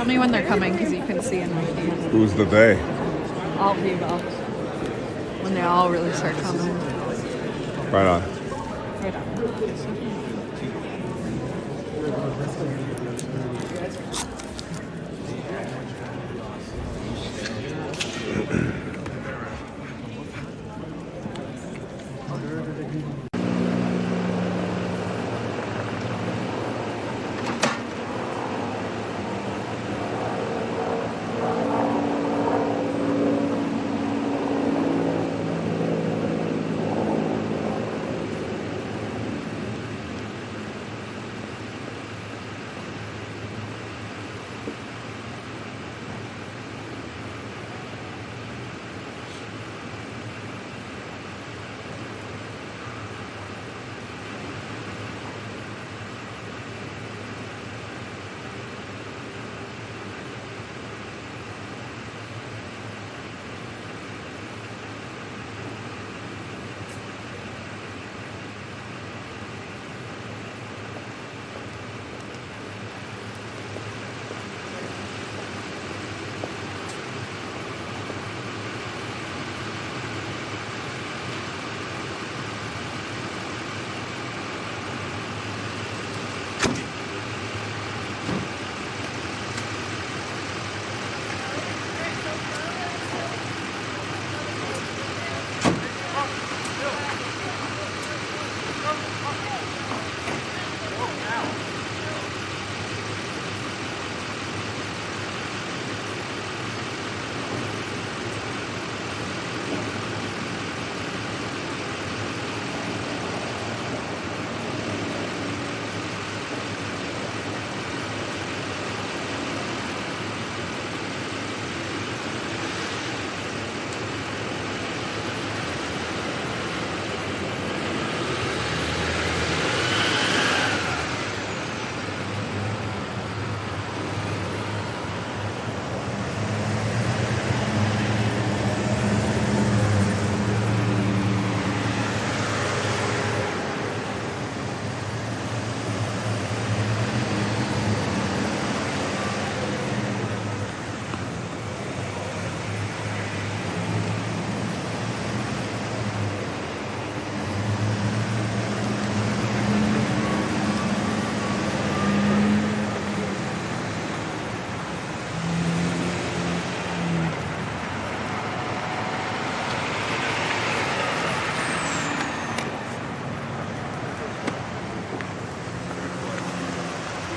Tell me when they're coming because you can see in my feed. Who's the they? All of the above. When they all really start coming. Right on. Right on.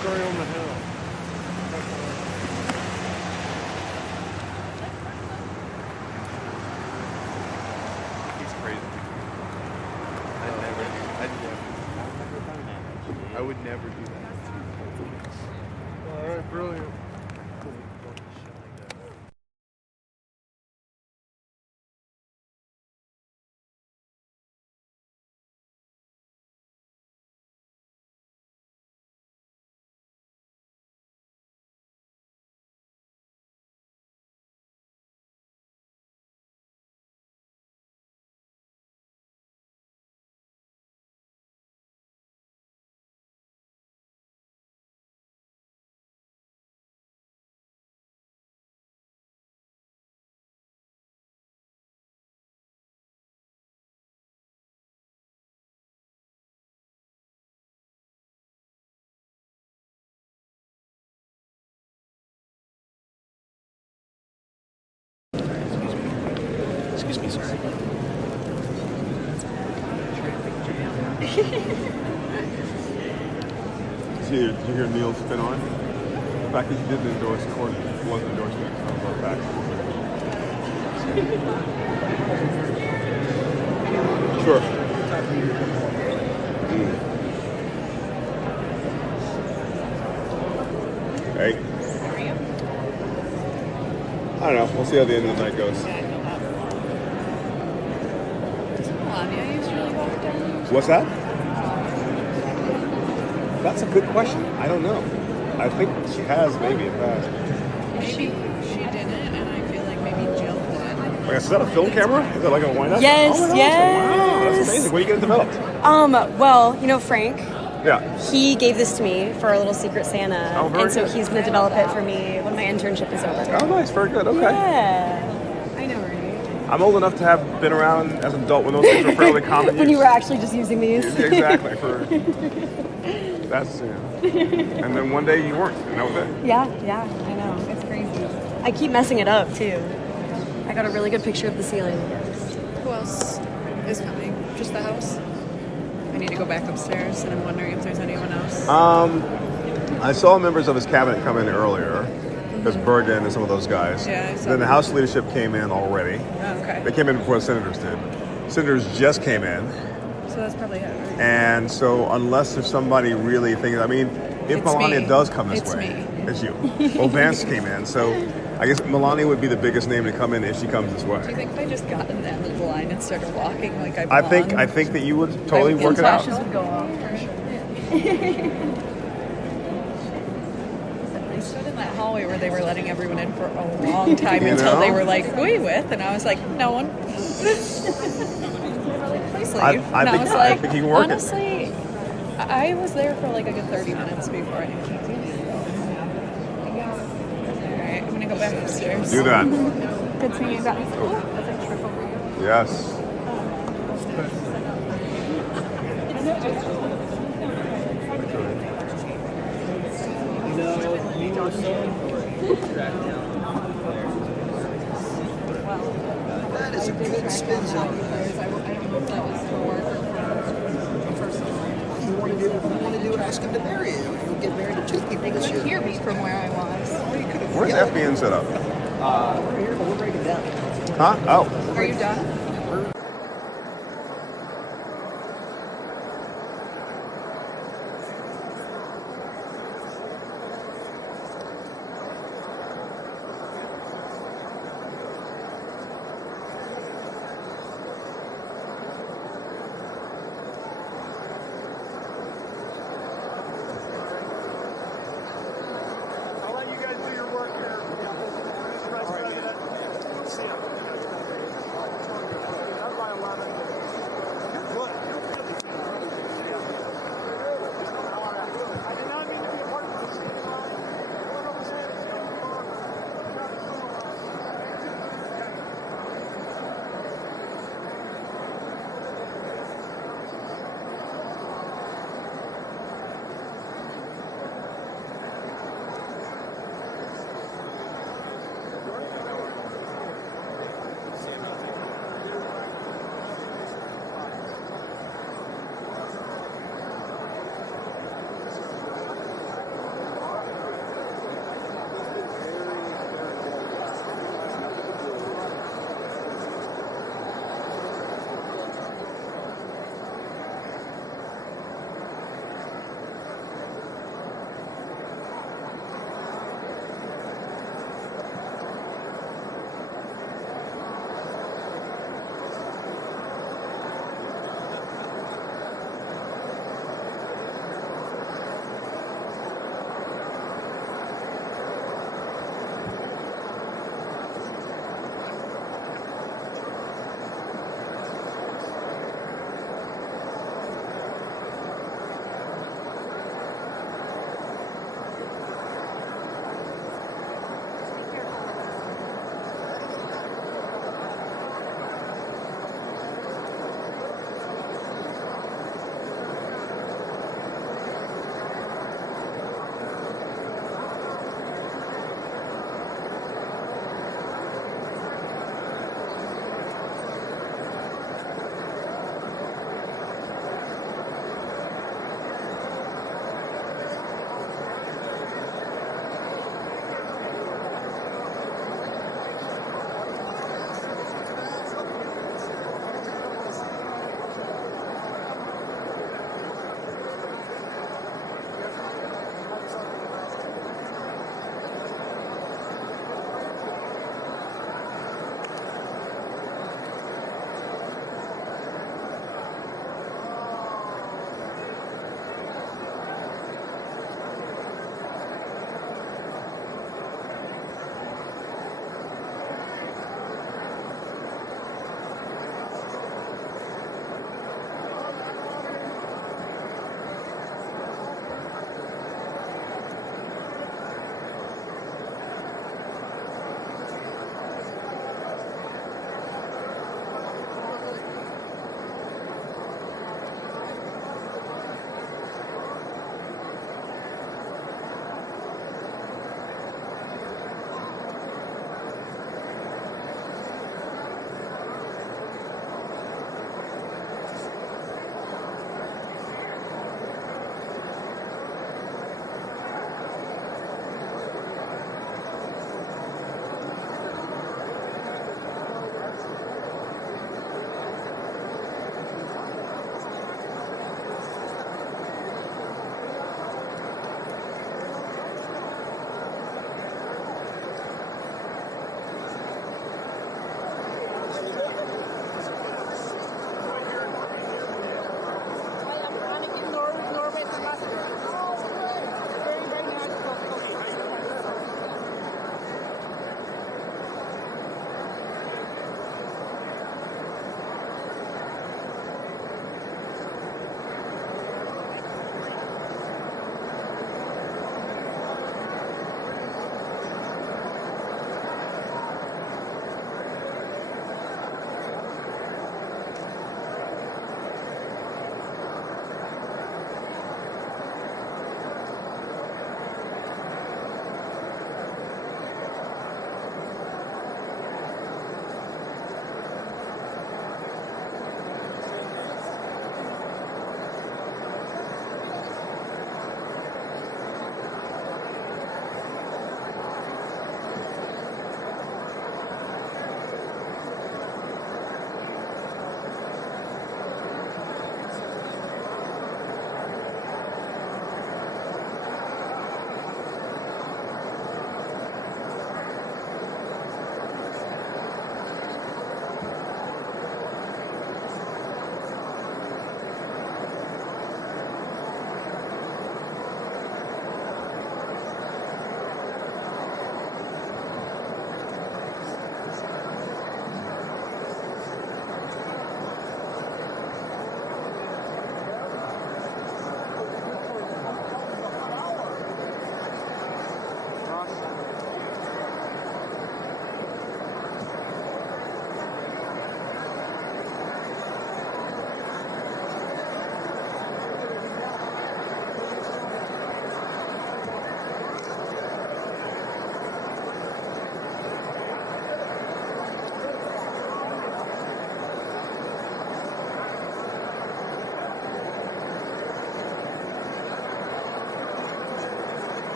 Story on the hill. He's crazy. I would never do that. All right, brilliant. Excuse me, sir. Did you hear Neil spin on it? The fact that you didn't endorse Court wasn't endorsement of the fact. Sure. Hey. How are you? I don't know. We'll see how the end of the night goes. Does Melania used to really walk down? What's that? That's a good question. I don't know. I think she has maybe in the past. Maybe she didn't, and I feel like maybe Jill did. Like, is that a film camera? Is that like a wind up? Yes, oh my gosh, yes. Wow, that's amazing. Where you get it developed? Well, you know Frank, Yeah. He gave this to me for a little secret Santa, Oh, very and so good. he's going to develop it for me when my internship is over. Oh, nice. Very good. Okay. Yeah. I know, right? I'm old enough to have been around as an adult when those things were fairly common. When you use. were actually just using these. Exactly. That's and then one day you weren't, and that was it. Yeah, I know. It's crazy. I keep messing it up too. I got a really good picture of the ceiling. Who else is coming? Just the house? I need to go back upstairs, and I'm wondering if there's anyone else. I saw members of his cabinet come in earlier. There's Bergen and some of those guys. Yeah, I saw Then the them. House leadership came in already. Oh, okay. They came in before the senators did. Senators just came in. So that's probably it, right? And so unless there's somebody really thinking, I mean, if It's Melania me. does come this It's way, me. it's you. Well, Vance came in, so I guess Melania would be the biggest name to come in if she comes this Do you way. think if I just got in that little line and started walking like I I belong? think that you would totally my work it out. flashes would go off for sure. I stood in that hallway where they were letting everyone in for a long time You until know? they were like, "Who are you with?" And I was like, "No one." Please leave. I And think- was I like, think he can work it. honestly, I was there for like a good 30 minutes before I knew. Alright, I'm gonna go back upstairs. Do that. Good seeing you guys. Yes. That is a good spin zone. You want to do ask him to marry you. You'll get married to two people this year. Hear me from where I was. Where's FBN set up? We're here, but we're breaking down. Huh? Oh. Are you done? I'll let you guys do your work here. Vice President. See ya.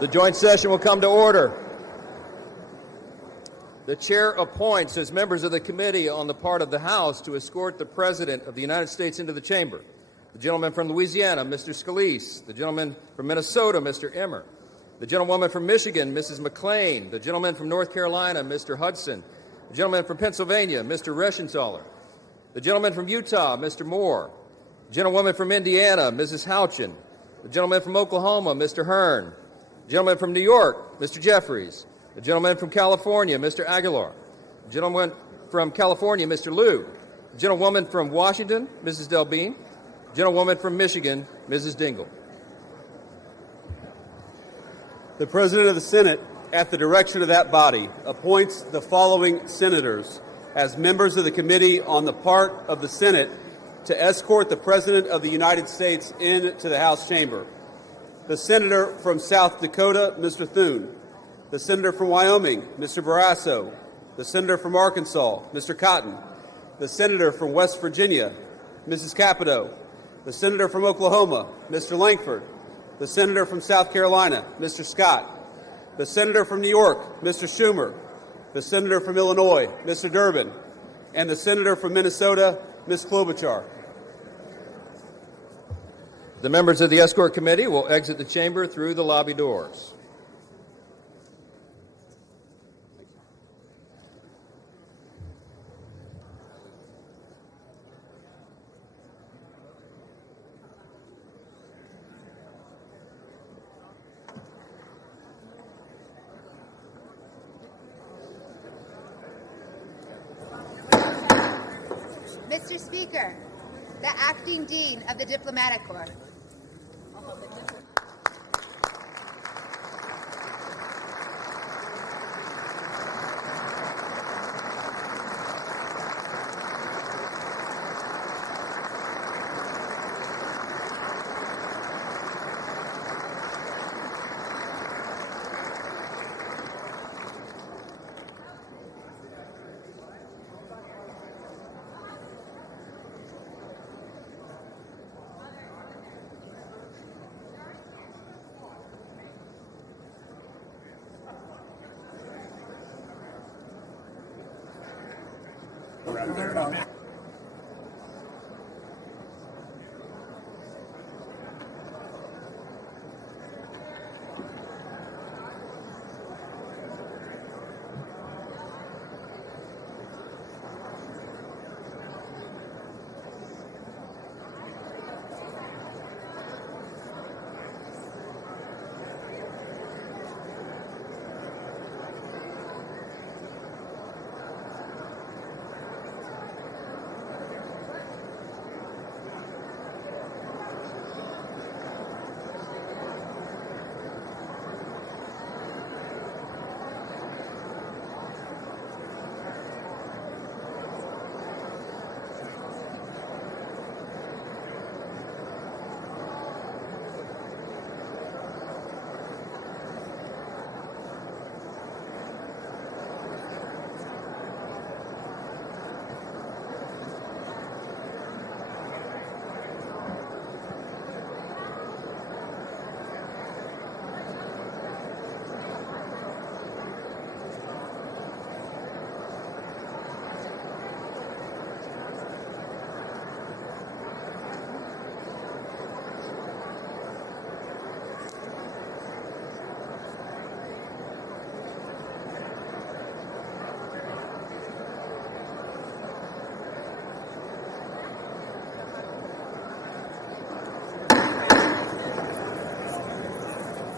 The joint session will come to order. The chair appoints as members of the committee on the part of the House to escort the President of the United States into the chamber: the gentleman from Louisiana, Mr. Scalise; the gentleman from Minnesota, Mr. Emmer; the gentlewoman from Michigan, Mrs. McClain; the gentleman from North Carolina, Mr. Hudson; the gentleman from Pennsylvania, Mr. Reschenthaler; the gentleman from Utah, Mr. Moore; the gentlewoman from Indiana, Mrs. Houchin; the gentleman from Oklahoma, Mr. Hearn; the gentleman from New York, Mr. Jeffries; the gentleman from California, Mr. Aguilar; the gentleman from California, Mr. Liu; the gentlewoman from Washington, Mrs. Delbene; the gentlewoman from Michigan, Mrs. Dingell. The President of the Senate, at the direction of that body, appoints the following senators as members of the committee on the part of the Senate to escort the President of the United States into the House chamber: the Senator from South Dakota, Mr. Thune; the Senator from Wyoming, Mr. Barrasso; the Senator from Arkansas, Mr. Cotton; the Senator from West Virginia, Mrs. Capito; the Senator from Oklahoma, Mr. Langford; the Senator from South Carolina, Mr. Scott; the Senator from New York, Mr. Schumer; the Senator from Illinois, Mr. Durbin; and the Senator from Minnesota, Ms. Klobuchar. The members of the escort committee will exit the chamber through the lobby doors. Mr. Speaker, the Acting Dean of the Diplomatic Corps.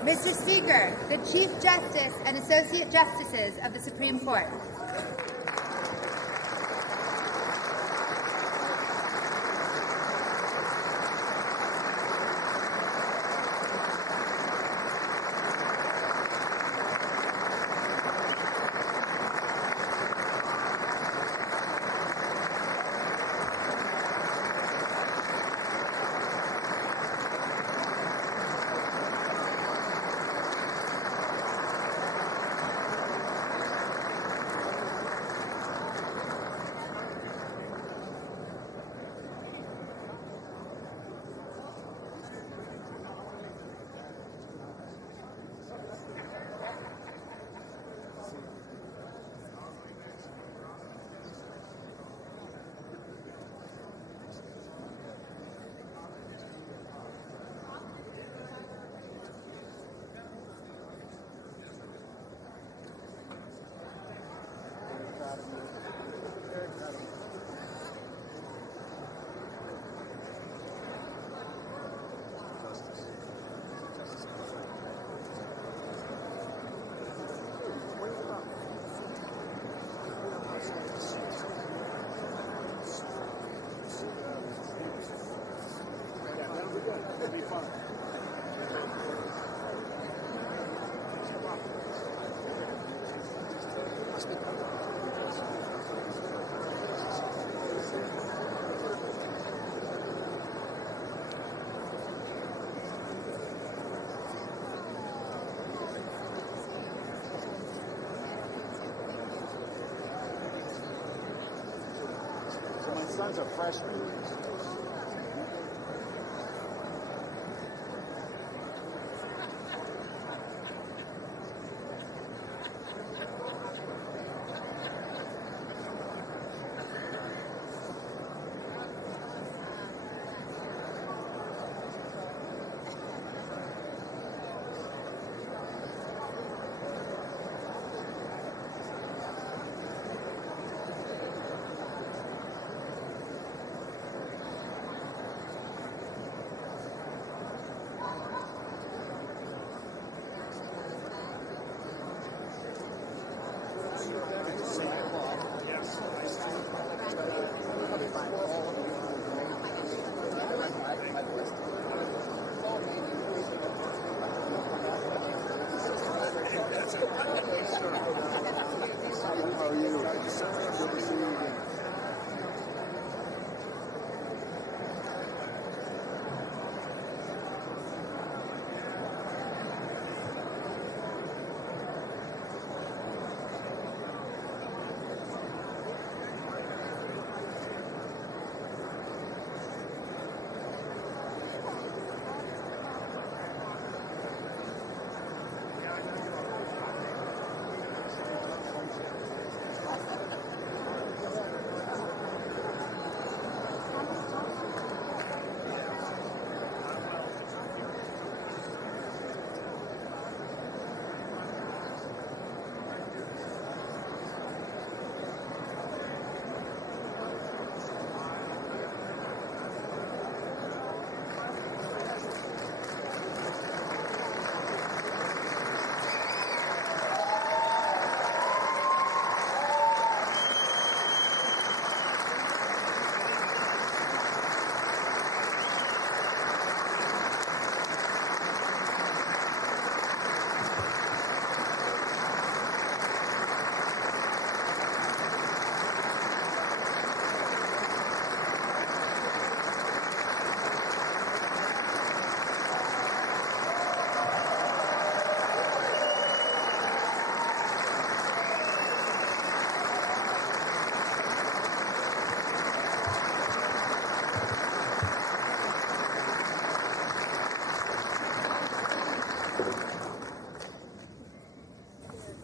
Mr. Speaker, the Chief Justice and Associate Justices of the Supreme Court. Those are fresh releases.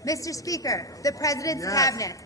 Mr. Speaker, the President's Cabinet.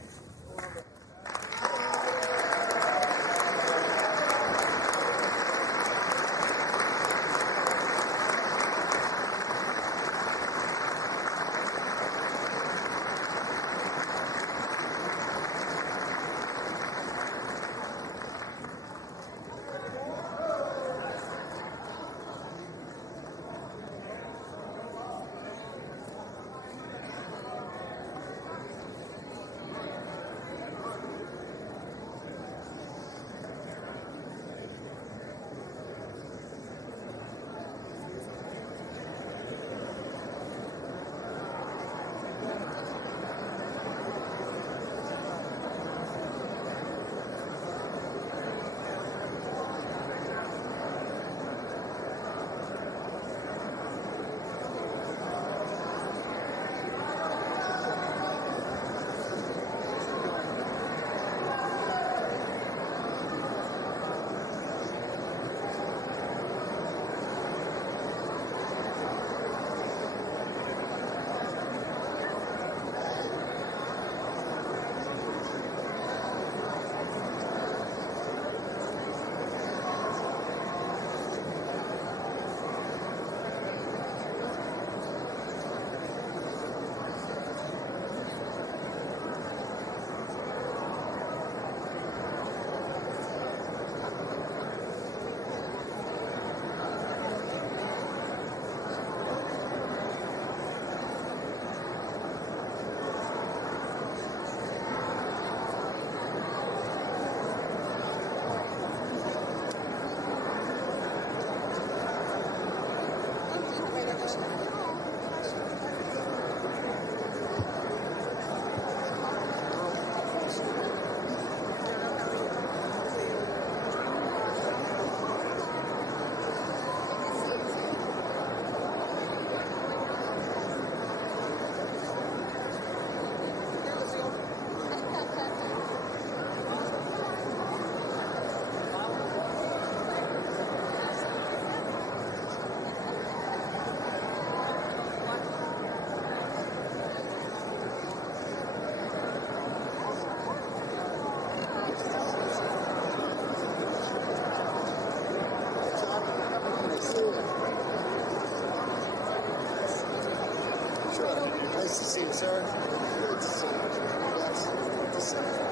sir. Good to see you. Yes, good to see you.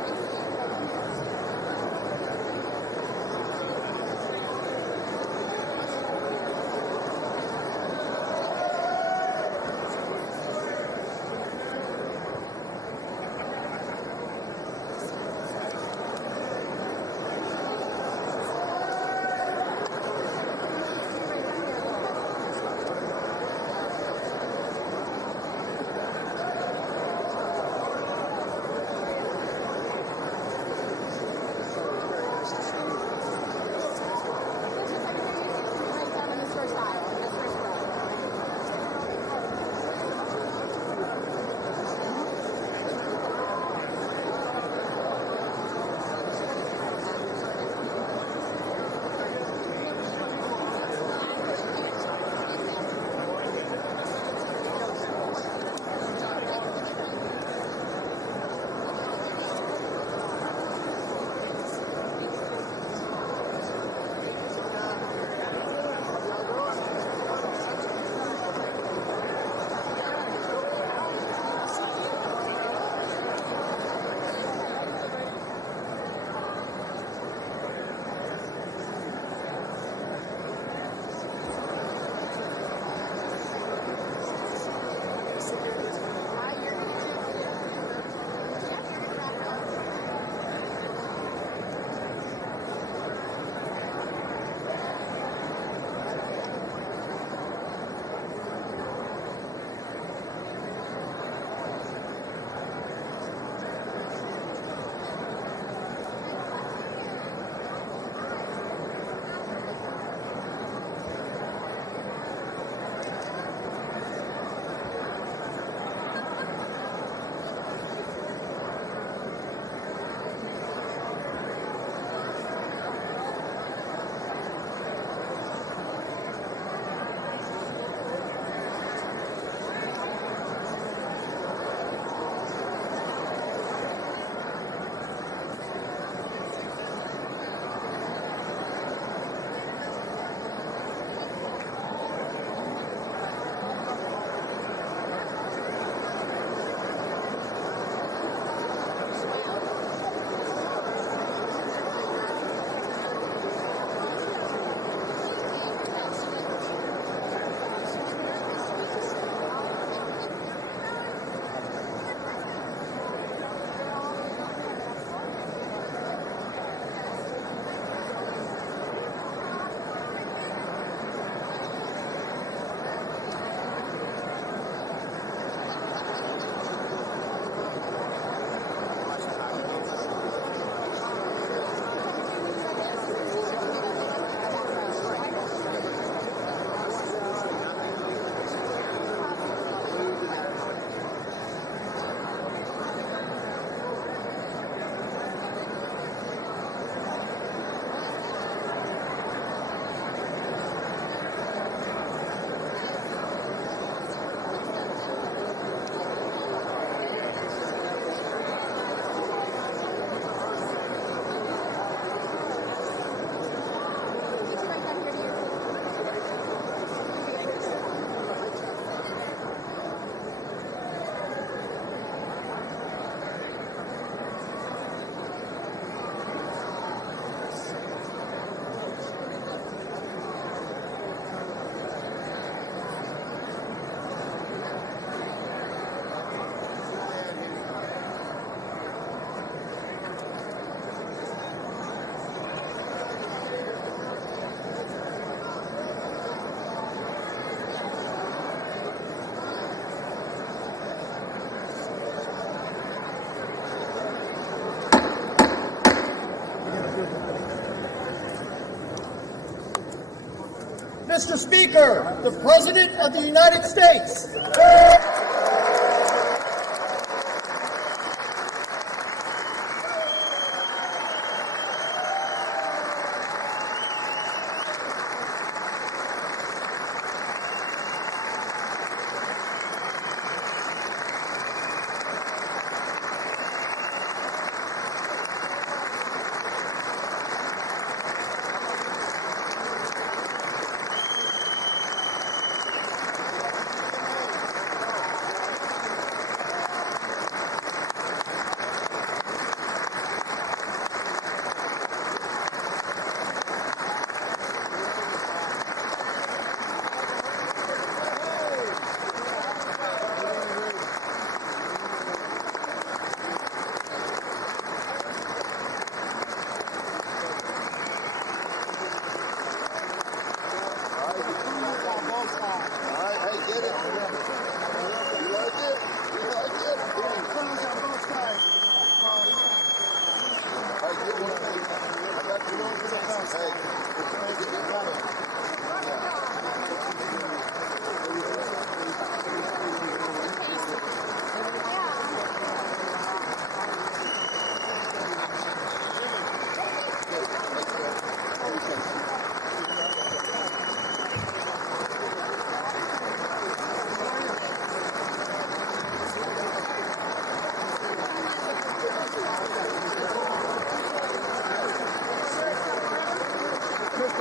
Mr. Speaker, the President of the United States.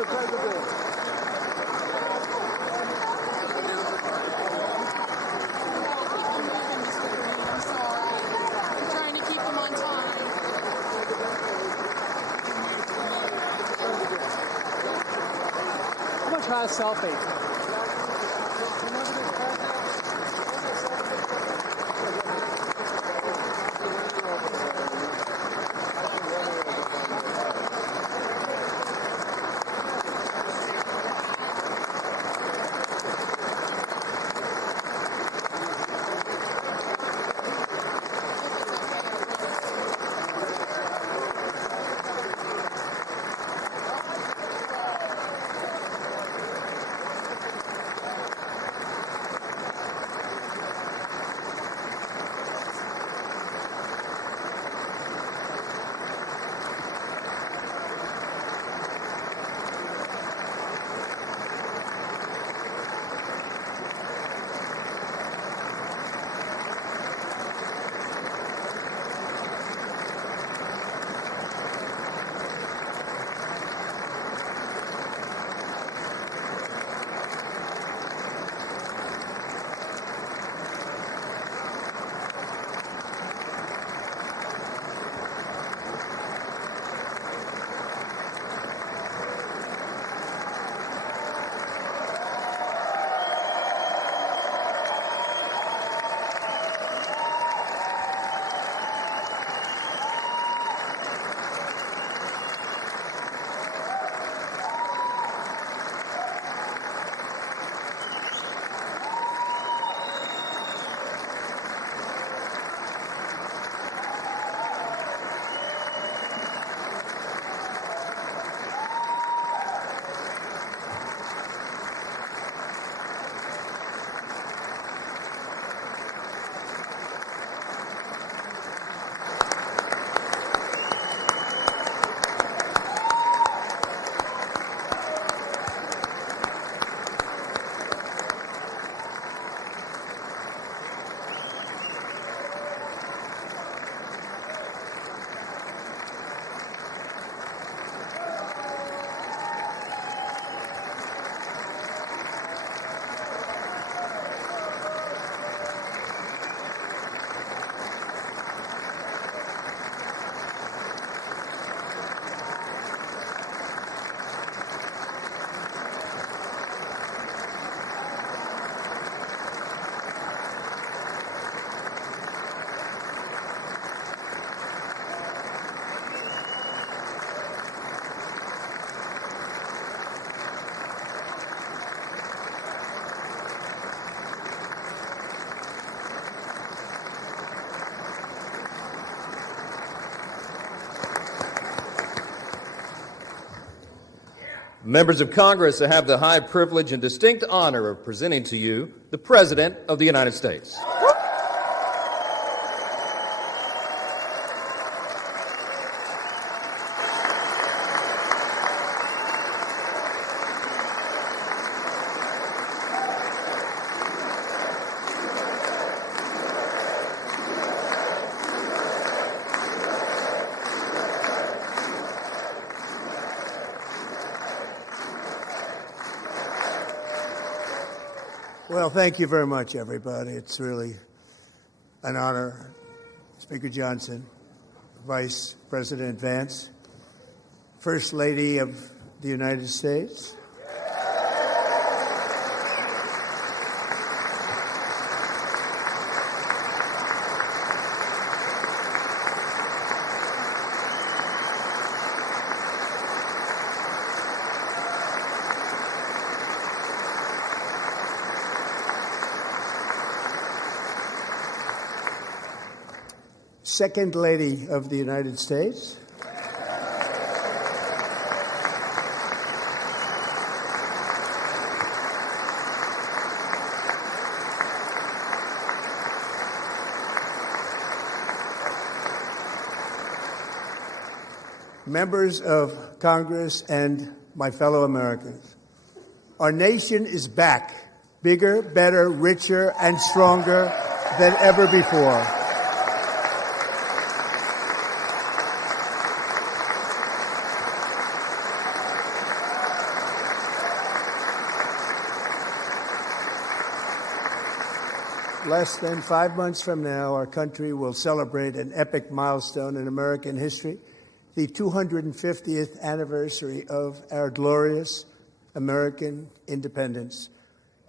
Trying to keep them on time. I'm gonna try a selfie. Members of Congress, I have the high privilege and distinct honor of presenting to you the President of the United States. Well, thank you very much, everybody. It's really an honor. Speaker Johnson, Vice President Vance, First Lady of the United States, Second Lady of the United States, members of Congress, and my fellow Americans. Our nation is back, bigger, better, richer, and stronger than ever before. less than 5 months from now, our country will celebrate an epic milestone in American history, the 250th anniversary of our glorious American independence.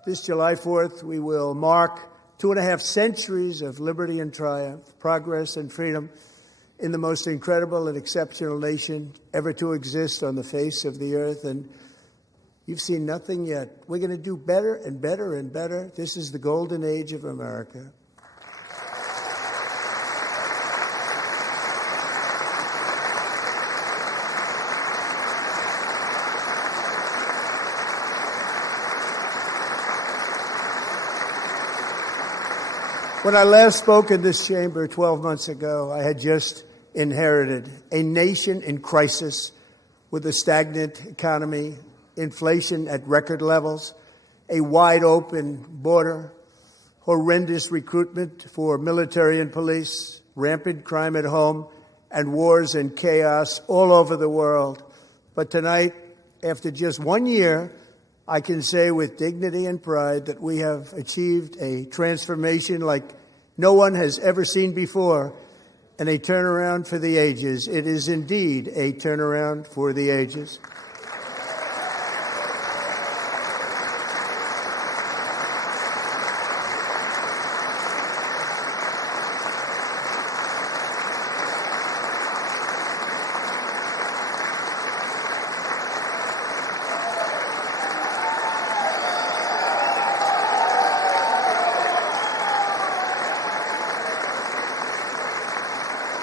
This July 4th, we will mark 2.5 centuries of liberty and triumph, progress and freedom in the most incredible and exceptional nation ever to exist on the face of the earth. And you've seen nothing yet. We're going to do better and better and better. This is the golden age of America. When I last spoke in this chamber 12 months ago, I had just inherited a nation in crisis with a stagnant economy, inflation at record levels, a wide open border, horrendous recruitment for military and police, rampant crime at home, and wars and chaos all over the world. But tonight, after just 1 year, I can say with dignity and pride that we have achieved a transformation like no one has ever seen before, and a turnaround for the ages. It is indeed a turnaround for the ages.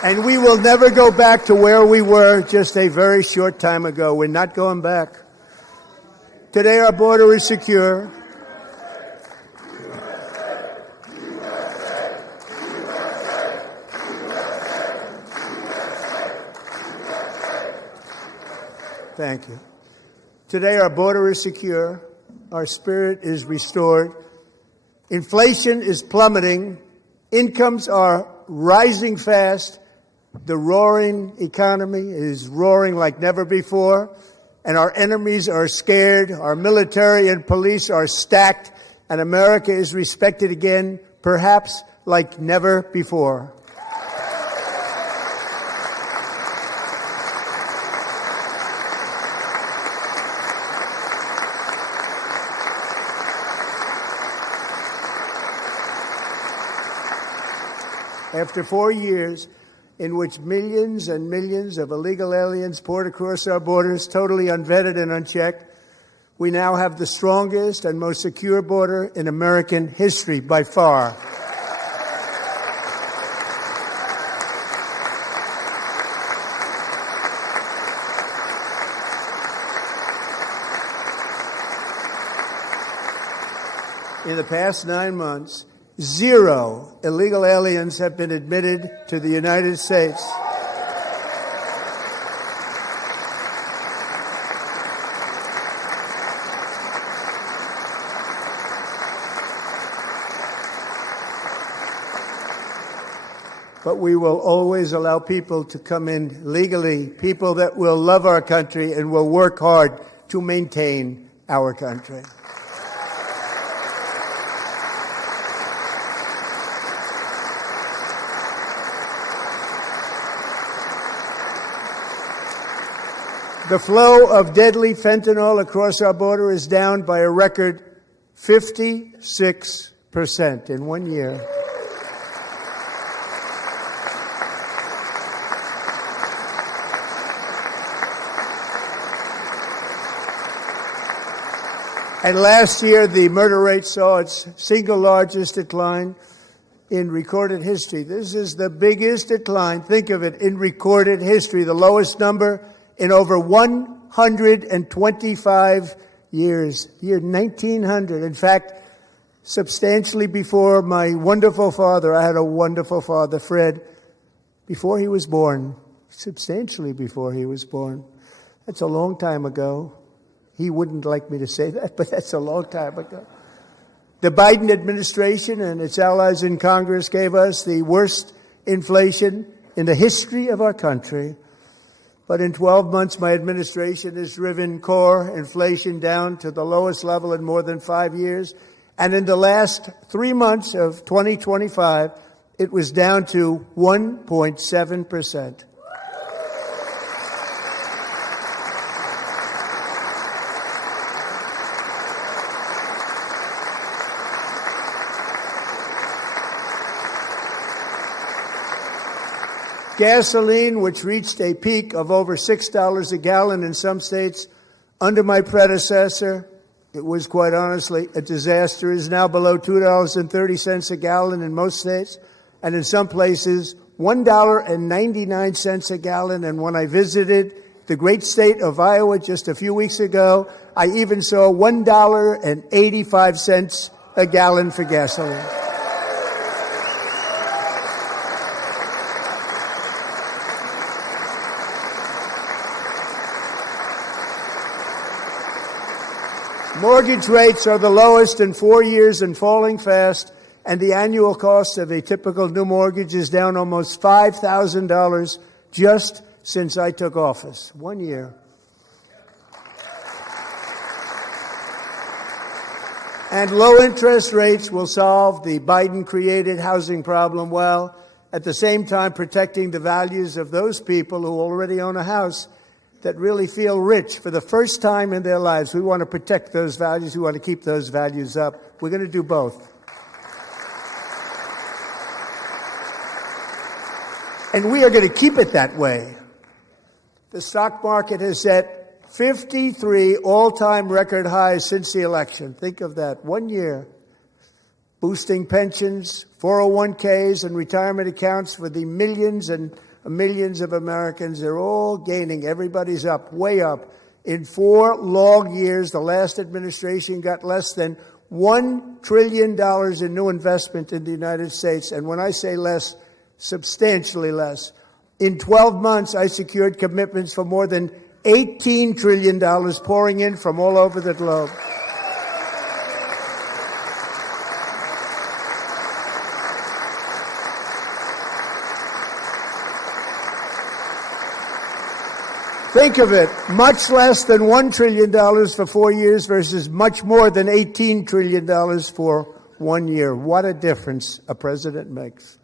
And we will never go back to where we were just a very short time ago. We're not going back. Today our border is secure. Thank you. Today our border is secure. Our spirit is restored. Inflation is plummeting. Incomes are rising fast. The roaring economy is roaring like never before, and our enemies are scared. Our military and police are stacked, and America is respected again, perhaps like never before. After 4 years in which millions and millions of illegal aliens poured across our borders, totally unvetted and unchecked, we now have the strongest and most secure border in American history by far. In the past 9 months, 0 illegal aliens have been admitted to the United States. But we will always allow people to come in legally, people that will love our country and will work hard to maintain our country. The flow of deadly fentanyl across our border is down by a record 56% in 1 year. And last year, the murder rate saw its single largest decline in recorded history. This is the biggest decline, think of it, in recorded history, the lowest number in over 125 years, year 1900. In fact, substantially before my wonderful father, I had a wonderful father, Fred, before he was born, substantially before he was born. That's a long time ago. He wouldn't like me to say that, but that's a long time ago. The Biden administration and its allies in Congress gave us the worst inflation in the history of our country. But in 12 months, my administration has driven core inflation down to the lowest level in more than 5 years. And in the last 3 months of 2025, it was down to 1.7%. Gasoline, which reached a peak of over $6 a gallon in some states under my predecessor, it was quite honestly a disaster, is now below $2.30 a gallon in most states, and in some places $1.99 a gallon. And when I visited the great state of Iowa just a few weeks ago, I even saw $1.85 a gallon for gasoline. Mortgage rates are the lowest in 4 years and falling fast, and the annual cost of a typical new mortgage is down almost $5,000 just since I took office. 1 year. And low interest rates will solve the Biden-created housing problem while at the same time protecting the values of those people who already own a house that really feel rich for the first time in their lives. We want to protect those values. We want to keep those values up. We're going to do both. And we are going to keep it that way. The stock market has set 53 all-time record highs since the election. Think of that. 1 year. Boosting pensions, 401ks, and retirement accounts for the millions and millions of Americans. They're all gaining. Everybody's up, way up. In 4 long years, the last administration got less than $1 trillion in new investment in the United States. And when I say less, substantially less. In 12 months, I secured commitments for more than $18 trillion pouring in from all over the globe. Think of it, much less than $1 trillion for 4 years versus much more than $18 trillion for 1 year. What a difference a president makes.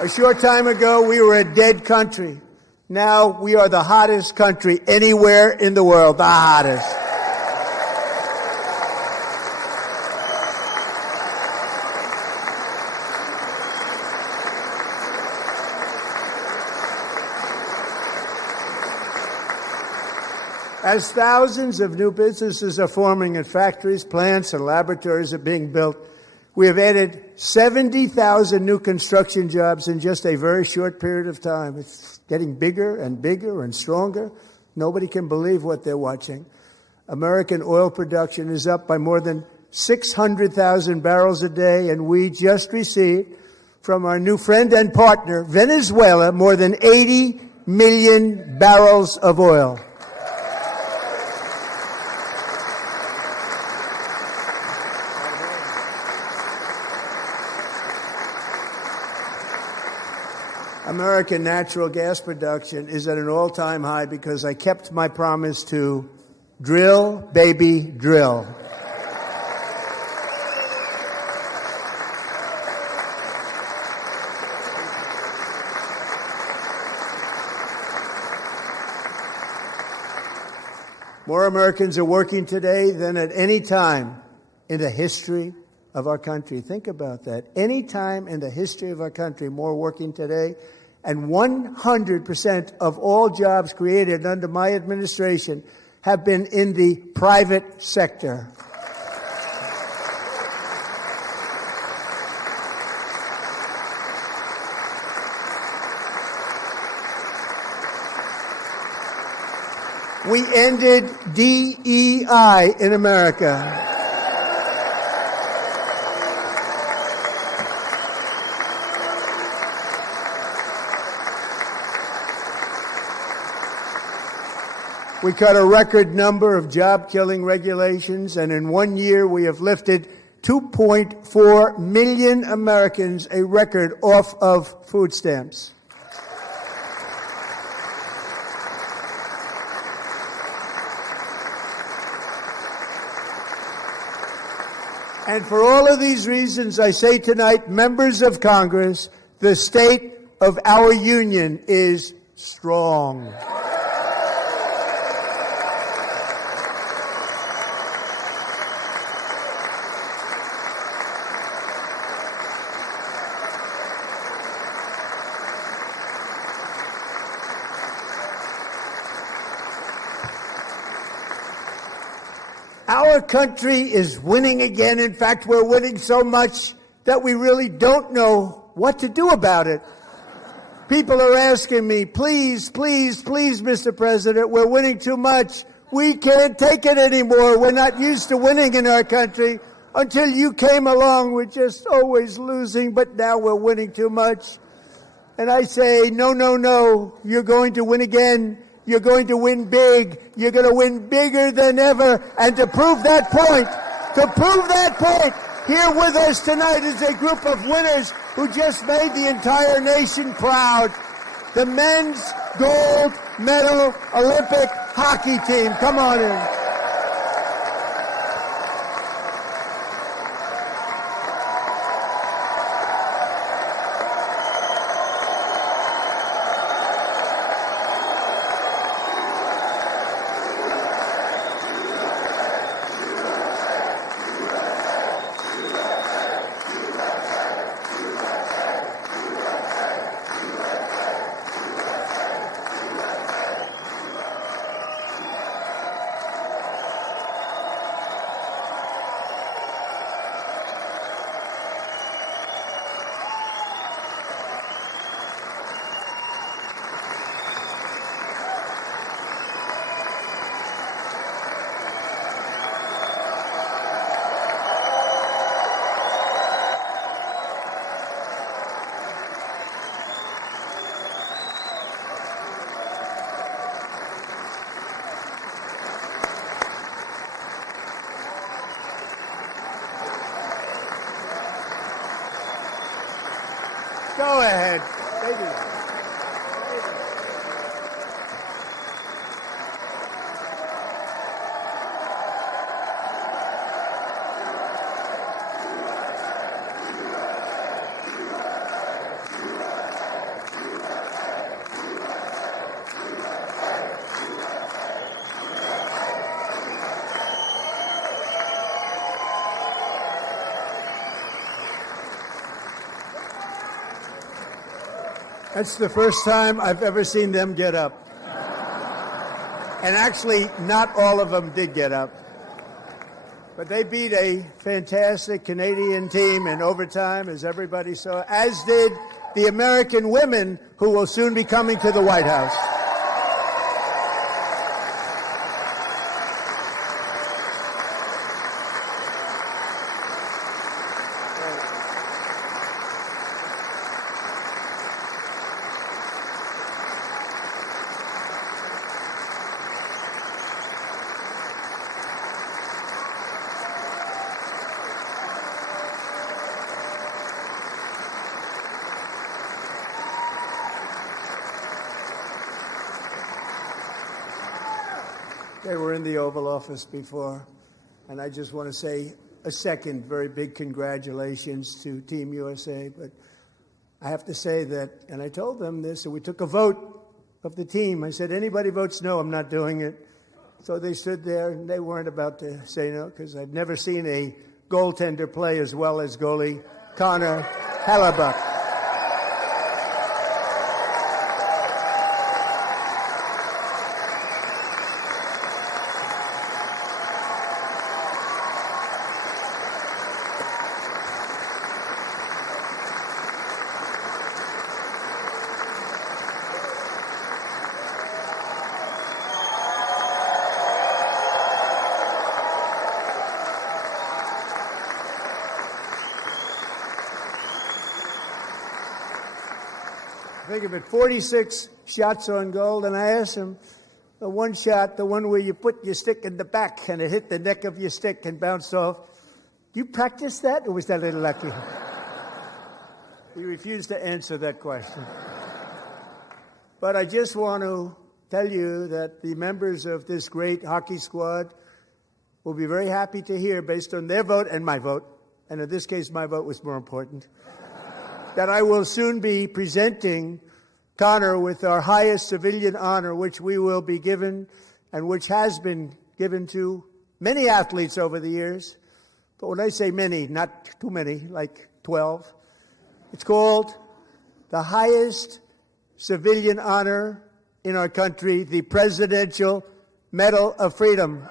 A short time ago, we were a dead country. Now we are the hottest country anywhere in the world, the hottest. As thousands of new businesses are forming and factories, plants, and laboratories are being built, we have added 70,000 new construction jobs in just a very short period of time. It's getting bigger and bigger and stronger. Nobody can believe what they're watching. American oil production is up by more than 600,000 barrels a day, and we just received from our new friend and partner, Venezuela, more than 80 million barrels of oil. American natural gas production is at an all-time high because I kept my promise to drill, baby, drill. More Americans are working today than at any time in the history of our country. Think about that. Any time in the history of our country, more working today. And 100% of all jobs created under my administration have been in the private sector. We ended DEI in America. We cut a record number of job-killing regulations, and in 1 year we have lifted 2.4 million Americans, a record, off of food stamps. And for all of these reasons, I say tonight, members of Congress, the state of our union is strong. Our country is winning again. In fact, we're winning so much that we really don't know what to do about it. People are asking me, please, please, please, Mr. President, we're winning too much. We can't take it anymore. We're not used to winning in our country. Until you came along, we're just always losing, but now we're winning too much. And I say, no, no, no, you're going to win again. You're going to win big. You're going to win bigger than ever. And to prove that point, here with us tonight is a group of winners who just made the entire nation proud. The men's gold medal Olympic hockey team. Come on in. Go ahead. That's the first time I've ever seen them get up. And actually, not all of them did get up. But they beat a fantastic Canadian team in overtime, as everybody saw, as did the American women who will soon be coming to the White House. They were in the Oval Office before, and I just want to say a second very big congratulations to Team USA. But I have to say that, and I told them this, and we took a vote of the team. I said, anybody votes no, I'm not doing it. So they stood there, and they weren't about to say no, because I'd never seen a goaltender play as well as goalie Connor Hellebuyck. Think of it, 46 shots on goal, and I asked him, the one shot, the one where you put your stick in the back and it hit the neck of your stick and bounced off, you practice that, or was that a little lucky? He refused to answer that question. But I just want to tell you that the members of this great hockey squad will be very happy to hear, based on their vote and my vote, and in this case my vote was more important, that I will soon be presenting Connor with our highest civilian honor, which we will be given and which has been given to many athletes over the years. But when I say many, not too many, like 12, it's called the highest civilian honor in our country, the Presidential Medal of Freedom.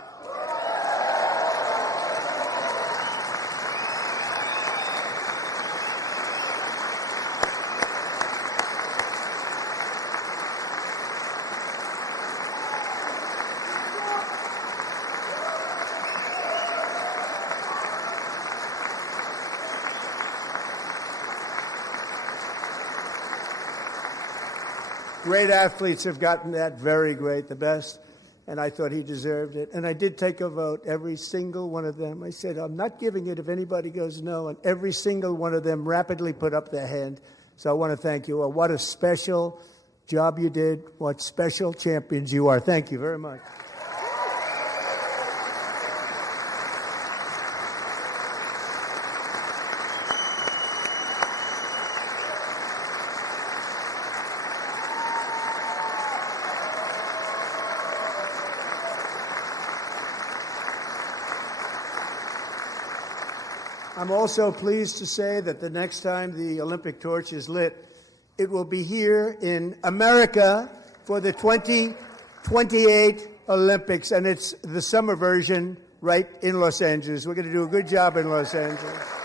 Great athletes have gotten that, very great, the best, and I thought he deserved it. And I did take a vote, every single one of them. I said, I'm not giving it if anybody goes no, and every single one of them rapidly put up their hand. So I want to thank you. What a special job you did. What special champions you are. Thank you very much. I'm also pleased to say that the next time the Olympic torch is lit, it will be here in America for the 2028 Olympics, and it's the summer version right in Los Angeles. We're going to do a good job in Los Angeles.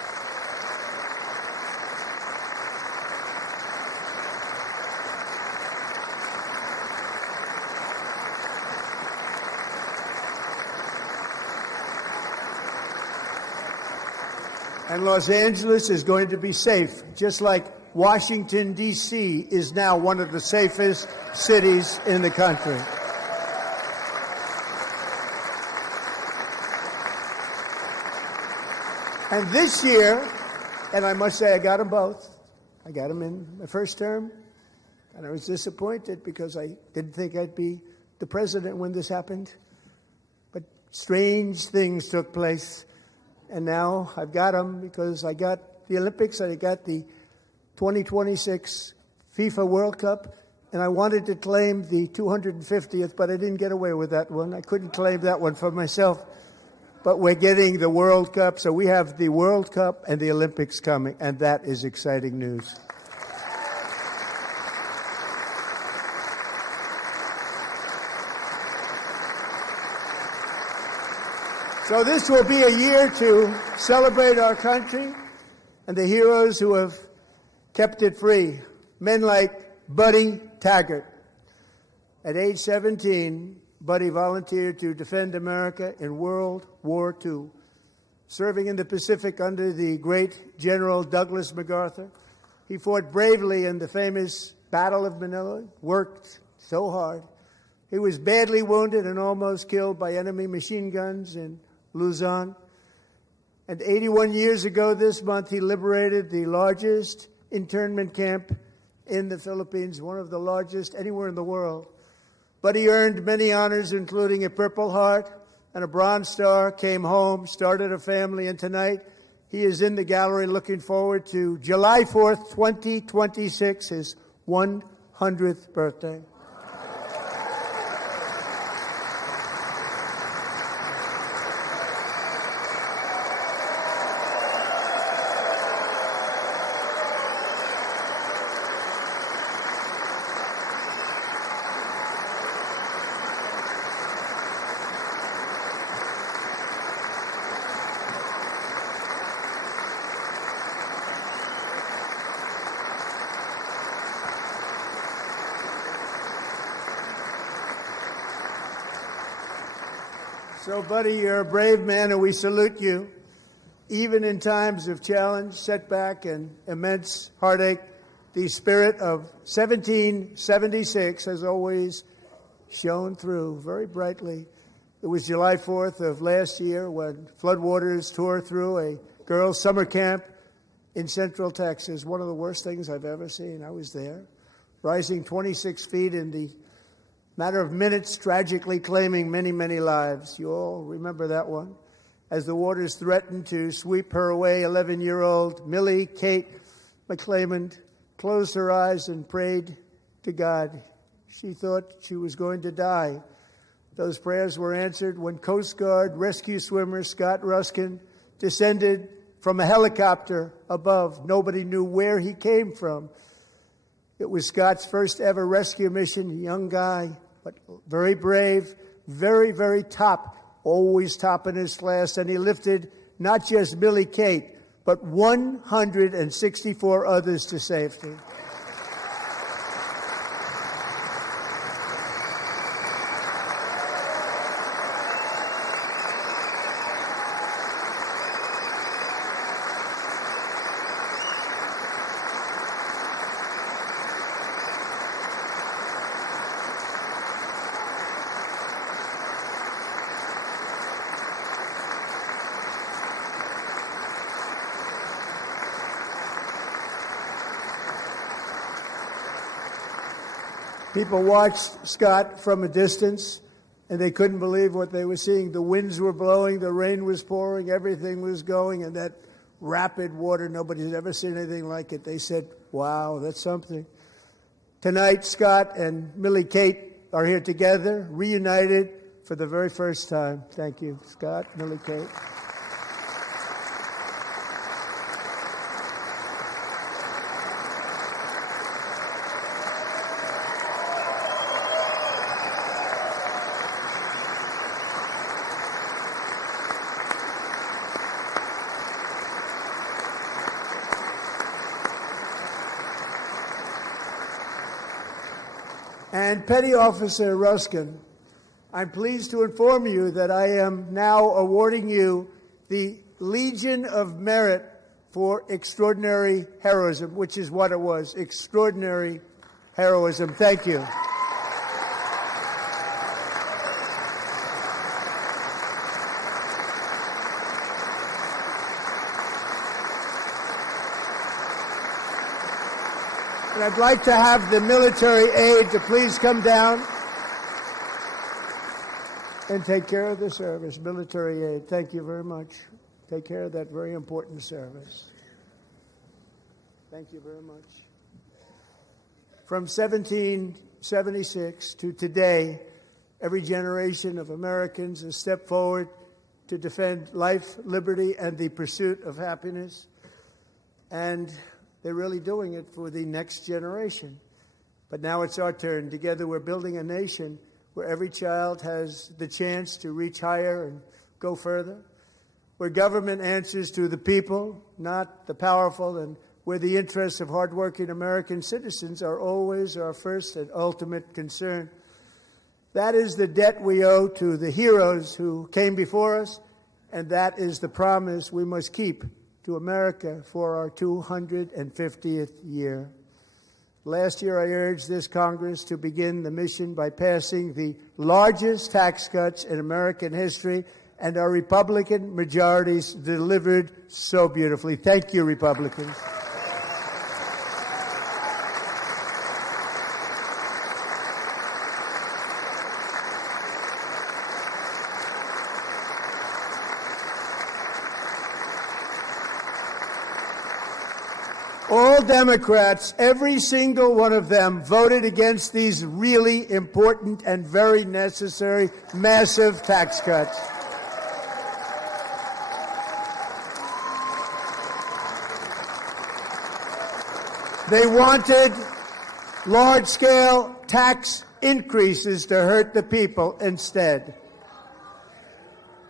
And Los Angeles is going to be safe, just like Washington, D.C. is now one of the safest cities in the country. And this year, and I must say I got them both. I got them in my first term, and I was disappointed because I didn't think I'd be the president when this happened. But strange things took place. And now I've got them because I got the Olympics and I got the 2026 FIFA World Cup, and I wanted to claim the 250th, but I didn't get away with that one. I couldn't claim that one for myself. But we're getting the World Cup, so we have the World Cup and the Olympics coming, and that is exciting news. So this will be a year to celebrate our country and the heroes who have kept it free. Men like Buddy Taggart. At age 17, Buddy volunteered to defend America in World War II, serving in the Pacific under the great General Douglas MacArthur. He fought bravely in the famous Battle of Manila, worked so hard. He was badly wounded and almost killed by enemy machine guns in Luzon. And 81 years ago this month, he liberated the largest internment camp in the Philippines, one of the largest anywhere in the world. But he earned many honors, including a Purple Heart and a Bronze Star, came home, started a family, and tonight he is in the gallery looking forward to July 4th, 2026, his 100th birthday. So, Buddy, you're a brave man, and we salute you. Even in times of challenge, setback, and immense heartache, the spirit of 1776 has always shone through very brightly. It was July 4th of last year when floodwaters tore through a girls' summer camp in Central Texas, one of the worst things I've ever seen. I was there, rising 26 feet in the matter of minutes, tragically claiming many, many lives. You all remember that one. as the waters threatened to sweep her away. 11-year-old Millie Kate McClymont closed her eyes and prayed to God. She thought she was going to die. Those prayers were answered when Coast Guard rescue swimmer Scott Ruskin descended from a helicopter above. Nobody knew where he came from. It was Scott's first ever rescue mission. A young guy, but very brave, very, very top, always top in his class. And he lifted not just Millie Kate, but 164 others to safety. People watched Scott from a distance, and they couldn't believe what they were seeing. The winds were blowing, the rain was pouring, everything was going, and that rapid water, nobody's ever seen anything like it. They said, wow, that's something. Tonight, Scott and Millie Kate are here together, reunited for the very first time. Thank you, Scott, Millie Kate. And Petty Officer Ruskin, I'm pleased to inform you that I am now awarding you the Legion of Merit for extraordinary heroism, which is what it was, extraordinary heroism. Thank you. And I'd like to have the military aide to please come down and take care of the service. Military aide, thank you very much. Take care of that very important service. Thank you very much. From 1776 to today, every generation of Americans has stepped forward to defend life, liberty, and the pursuit of happiness. And they're really doing it for the next generation. But now it's our turn. Together we're building a nation where every child has the chance to reach higher and go further, where government answers to the people, not the powerful, and where the interests of hardworking American citizens are always our first and ultimate concern. That is the debt we owe to the heroes who came before us, and that is the promise we must keep to America for our 250th year. Last year, I urged this Congress to begin the mission by passing the largest tax cuts in American history, and our Republican majorities delivered so beautifully. Thank you, Republicans. All Democrats, every single one of them, voted against these really important and very necessary massive tax cuts. They wanted large-scale tax increases to hurt the people instead.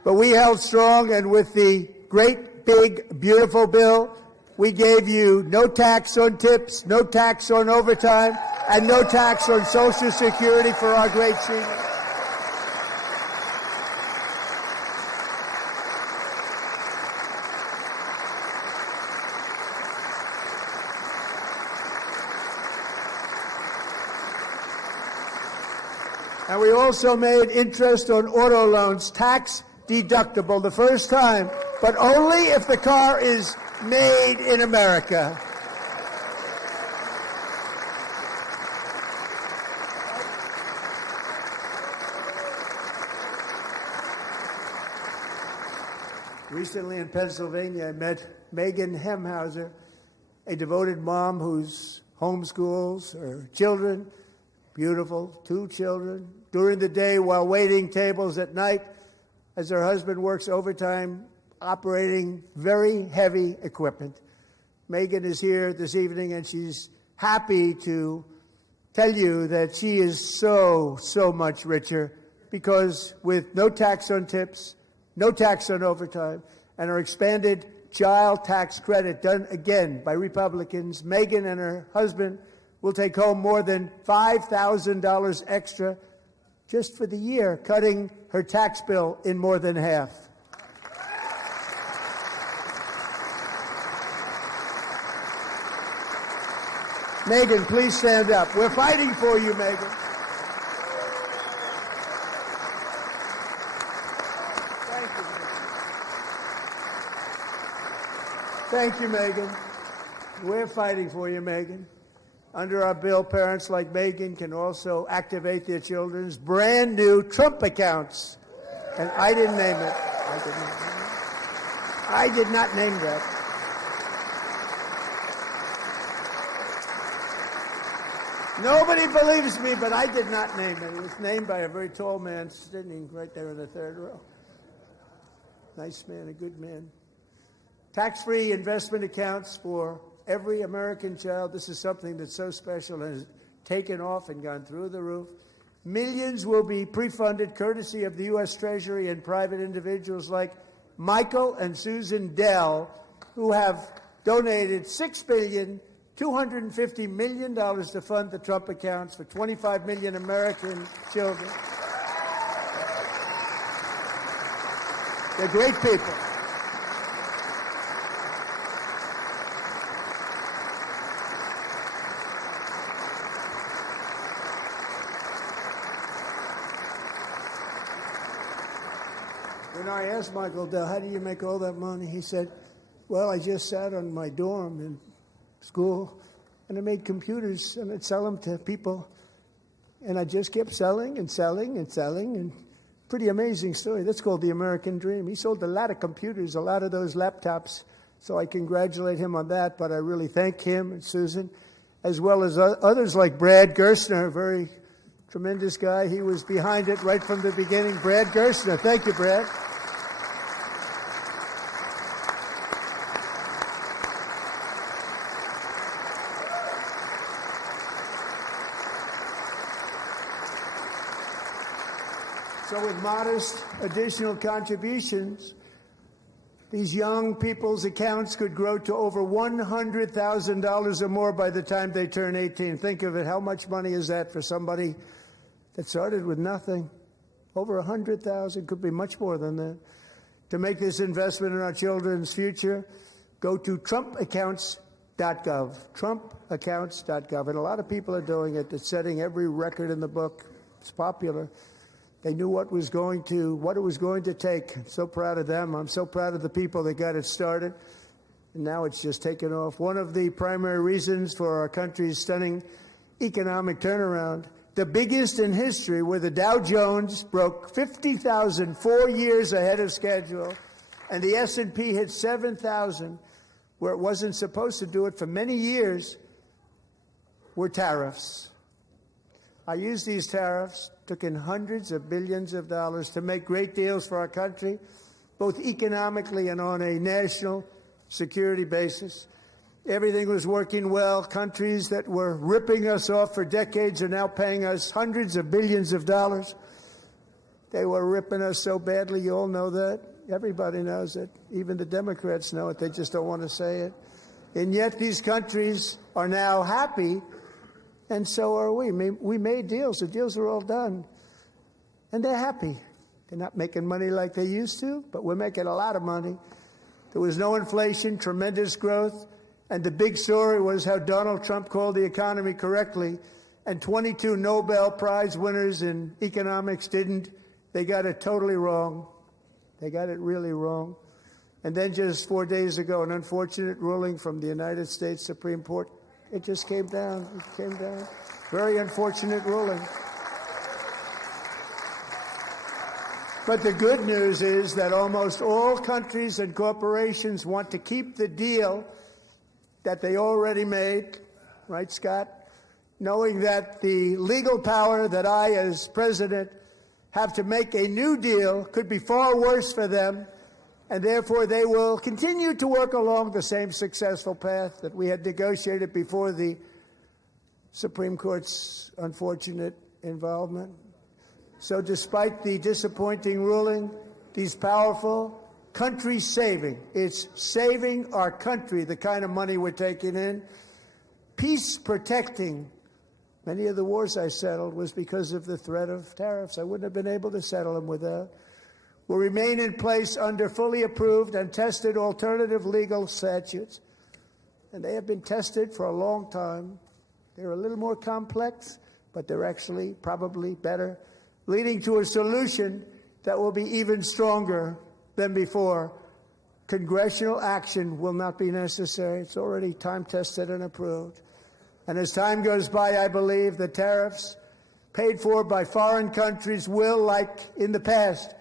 But we held strong, and with the great, big, beautiful bill, we gave you no tax on tips, no tax on overtime, and no tax on Social Security for our great seniors. And we also made interest on auto loans tax deductible the first time, but only if the car is made in America. Recently in Pennsylvania, I met Megan Hemhauser, a devoted mom who's homeschools her children, beautiful, 2 children, during the day while waiting tables at night as her husband works overtime operating very heavy equipment. Megan is here this evening, and she's happy to tell you that she is so much richer because with no tax on tips, no tax on overtime, and her expanded child tax credit done again by Republicans, Megan and her husband will take home more than $5,000 extra just for the year, cutting her tax bill in more than half. Megan, please stand up. We're fighting for you, Megan. Thank you, Megan. We're fighting for you, Megan. Under our bill, parents like Megan can also activate their children's brand new Trump accounts. And I didn't name it. I did not name that. Nobody believes me, but I did not name it. It was named by a very tall man sitting right there in the third row. Nice man, a good man. Tax-free investment accounts for every American child. This is something that's so special and has taken off and gone through the roof. Millions will be pre-funded courtesy of the U.S. Treasury and private individuals like Michael and Susan Dell, who have donated $6.25 billion to fund the Trump accounts for 25 million American children. They're great people. When I asked Michael Dell, how do you make all that money? He said, well, I just sat on my dorm in school, and I made computers, and I'd sell them to people, and I just kept selling and selling and selling, and pretty amazing story. That's called the American dream. He sold a lot of computers, a lot of those laptops, so I congratulate him on that, but I really thank him and Susan, as well as others like Brad Gerstner, a very tremendous guy. He was behind it right from the beginning. Brad Gerstner. Thank you, Brad. So with modest additional contributions, these young people's accounts could grow to over $100,000 or more by the time they turn 18. Think of it. How much money is that for somebody that started with nothing? Over 100,000, could be much more than that. To make this investment in our children's future, go to TrumpAccounts.gov. TrumpAccounts.gov. And a lot of people are doing it. It's setting every record in the book. It's popular. They knew what it was going to take. I'm so proud of them. I'm so proud of the people that got it started. And now it's just taken off. One of the primary reasons for our country's stunning economic turnaround, the biggest in history, where the Dow Jones broke 50,000 4 years ahead of schedule, and the S&P hit 7,000, where it wasn't supposed to do it for many years, were tariffs. I used these tariffs, took in hundreds of billions of dollars to make great deals for our country, both economically and on a national security basis. Everything was working well. Countries that were ripping us off for decades are now paying us hundreds of billions of dollars. They were ripping us so badly, you all know that. Everybody knows it. Even the Democrats know it. They just don't want to say it. And yet these countries are now happy, and so are we. We made deals. The deals are all done. And they're happy. They're not making money like they used to, but we're making a lot of money. There was no inflation, tremendous growth, and the big story was how Donald Trump called the economy correctly, and 22 Nobel Prize winners in economics didn't. They got it totally wrong. They got it really wrong. And then just 4 days ago, an unfortunate ruling from the United States Supreme Court. It just came down. It came down. Very unfortunate ruling. But the good news is that almost all countries and corporations want to keep the deal that they already made, right, Scott? Knowing that the legal power that I, as president, have to make a new deal could be far worse for them, and therefore they will continue to work along the same successful path that we had negotiated before the Supreme Court's unfortunate involvement. So despite the disappointing ruling, these powerful, country-saving, it's saving our country, the kind of money we're taking in, peace-protecting. Many of the wars I settled was because of the threat of tariffs. I wouldn't have been able to settle them without. Will remain in place under fully approved and tested alternative legal statutes. And they have been tested for a long time. They're a little more complex, but they're actually probably better, leading to a solution that will be even stronger than before. Congressional action will not be necessary. It's already time-tested and approved. And as time goes by, I believe the tariffs paid for by foreign countries will, like in the past,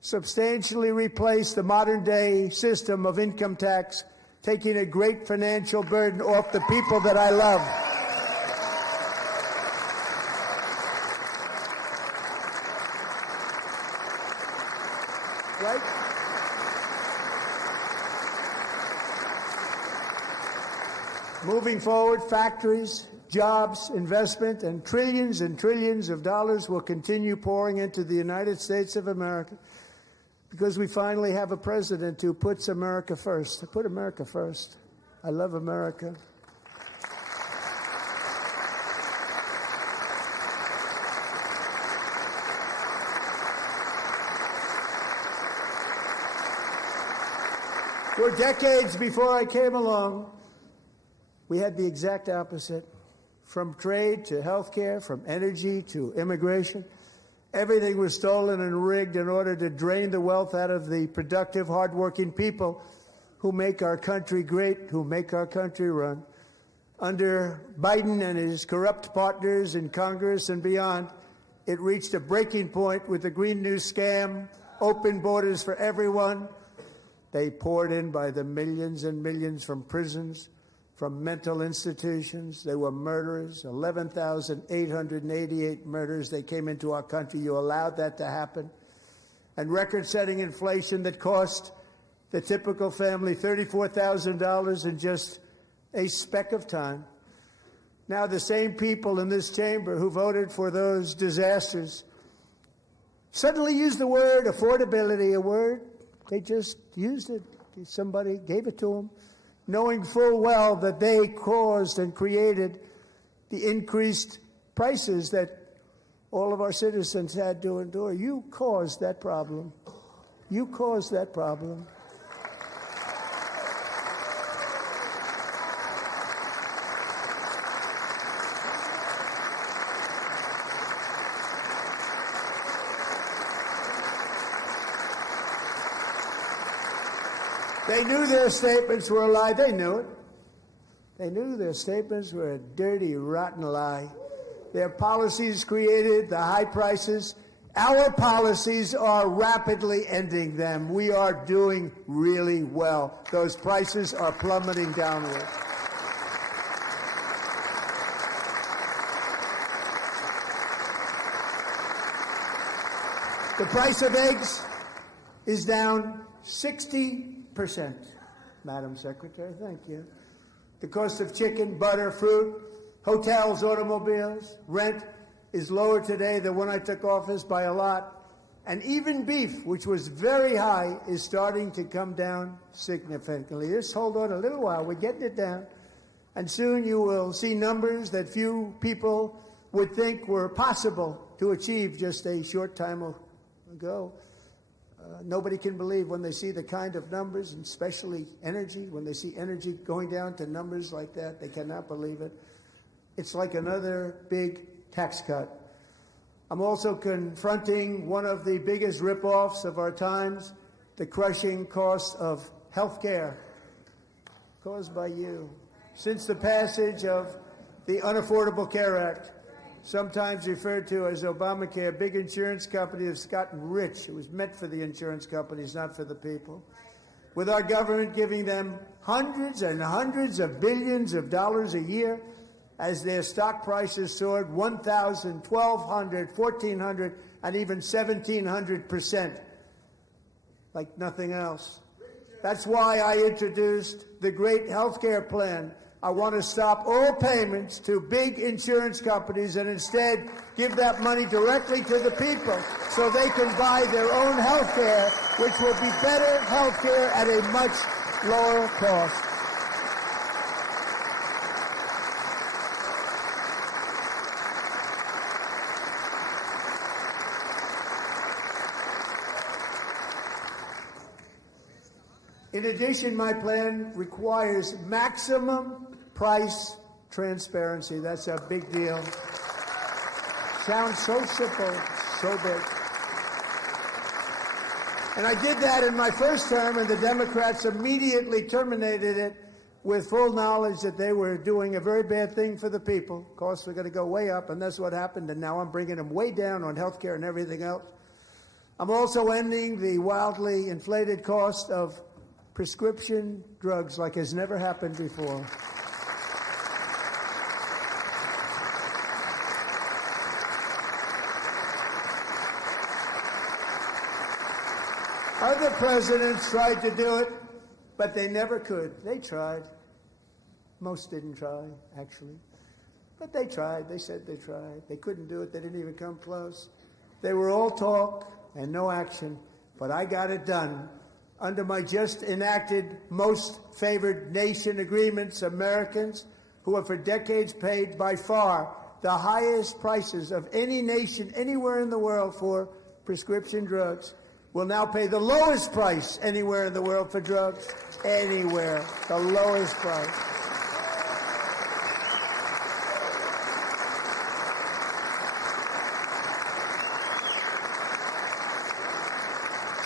substantially replace the modern-day system of income tax, taking a great financial burden off the people that I love. Right? Moving forward, factories, jobs, investment, and trillions of dollars will continue pouring into the United States of America because we finally have a president who puts America first. I put America first. I love America. For decades before I came along, we had the exact opposite. From trade to health care, from energy to immigration, everything was stolen and rigged in order to drain the wealth out of the productive, hardworking people who make our country great, who make our country run. Under Biden and his corrupt partners in Congress and beyond, it reached a breaking point with the Green New scam, open borders for everyone. They poured in by the millions and millions from prisons, from mental institutions. They were murderers, 11,888 murders. They came into our country. You allowed that to happen. And record-setting inflation that cost the typical family $34,000 in just a speck of time. Now the same people in this chamber who voted for those disasters suddenly use the word affordability, a word. They just used it. Somebody gave it to them, knowing full well that they caused and created the increased prices that all of our citizens had to endure. You caused that problem. You caused that problem. They knew their statements were a lie. They knew it. They knew their statements were a dirty, rotten lie. Their policies created the high prices. Our policies are rapidly ending them. We are doing really well. Those prices are plummeting downward. The price of eggs is down 60%, Madam Secretary. Thank you. The cost of chicken, butter, fruit, hotels, automobiles, rent is lower today than when I took office by a lot. And even beef, which was very high, is starting to come down significantly. Just hold on a little while. We're getting it down. And soon you will see numbers that few people would think were possible to achieve just a short time ago. Nobody can believe when they see the kind of numbers, and especially energy, when they see energy going down to numbers like that, they cannot believe it. It's like another big tax cut. I'm also confronting one of the biggest ripoffs of our times, the crushing cost of health care caused by you. Since the passage of the Unaffordable Care Act, sometimes referred to as Obamacare, big insurance company has gotten rich. It was meant for the insurance companies, not for the people. With our government giving them hundreds and hundreds of billions of dollars a year as their stock prices soared 1,000, 1,200, 1,400, and even 1,700%, like nothing else. That's why I introduced the great health care plan. I want to stop all payments to big insurance companies and instead give that money directly to the people so they can buy their own health care, which will be better health care at a much lower cost. In addition, my plan requires maximum price transparency. That's a big deal. Sounds so simple, so big. And I did that in my first term, and the Democrats immediately terminated it with full knowledge that they were doing a very bad thing for the people. Costs were going to go way up, and that's what happened. And now I'm bringing them way down on health care and everything else. I'm also ending the wildly inflated cost of prescription drugs like has never happened before. Other presidents tried to do it, but they never could. They tried. Most didn't try, actually. But they tried. They said they tried. They couldn't do it. They didn't even come close. They were all talk and no action. But I got it done. Under my just enacted most favored nation agreements, Americans who have for decades paid by far the highest prices of any nation anywhere in the world for prescription drugs will now pay the lowest price anywhere in the world for drugs. Anywhere. The lowest price.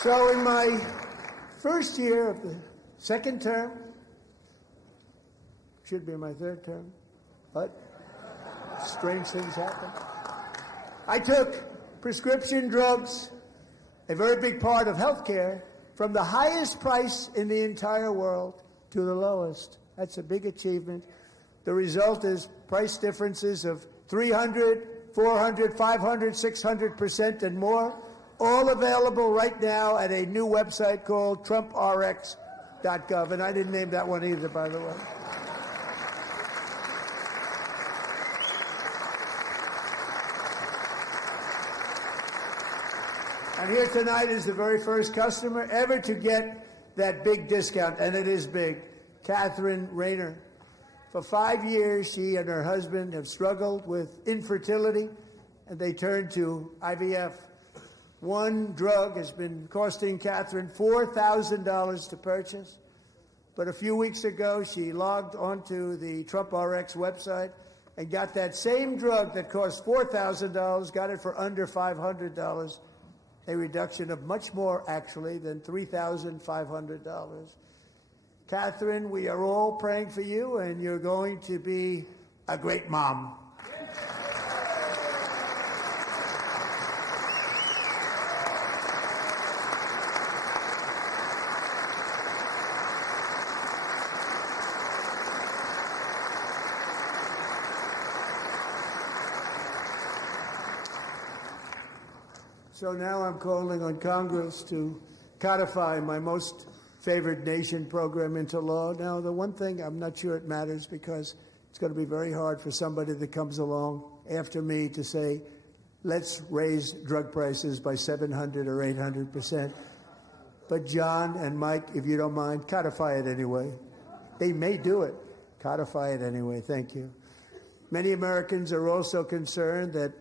So in my first year of the second term, should be my third term, but strange things happen. I took prescription drugs, a very big part of healthcare, from the highest price in the entire world to the lowest. That's a big achievement. The result is price differences of 300, 400, 500, 600% and more, all available right now at a new website called TrumpRx.gov. And I didn't name that one either, by the way. And here tonight is the very first customer ever to get that big discount, and it is big, Catherine Rayner. For 5 years, she and her husband have struggled with infertility, and they turned to IVF. One drug has been costing Catherine $4,000 to purchase, but a few weeks ago, she logged onto the TrumpRx website and got that same drug that cost $4,000, got it for under $500. A reduction of much more, actually, than $3,500. Catherine, we are all praying for you, and you're going to be a great mom. So now I'm calling on Congress to codify my most favored nation program into law. Now, the one thing, I'm not sure it matters because it's going to be very hard for somebody that comes along after me to say, let's raise drug prices by 700 or 800%. But John and Mike, if you don't mind, codify it anyway. They may do it. Codify it anyway. Thank you. Many Americans are also concerned that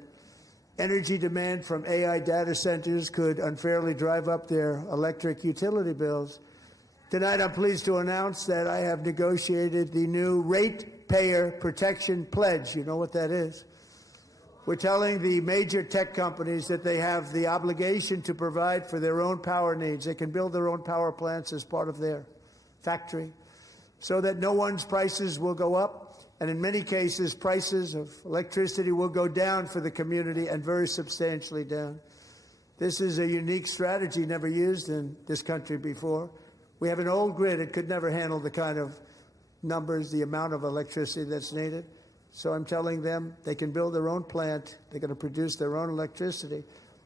energy demand from AI data centers could unfairly drive up their electric utility bills. Tonight, I'm pleased to announce that I have negotiated the new Ratepayer Protection Pledge. You know what that is? We're telling the major tech companies that they have the obligation to provide for their own power needs. They can build their own power plants as part of their factory so that no one's prices will go up And in many cases, prices of electricity will go down for the community, and very substantially down. This is a unique strategy never used in this country before. We have an old grid. It could never handle the kind of numbers, the amount of electricity that's needed. So I'm telling them they can build their own plant. They're going to produce their own electricity.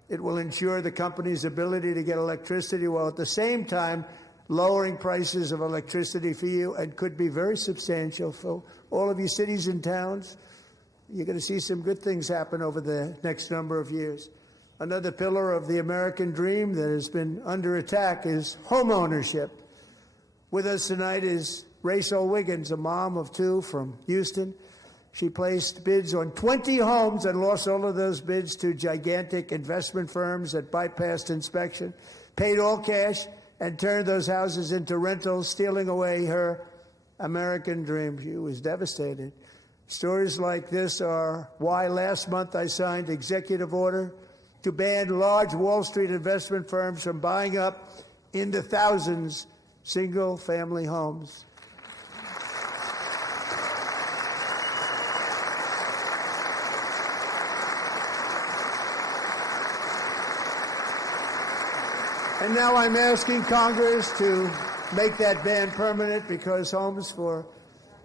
It will ensure the company's ability to get electricity while at the same time lowering prices of electricity for you, and could be very substantial for all of you cities and towns. You're going to see some good things happen over the next number of years. Another pillar of the American dream that has been under attack is home ownership. With us tonight is Rachel Wiggins, a mom of two from Houston. She placed bids on 20 homes and lost all of those bids to gigantic investment firms that bypassed inspection, paid all cash, and turned those houses into rentals, stealing away her American dream. She was devastated. Stories like this are why last month I signed executive order to ban large Wall Street investment firms from buying up into thousands single-family homes. And now I'm asking Congress to make that ban permanent, because homes for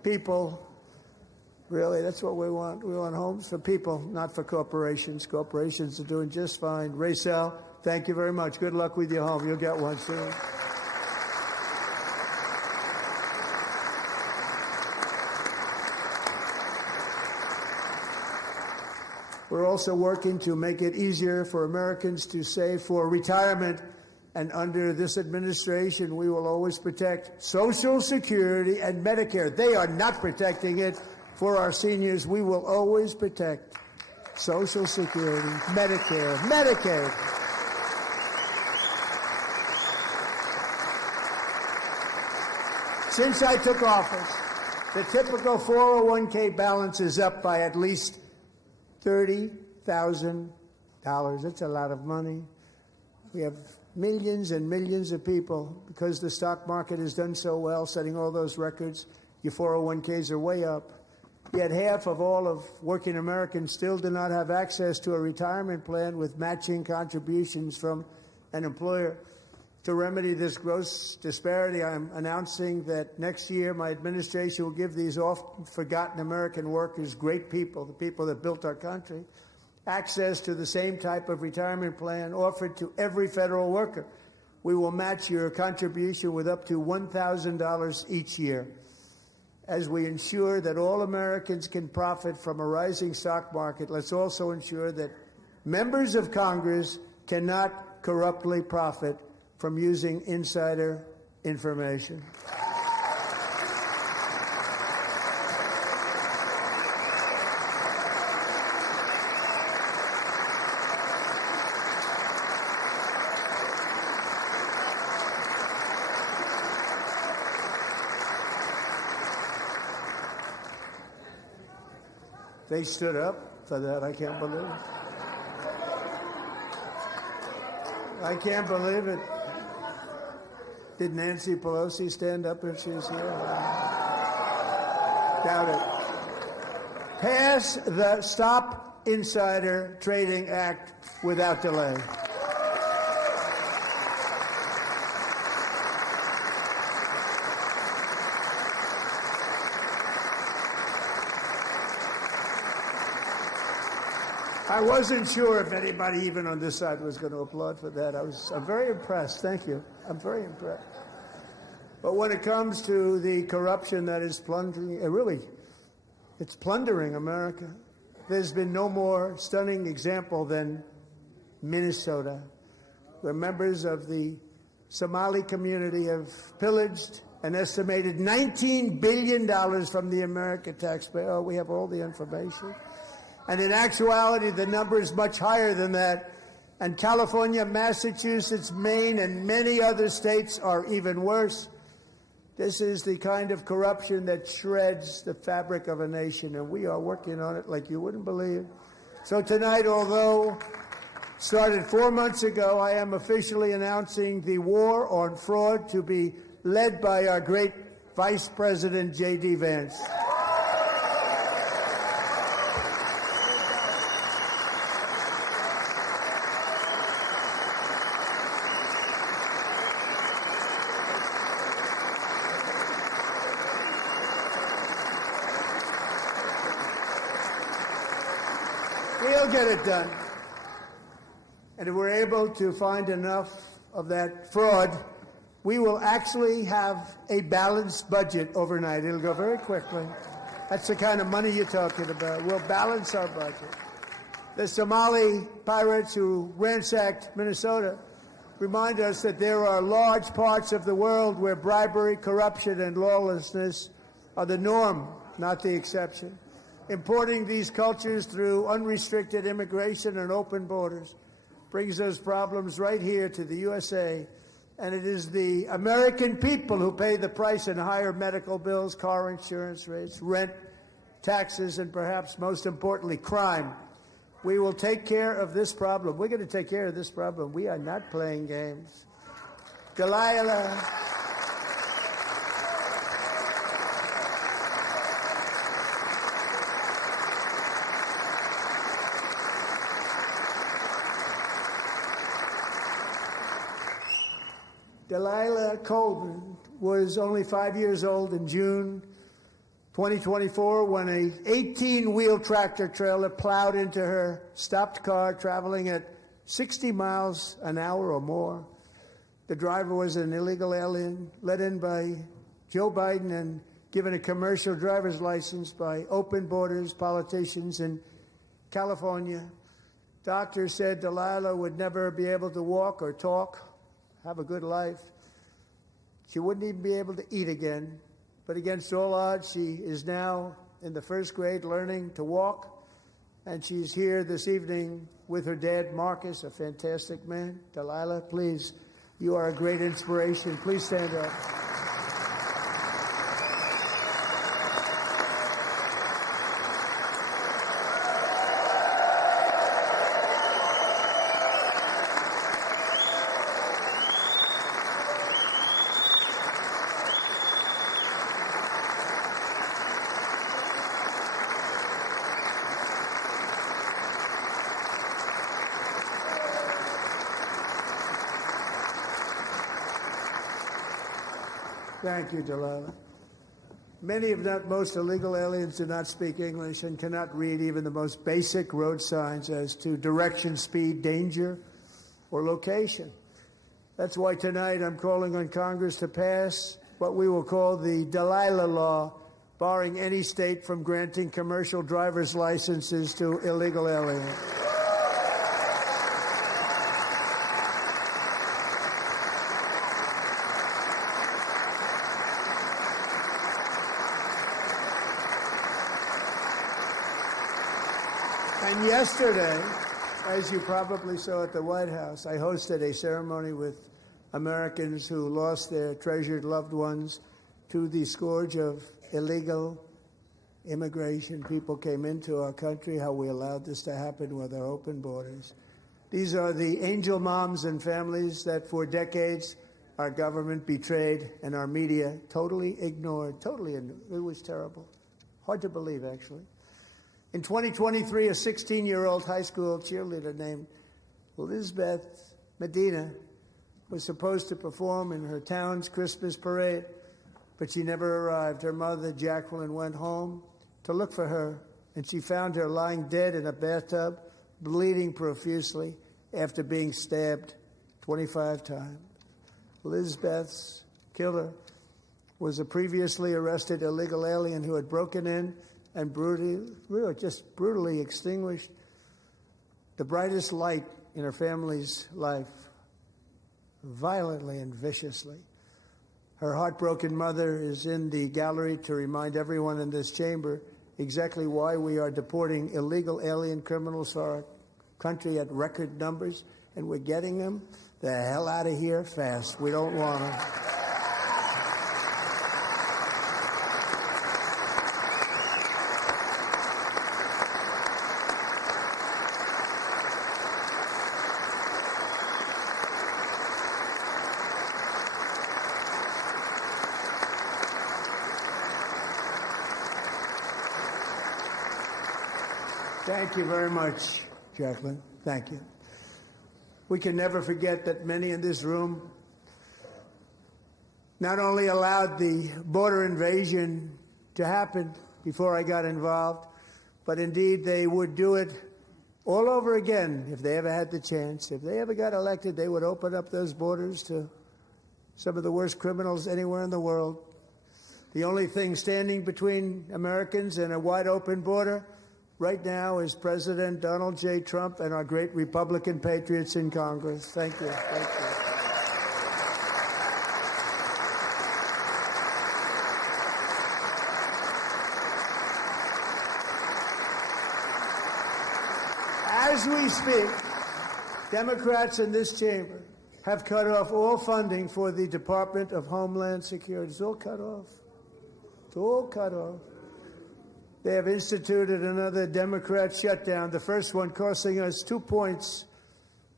people, really, that's what we want. We want homes for people, not for corporations. Corporations are doing just fine. Rachel, thank you very much. Good luck with your home. You'll get one soon. We're also working to make it easier for Americans to save for retirement. And under this administration, we will always protect Social Security and Medicare. They are not protecting it for our seniors. We will always protect Social Security, Medicare, Medicaid. Since I took office, the typical 401k balance is up by at least $30,000. That's a lot of money. We have millions and millions of people, because the stock market has done so well, setting all those records. Your 401ks are way up. Yet half of all of working Americans still do not have access to a retirement plan with matching contributions from an employer. To remedy this gross disparity, I'm announcing that next year my administration will give these often forgotten American workers, great people, the people that built our country, access to the same type of retirement plan offered to every federal worker. We will match your contribution with up to $1,000 each year. As we ensure that all Americans can profit from a rising stock market, let's also ensure that members of Congress cannot corruptly profit from using insider information. They stood up for that. I can't believe it. I can't believe it. Did Nancy Pelosi stand up if she's here? Doubt it. Pass the Stop Insider Trading Act without delay. I wasn't sure if anybody even on this side was going to applaud for that. I'm very impressed. Thank you. I'm very impressed. But when it comes to the corruption that is plundering, it's plundering America. There's been no more stunning example than Minnesota, where members of the Somali community have pillaged an estimated $19 billion from the American taxpayer. Oh, we have all the information. And in actuality, the number is much higher than that. And California, Massachusetts, Maine, and many other states are even worse. This is the kind of corruption that shreds the fabric of a nation, and we are working on it like you wouldn't believe. So tonight, although started 4 months ago, I am officially announcing the war on fraud to be led by our great Vice President J.D. Vance. will get it done. And if we're able to find enough of that fraud, we will actually have a balanced budget overnight. It'll go very quickly. That's the kind of money you're talking about. We'll balance our budget. The Somali pirates who ransacked Minnesota remind us that there are large parts of the world where bribery, corruption, and lawlessness are the norm, not the exception. Importing these cultures through unrestricted immigration and open borders brings those problems right here to the USA, and it is the American people who pay the price in higher medical bills, car insurance rates, rent, taxes, and perhaps most importantly, crime. We will take care of this problem. We're going to take care of this problem. We are not playing games. Delilah. Delilah Colvin was only 5 years old in June 2024 when a 18-wheel tractor trailer plowed into her stopped car traveling at 60 miles an hour or more. The driver was an illegal alien let in by Joe Biden and given a commercial driver's license by open borders politicians in California. Doctors said Delilah would never be able to walk or talk, have a good life. She wouldn't even be able to eat again. But against all odds, she is now in the first grade learning to walk. And she's here this evening with her dad, Marcus, a fantastic man. Delilah, please, you are a great inspiration. Please stand up. Thank you, Delilah. Many, if not most, illegal aliens do not speak English and cannot read even the most basic road signs as to direction, speed, danger, or location. That's why tonight I'm calling on Congress to pass what we will call the Delilah Law, barring any state from granting commercial driver's licenses to illegal aliens. And yesterday, as you probably saw at the White House, I hosted a ceremony with Americans who lost their treasured loved ones to the scourge of illegal immigration. People came into our country, how we allowed this to happen with our open borders. These are the angel moms and families that for decades our government betrayed and our media totally ignored. It was terrible. Hard to believe, actually. In 2023, a 16-year-old high school cheerleader named Elizabeth Medina was supposed to perform in her town's Christmas parade, but she never arrived. Her mother, Jacqueline, went home to look for her, and she found her lying dead in a bathtub, bleeding profusely after being stabbed 25 times. Elizabeth's killer was a previously arrested illegal alien who had broken in and brutally extinguished the brightest light in her family's life, violently and viciously. Her heartbroken mother is in the gallery to remind everyone in this chamber exactly why we are deporting illegal alien criminals to our country at record numbers, and we're getting them the hell out of here fast. We don't want them. Thank you very much, Jacqueline. Thank you. We can never forget that many in this room not only allowed the border invasion to happen before I got involved, but indeed they would do it all over again, if they ever had the chance. If they ever got elected, they would open up those borders to some of the worst criminals anywhere in the world. The only thing standing between Americans and a wide open border right now is President Donald J. Trump and our great Republican patriots in Congress. Thank you. Thank you. As we speak, Democrats in this chamber have cut off all funding for the Department of Homeland Security. It's all cut off. It's all cut off. They have instituted another Democrat shutdown, the first one costing us 2 points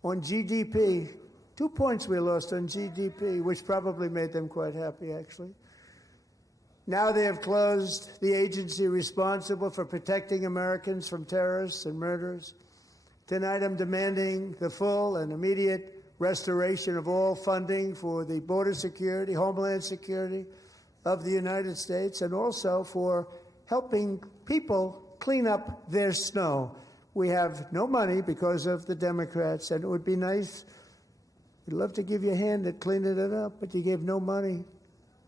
on GDP. 2 points we lost on GDP, which probably made them quite happy, actually. Now they have closed the agency responsible for protecting Americans from terrorists and murderers. Tonight I'm demanding the full and immediate restoration of all funding for the border security, homeland security of the United States, and also for helping people clean up their snow. We have no money because of the Democrats, and it would be nice. We'd love to give you a hand at cleaning it up, but you gave no money.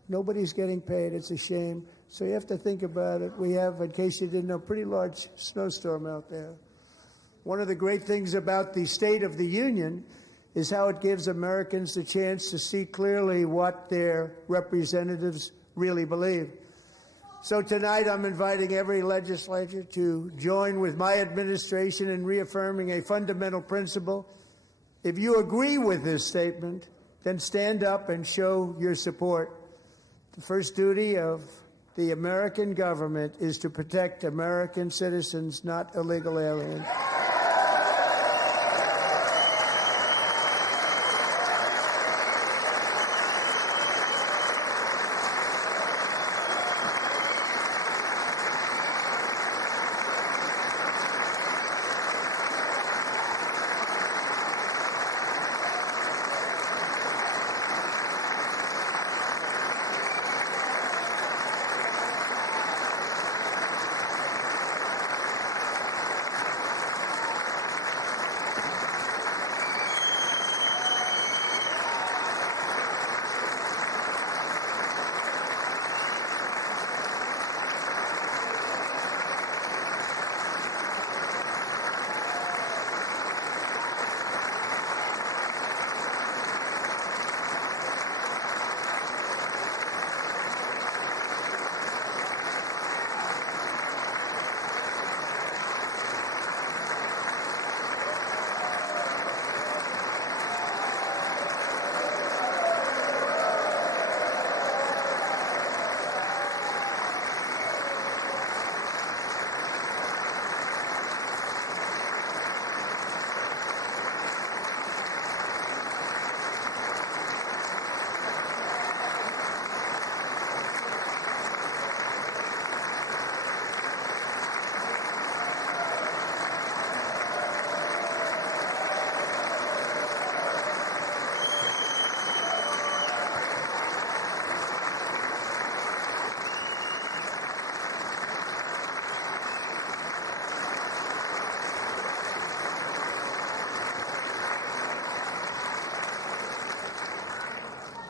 Nobody's getting paid. It's a shame. So you have to think about it. We have, in case you didn't know, a pretty large snowstorm out there. One of the great things about the State of the Union is how it gives Americans the chance to see clearly what their representatives really believe. So tonight I'm inviting every legislature to join with my administration in reaffirming a fundamental principle. If you agree with this statement, then stand up and show your support. The first duty of the American government is to protect American citizens, not illegal aliens.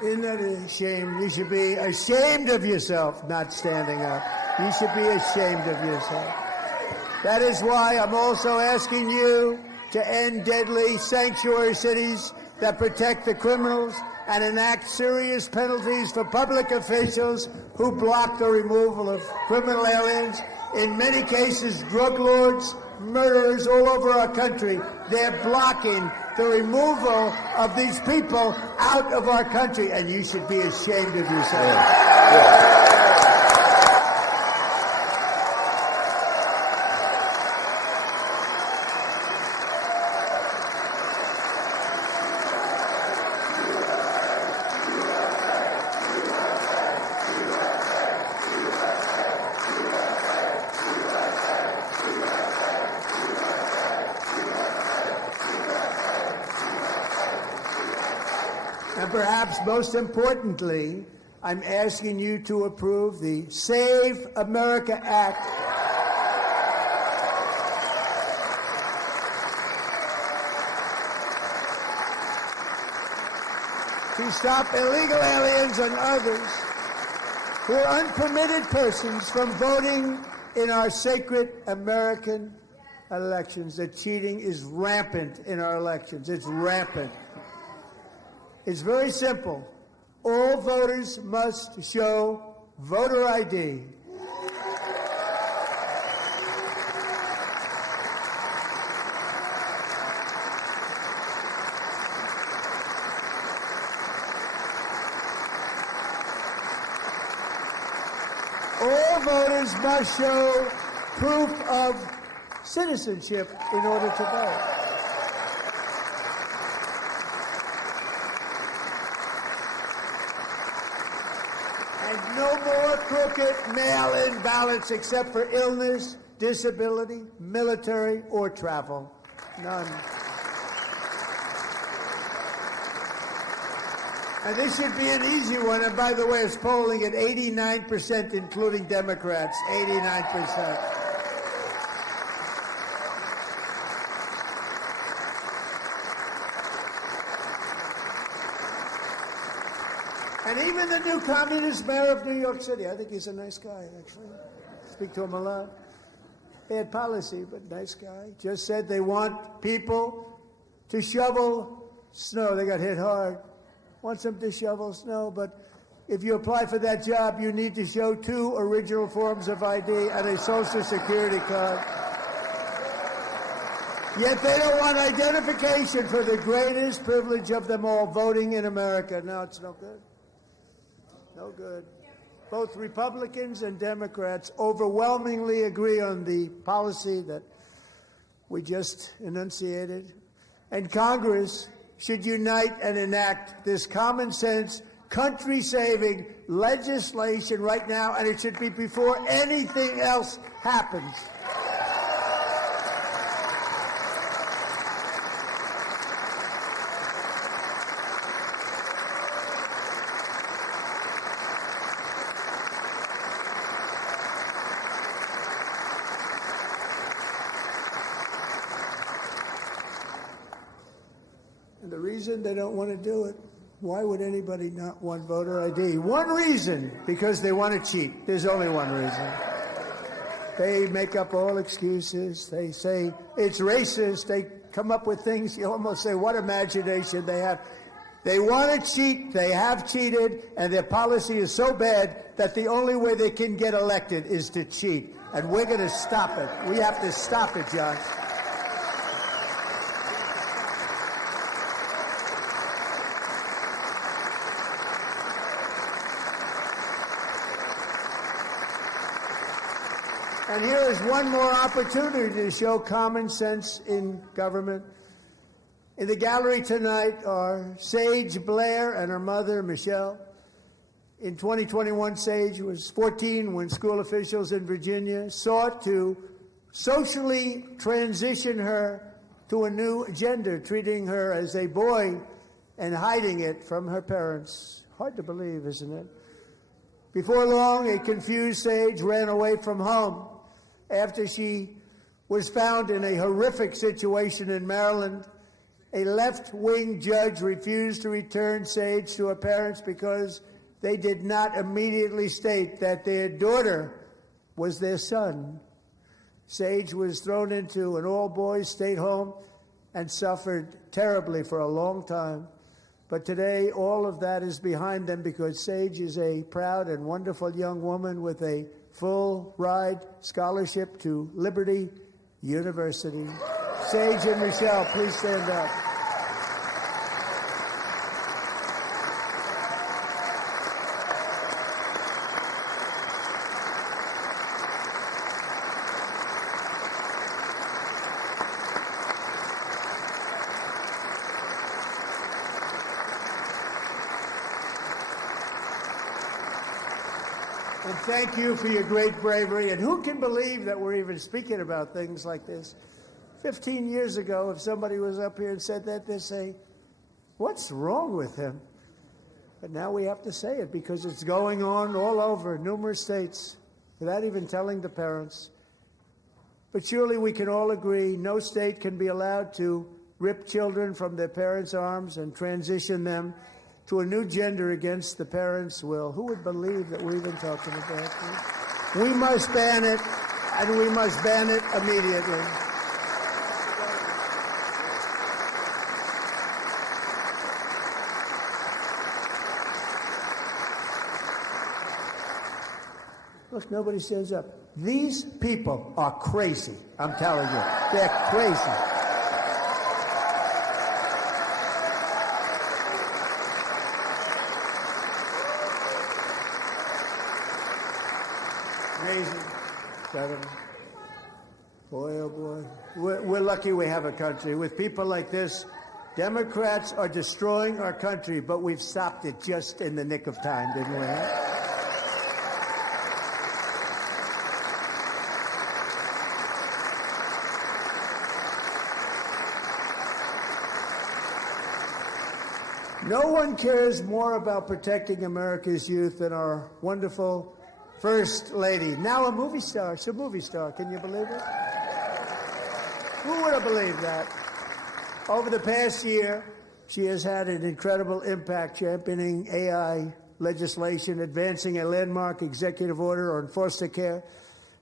Isn't that a shame? You should be ashamed of yourself not standing up. You should be ashamed of yourself. That is why I'm also asking you to end deadly sanctuary cities that protect the criminals and enact serious penalties for public officials who block the removal of criminal aliens. In many cases, drug lords, murderers all over our country, they're blocking the removal of these people out of our country, and you should be ashamed of yourself. And perhaps most importantly, I'm asking you to approve the Save America Act. to stop illegal aliens and others who are unpermitted persons from voting in our sacred American elections. The cheating is rampant in our elections. It's rampant. It's very simple. All voters must show voter ID. All voters must show proof of citizenship in order to vote. And no more crooked mail-in ballots except for illness, disability, military, or travel. None. And this should be an easy one. And by the way, it's polling at 89%, including Democrats. 89%. And even the new communist mayor of New York City, I think he's a nice guy, actually. Speak to him a lot. Bad policy, but nice guy. Just said they want people to shovel snow. They got hit hard. Wants them to shovel snow, but if you apply for that job, you need to show 2 original forms of ID and a Social Security card. Yet they don't want identification for the greatest privilege of them all, voting in America. No, it's no good. No good. Both Republicans and Democrats overwhelmingly agree on the policy that we just enunciated. And Congress should unite and enact this common sense, country-saving legislation right now, and it should be before anything else happens. And the reason they don't want to do it, why would anybody not want voter ID? One reason, because they want to cheat. There's only one reason. They make up all excuses. They say it's racist. They come up with things. You almost say, what imagination they have. They want to cheat. They have cheated. And their policy is so bad that the only way they can get elected is to cheat. And we're going to stop it. We have to stop it, John. And here is one more opportunity to show common sense in government. In the gallery tonight are Sage Blair and her mother, Michelle. In 2021, Sage was 14 when school officials in Virginia sought to socially transition her to a new gender, treating her as a boy and hiding it from her parents. Hard to believe, isn't it? Before long, a confused Sage ran away from home after she was found in a horrific situation in Maryland. A left-wing judge refused to return Sage to her parents because they did not immediately state that their daughter was their son. Sage was thrown into an all-boys state home and suffered terribly for a long time. But today, all of that is behind them because Sage is a proud and wonderful young woman with a full-ride scholarship to Liberty University. Sage and Michelle, please stand up. And thank you for your great bravery. And who can believe that we're even speaking about things like this? 15 years ago, if somebody was up here and said that, they'd say, what's wrong with him? But now we have to say it because it's going on all over numerous states without even telling the parents. But surely we can all agree no state can be allowed to rip children from their parents' arms and transition them to a new gender against the parents' will. Who would believe that we're even talking about this? We must ban it, and we must ban it immediately. Look, nobody stands up. These people are crazy. I'm telling you. They're crazy. Amazing. Governor. Boy, oh boy. We're lucky we have a country. With people like this, Democrats are destroying our country, but we've stopped it just in the nick of time, didn't we? Huh? No one cares more about protecting America's youth than our wonderful First Lady. Now a movie star. She's a movie star. Can you believe it? Who would have believed that? Over the past year, she has had an incredible impact championing AI legislation, advancing a landmark executive order on foster care,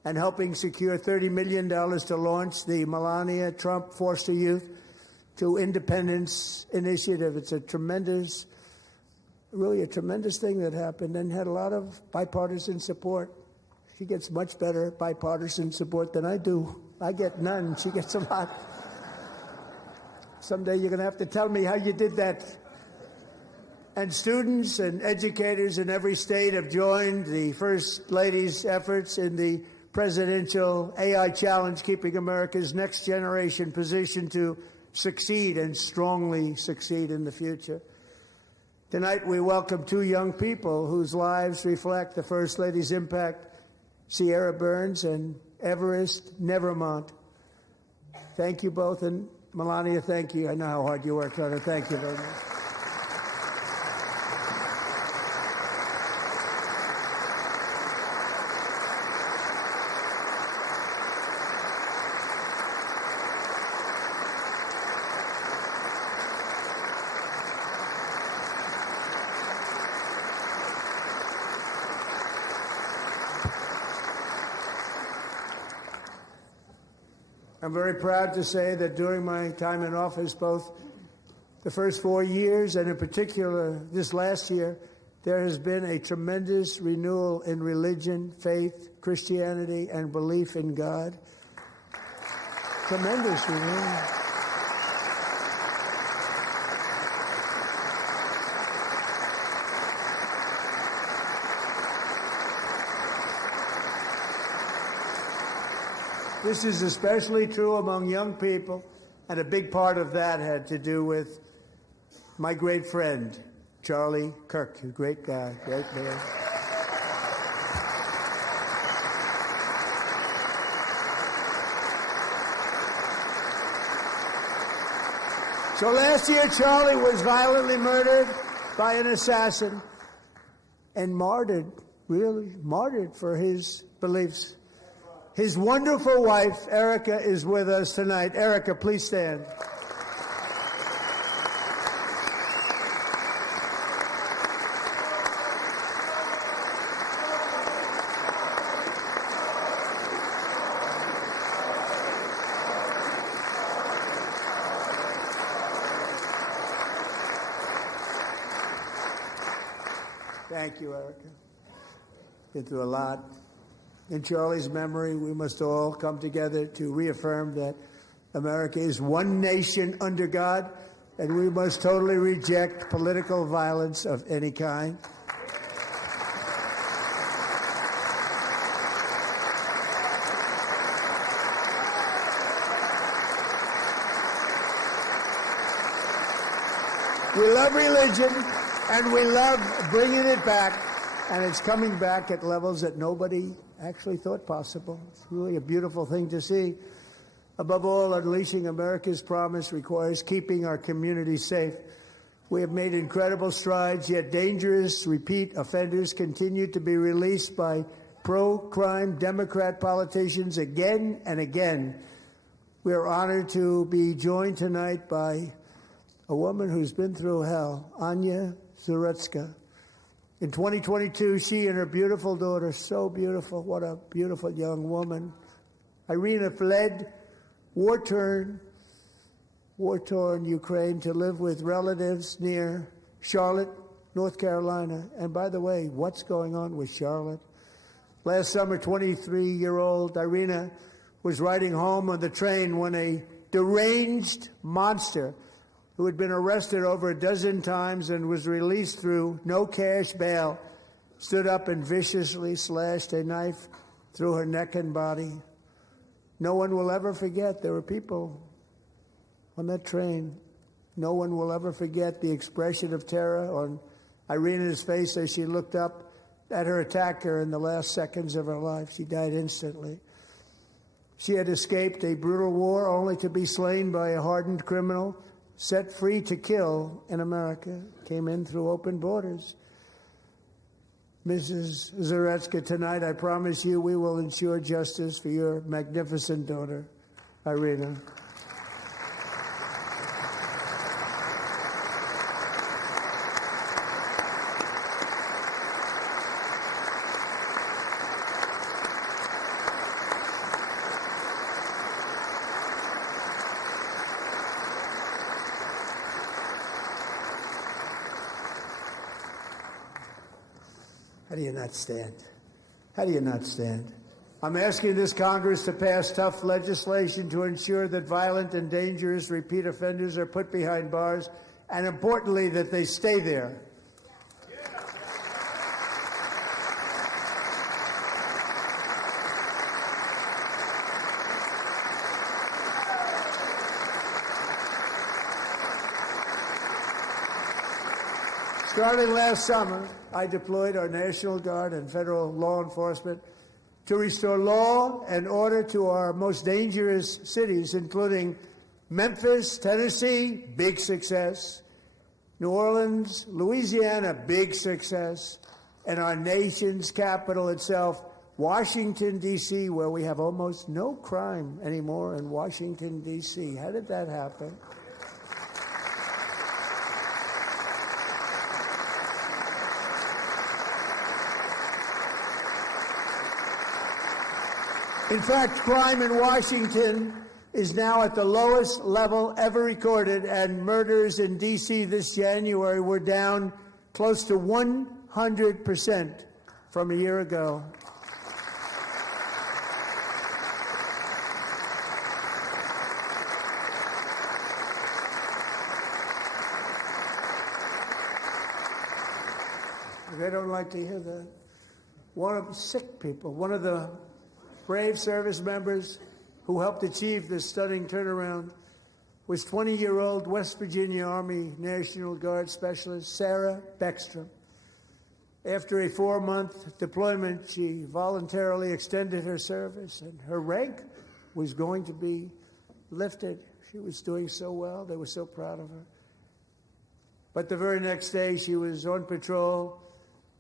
and helping secure $30 million to launch the Melania Trump Foster Youth to Independence Initiative. It's a tremendous, really a tremendous thing that happened and had a lot of bipartisan support. She gets much better bipartisan support than I do. I get none. She gets a lot. Someday you're going to have to tell me how you did that. And students and educators in every state have joined the First Lady's efforts in the presidential AI challenge, keeping America's next generation positioned to succeed and strongly succeed in the future. Tonight we welcome two young people whose lives reflect the First Lady's impact, Sierra Burns and Everest Nevermont. Thank you both, and Melania, thank you. I know how hard you worked on it. Thank you very much. I'm very proud to say that during my time in office, both the first 4 years and in particular this last year, there has been a tremendous renewal in religion, faith, Christianity, and belief in God. Tremendous renewal. This is especially true among young people, and a big part of that had to do with my great friend, Charlie Kirk, a great guy, great man. So last year, Charlie was violently murdered by an assassin and martyred, really martyred for his beliefs. His wonderful wife, Erica, is with us tonight. Erica, please stand. Thank you, Erica. Been through a lot. In Charlie's memory, we must all come together to reaffirm that America is one nation under God, and we must totally reject political violence of any kind. We love religion, and we love bringing it back, and it's coming back at levels that nobody actually thought possible. It's really a beautiful thing to see. Above all, unleashing America's promise requires keeping our communities safe. We have made incredible strides, yet dangerous repeat offenders continue to be released by pro-crime Democrat politicians again and again. We are honored to be joined tonight by a woman who's been through hell, Anya Zaretska. In 2022, she and her beautiful daughter, so beautiful, what a beautiful young woman, Irina, fled war-torn Ukraine to live with relatives near Charlotte, North Carolina. And by the way, what's going on with Charlotte? Last summer, 23-year-old Irina was riding home on the train when a deranged monster who had been arrested over a dozen times and was released through no cash bail stood up and viciously slashed a knife through her neck and body. No one will ever forget. There were people on that train. No one will ever forget the expression of terror on Irina's face as she looked up at her attacker in the last seconds of her life. She died instantly. She had escaped a brutal war only to be slain by a hardened criminal set free to kill in America. Came in through open borders. Mrs. Zaretska, tonight I promise you we will ensure justice for your magnificent daughter, Irina. How do you not stand? How do you not stand? I'm asking this Congress to pass tough legislation to ensure that violent and dangerous repeat offenders are put behind bars, and importantly, that they stay there. Starting last summer, I deployed our National Guard and federal law enforcement to restore law and order to our most dangerous cities, including Memphis, Tennessee, big success, New Orleans, Louisiana, big success, and our nation's capital itself, Washington, D.C., where we have almost no crime anymore in Washington, D.C. How did that happen? In fact, crime in Washington is now at the lowest level ever recorded, and murders in D.C. this January were down close to 100% from a year ago. They don't like to hear that. One of the sick people, one of the brave service members who helped achieve this stunning turnaround was 20-year-old West Virginia Army National Guard Specialist Sarah Beckstrom. After a 4-month deployment, she voluntarily extended her service, and her rank was going to be lifted. She was doing so well. They were so proud of her. But the very next day, she was on patrol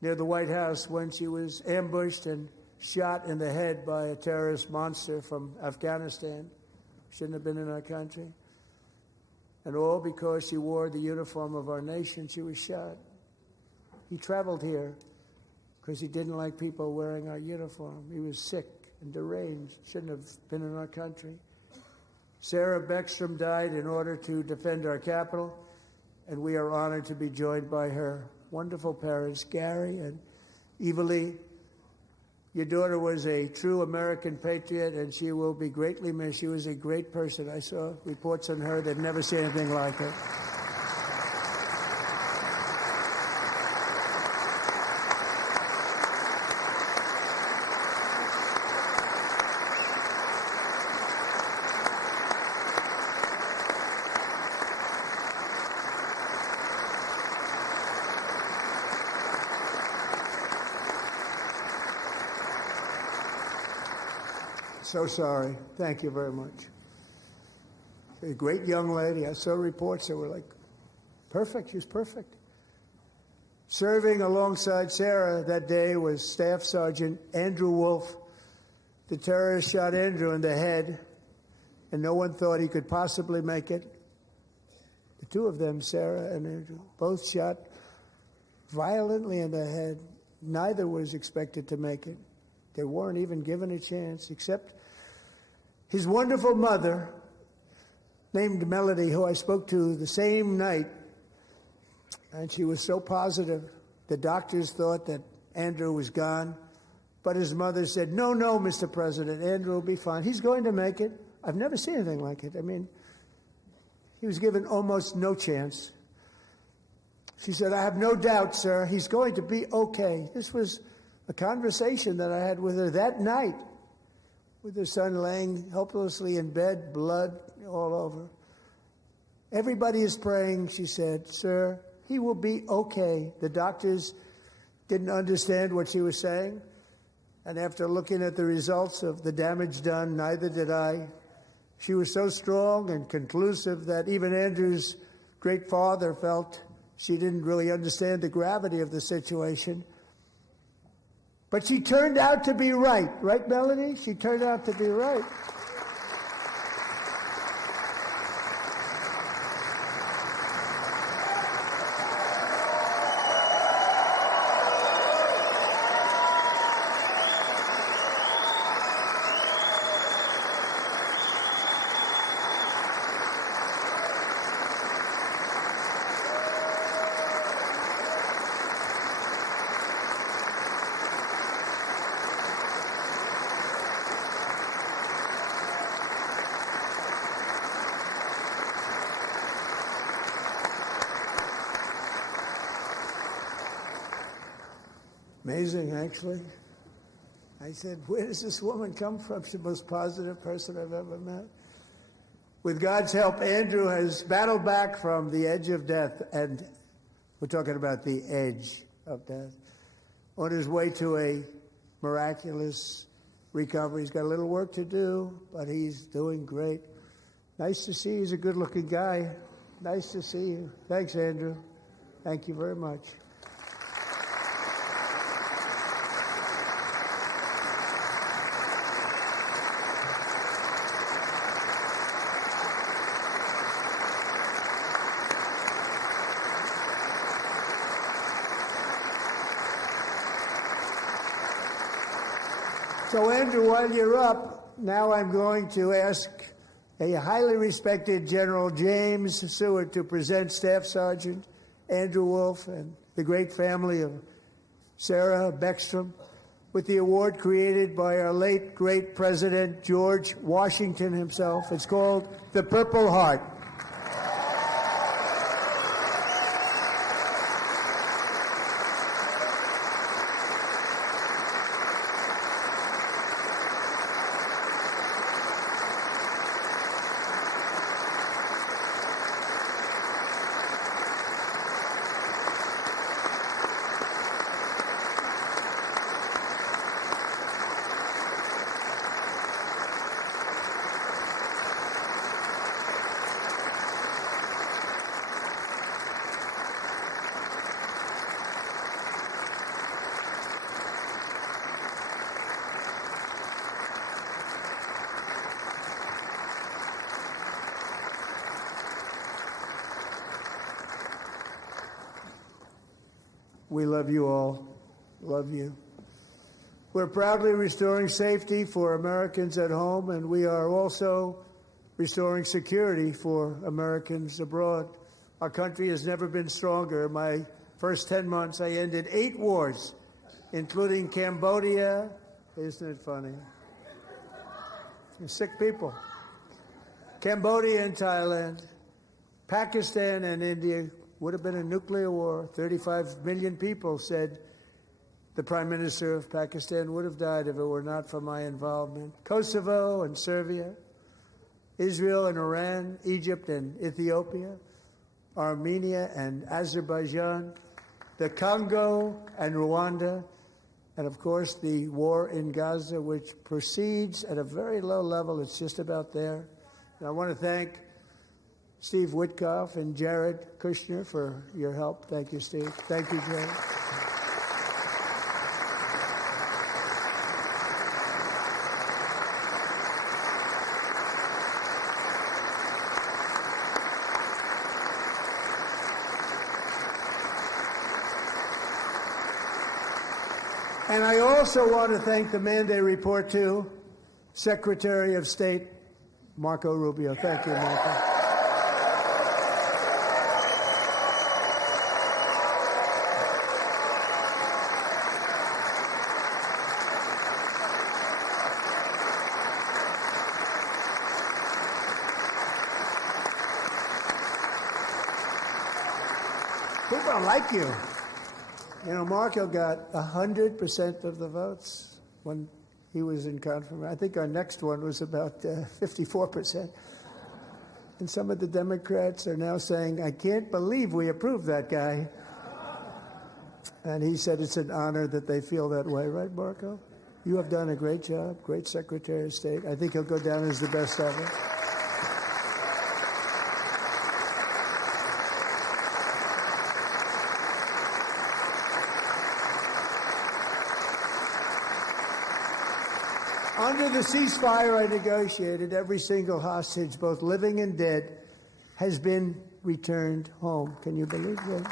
near the White House when she was ambushed and shot in the head by a terrorist monster from Afghanistan. Shouldn't have been in our country. And all because she wore the uniform of our nation, she was shot. He traveled here because he didn't like people wearing our uniform. He was sick and deranged, shouldn't have been in our country. Sarah Beckstrom died in order to defend our capital, and we are honored to be joined by her wonderful parents, Gary and Evalie. Your daughter was a true American patriot, and she will be greatly missed. She was a great person. I saw reports on her. They'd never seen anything like her. So sorry. Thank you very much. A great young lady. I saw reports that were like, perfect. She was perfect. Serving alongside Sarah that day was Staff Sergeant Andrew Wolf. The terrorist shot Andrew in the head, and no one thought he could possibly make it. The two of them, Sarah and Andrew, both shot violently in the head. Neither was expected to make it. They weren't even given a chance, except his wonderful mother, named Melody, who I spoke to the same night, and she was so positive. The doctors thought that Andrew was gone, but his mother said, no, Mr. President, Andrew will be fine. He's going to make it. I've never seen anything like it. I mean, he was given almost no chance. She said, I have no doubt, sir, he's going to be okay. This was a conversation that I had with her that night, with her son laying helplessly in bed, blood all over. Everybody is praying, she said, sir, he will be okay. The doctors didn't understand what she was saying. And after looking at the results of the damage done, neither did I. She was so strong and conclusive that even Andrew's great father felt she didn't really understand the gravity of the situation. But she turned out to be right. Right, Melanie? She turned out to be right. Amazing, actually. I said, where does this woman come from? She's the most positive person I've ever met. With God's help, Andrew has battled back from the edge of death, and we're talking about the edge of death, on his way to a miraculous recovery. He's got a little work to do, but he's doing great. Nice to see you. He's a good-looking guy. Nice to see you. Thanks, Andrew. Thank you very much. So, Andrew, while you're up, now I'm going to ask a highly respected General James Seward to present Staff Sergeant Andrew Wolf and the great family of Sarah Beckstrom with the award created by our late, great President George Washington himself. It's called the Purple Heart. We love you all. Love you. We're proudly restoring safety for Americans at home, and we are also restoring security for Americans abroad. Our country has never been stronger. My first 10 months, I ended 8 wars, including Cambodia. Isn't it funny? Sick people. Cambodia and Thailand, Pakistan and India. Would have been a nuclear war. 35 million people, said the Prime Minister of Pakistan, would have died if it were not for my involvement. Kosovo and Serbia, Israel and Iran, Egypt and Ethiopia, Armenia and Azerbaijan, the Congo and Rwanda, and of course the war in Gaza, which proceeds at a very low level. It's just about there. And I want to thank Steve Witkoff and Jared Kushner for your help. Thank you, Steve. Thank you, Jared. And I also want to thank the man they report to, Secretary of State Marco Rubio. Thank you, Marco. People don't like you. You know, Marco got 100% of the votes when he was in confirmation. I think our next one was about 54%. And some of the Democrats are now saying, I can't believe we approved that guy. And he said it's an honor that they feel that way, right, Marco? You have done a great job, great Secretary of State. I think he'll go down as the best ever. Under the ceasefire I negotiated, every single hostage, both living and dead, has been returned home. Can you believe that?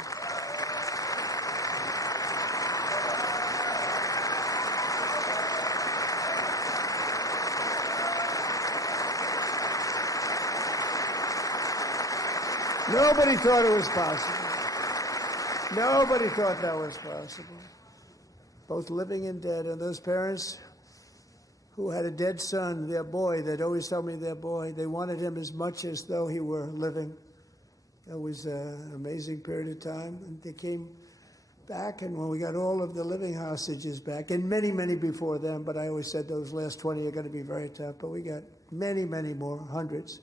Nobody thought it was possible. Nobody thought that was possible. Both living and dead. And those parents who had a dead son, their boy, they'd always tell me their boy, they wanted him as much as though he were living. It was an amazing period of time. And they came back, and when we got all of the living hostages back, and many, many before them, but I always said those last 20 are going to be very tough, but we got many, many more, hundreds.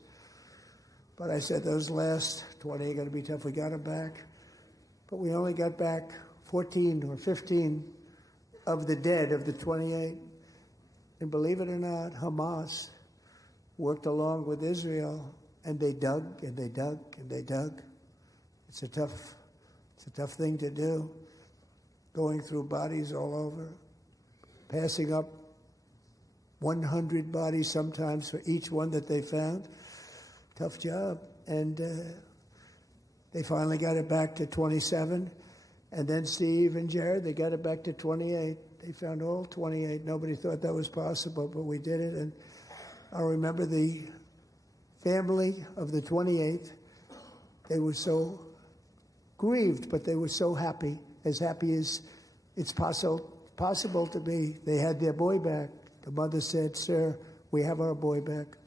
But I said those last 20 are going to be tough. We got them back. But we only got back 14 or 15 of the dead of the 28. And believe it or not, Hamas worked along with Israel, and they dug and they dug and they dug. It's a tough thing to do, going through bodies all over, passing up 100 bodies sometimes for each one that they found. Tough job. And they finally got it back to 27. And then Steve and Jared, they got it back to 28. They found all 28. Nobody thought that was possible, but we did it. And I remember the family of the 28th. They were so grieved, but they were so happy as it's possible to be. They had their boy back. The mother said, "Sir, we have our boy back."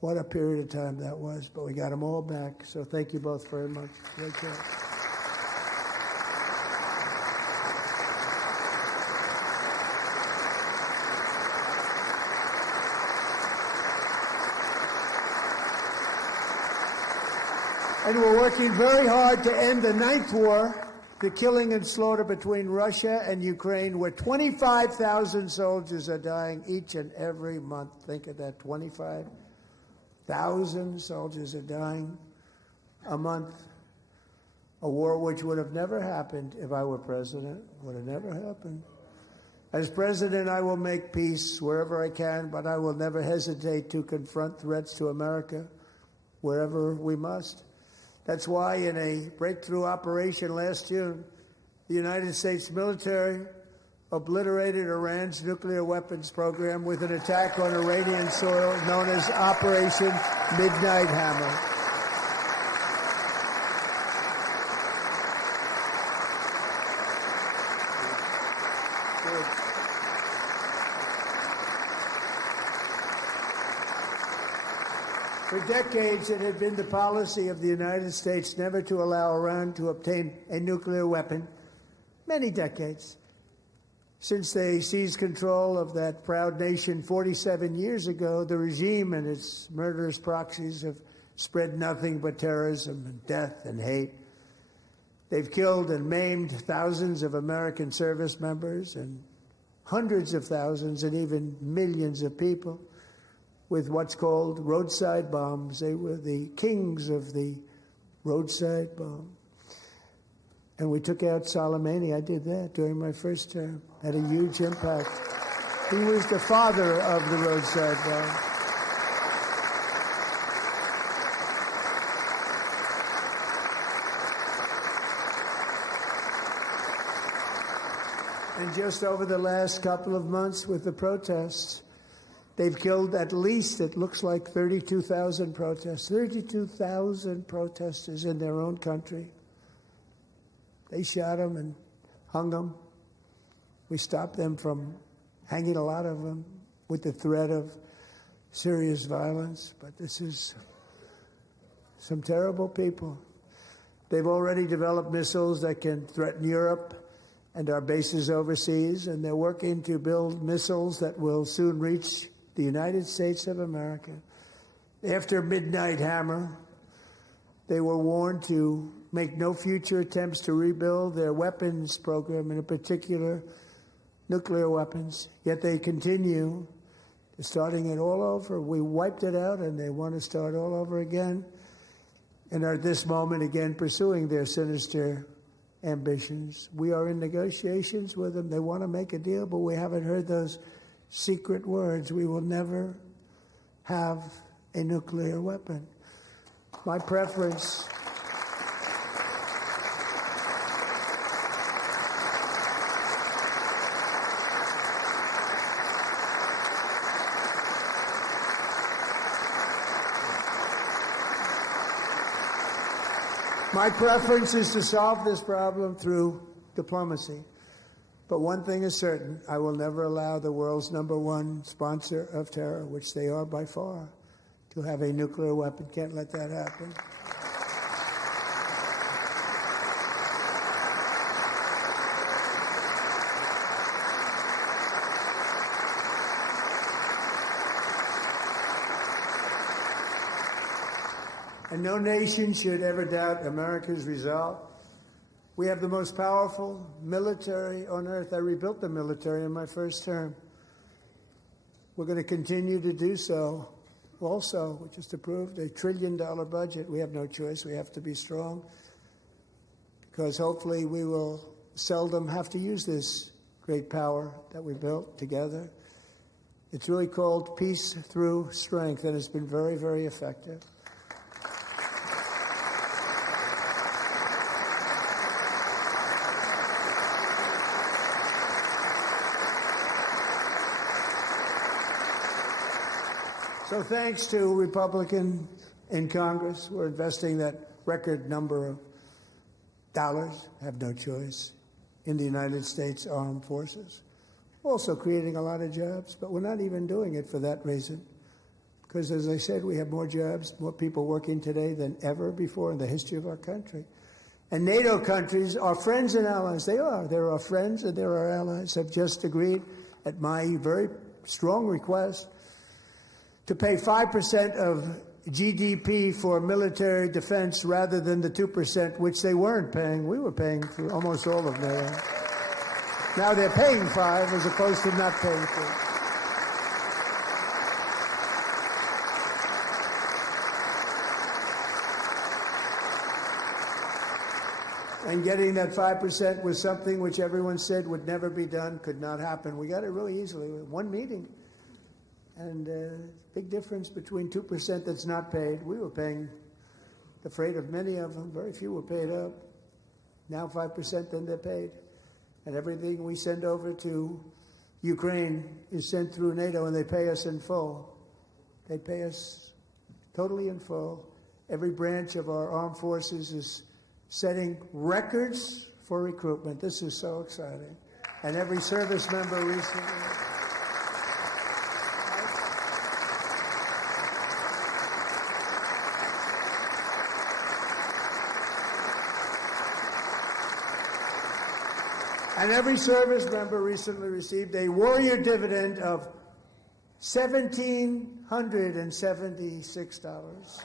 What a period of time that was, but we got them all back. So thank you both very much. Great job. And we're working very hard to end the ninth war, the killing and slaughter between Russia and Ukraine, where 25,000 soldiers are dying each and every month. Think of that, 25,000 soldiers are dying a month. A war which would have never happened if I were president. Would have never happened. As president, I will make peace wherever I can, but I will never hesitate to confront threats to America wherever we must. That's why in a breakthrough operation last June, the United States military obliterated Iran's nuclear weapons program with an attack on Iranian soil known as Operation Midnight Hammer. For decades, it had been the policy of the United States never to allow Iran to obtain a nuclear weapon. Many decades. Since they seized control of that proud nation 47 years ago, the regime and its murderous proxies have spread nothing but terrorism and death and hate. They've killed and maimed thousands of American service members and hundreds of thousands and even millions of people with what's called roadside bombs. They were the kings of the roadside bomb. And we took out Soleimani. I did that during my first term. Had a huge impact. He was the father of the roadside bomb. And just over the last couple of months with the protests, they've killed at least, it looks like, 32,000 protests. 32,000 protesters in their own country. They shot them and hung them. We stopped them from hanging a lot of them with the threat of serious violence. But this is some terrible people. They've already developed missiles that can threaten Europe and our bases overseas, and they're working to build missiles that will soon reach the United States of America. After Midnight Hammer, they were warned to make no future attempts to rebuild their weapons program, in particular nuclear weapons. Yet they continue, starting it all over. We wiped it out, and they want to start all over again, and are at this moment again pursuing their sinister ambitions. We are in negotiations with them. They want to make a deal, but we haven't heard those secret words. We will never have a nuclear weapon. My preference is to solve this problem through diplomacy. But one thing is certain, I will never allow the world's #1 sponsor of terror, which they are by far, to have a nuclear weapon. Can't let that happen. And no nation should ever doubt America's resolve. We have the most powerful military on earth. I rebuilt the military in my first term. We're going to continue to do so. Also, we just approved a $1 trillion budget. We have no choice. We have to be strong, because hopefully we will seldom have to use this great power that we built together. It's really called Peace Through Strength, and it's been very, very effective. So thanks to Republicans in Congress, we're investing that record number of dollars, have no choice, in the United States Armed Forces. Also creating a lot of jobs, but we're not even doing it for that reason. Because as I said, we have more jobs, more people working today than ever before in the history of our country. And NATO countries are friends and allies. They are. They're our friends and they're our allies, have just agreed at my very strong request to pay 5% of GDP for military defense rather than the 2%, which they weren't paying. We were paying for almost all of NATO. Now they're paying 5 as opposed to not paying 3. And getting that 5% was something which everyone said would never be done, could not happen. We got it really easily with one meeting. And big difference between 2% that's not paid. We were paying the freight of many of them. Very few were paid up. Now 5%, then they're paid. And everything we send over to Ukraine is sent through NATO, and they pay us in full. They pay us totally in full. Every branch of our armed forces is setting records for recruitment. This is so exciting. And every service member recently... And every service member recently received a warrior dividend of $1,776.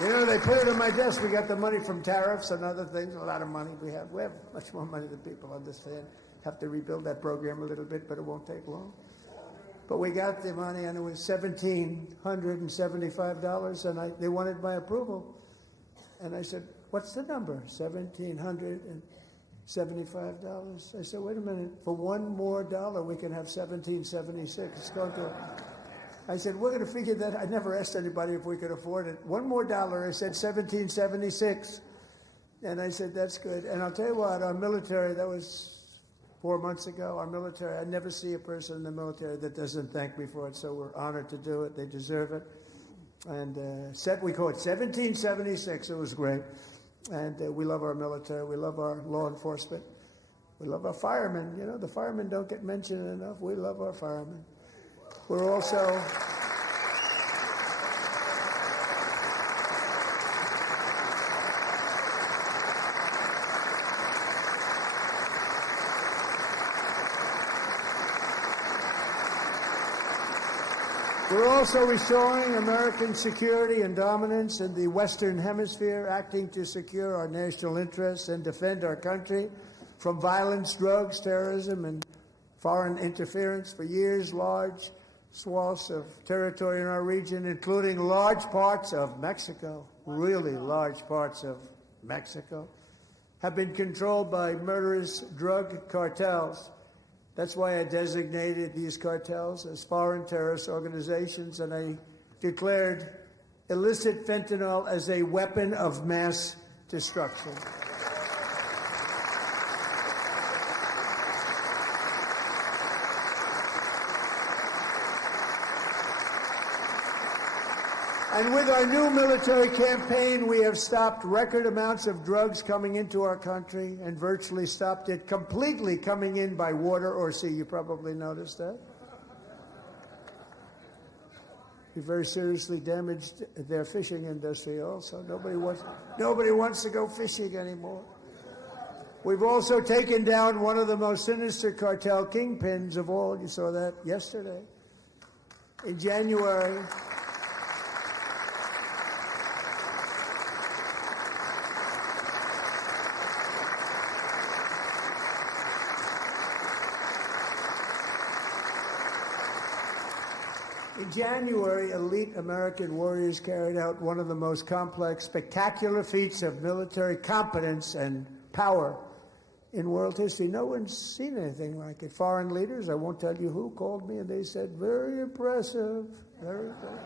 You know, they put it on my desk. We got the money from tariffs and other things, a lot of money we have. We have much more money than people understand. Have to rebuild that program a little bit, but it won't take long. But we got the money, and it was $1,775, and they wanted my approval. And I said, what's the number? $1,775. I said, wait a minute. For $1 more, we can have $1,776. It's going to... I said, we're going to figure that. I never asked anybody if we could afford it. $1 more. I said 1776. And I said, that's good. And I'll tell you what, our military, that was 4 months ago, our military, I never see a person in the military that doesn't thank me for it. So we're honored to do it. They deserve it. And we call it 1776. It was great. And we love our military. We love our law enforcement. We love our firemen. You know, the firemen don't get mentioned enough. We love our firemen. We're also... We're also restoring American security and dominance in the Western Hemisphere, acting to secure our national interests and defend our country from violence, drugs, terrorism, and foreign interference. For years, large swaths of territory in our region, including large parts of Mexico, really large parts of Mexico, have been controlled by murderous drug cartels. That's why I designated these cartels as foreign terrorist organizations, and I declared illicit fentanyl as a weapon of mass destruction. And with our new military campaign, we have stopped record amounts of drugs coming into our country and virtually stopped it completely coming in by water or sea. You probably noticed that. We very seriously damaged their fishing industry also. Nobody wants to go fishing anymore. We've also taken down one of the most sinister cartel kingpins of all. You saw that yesterday. In January... In January, elite American warriors carried out one of the most complex, spectacular feats of military competence and power in world history. No one's seen anything like it. Foreign leaders, I won't tell you who, called me and they said, very impressive, very impressive.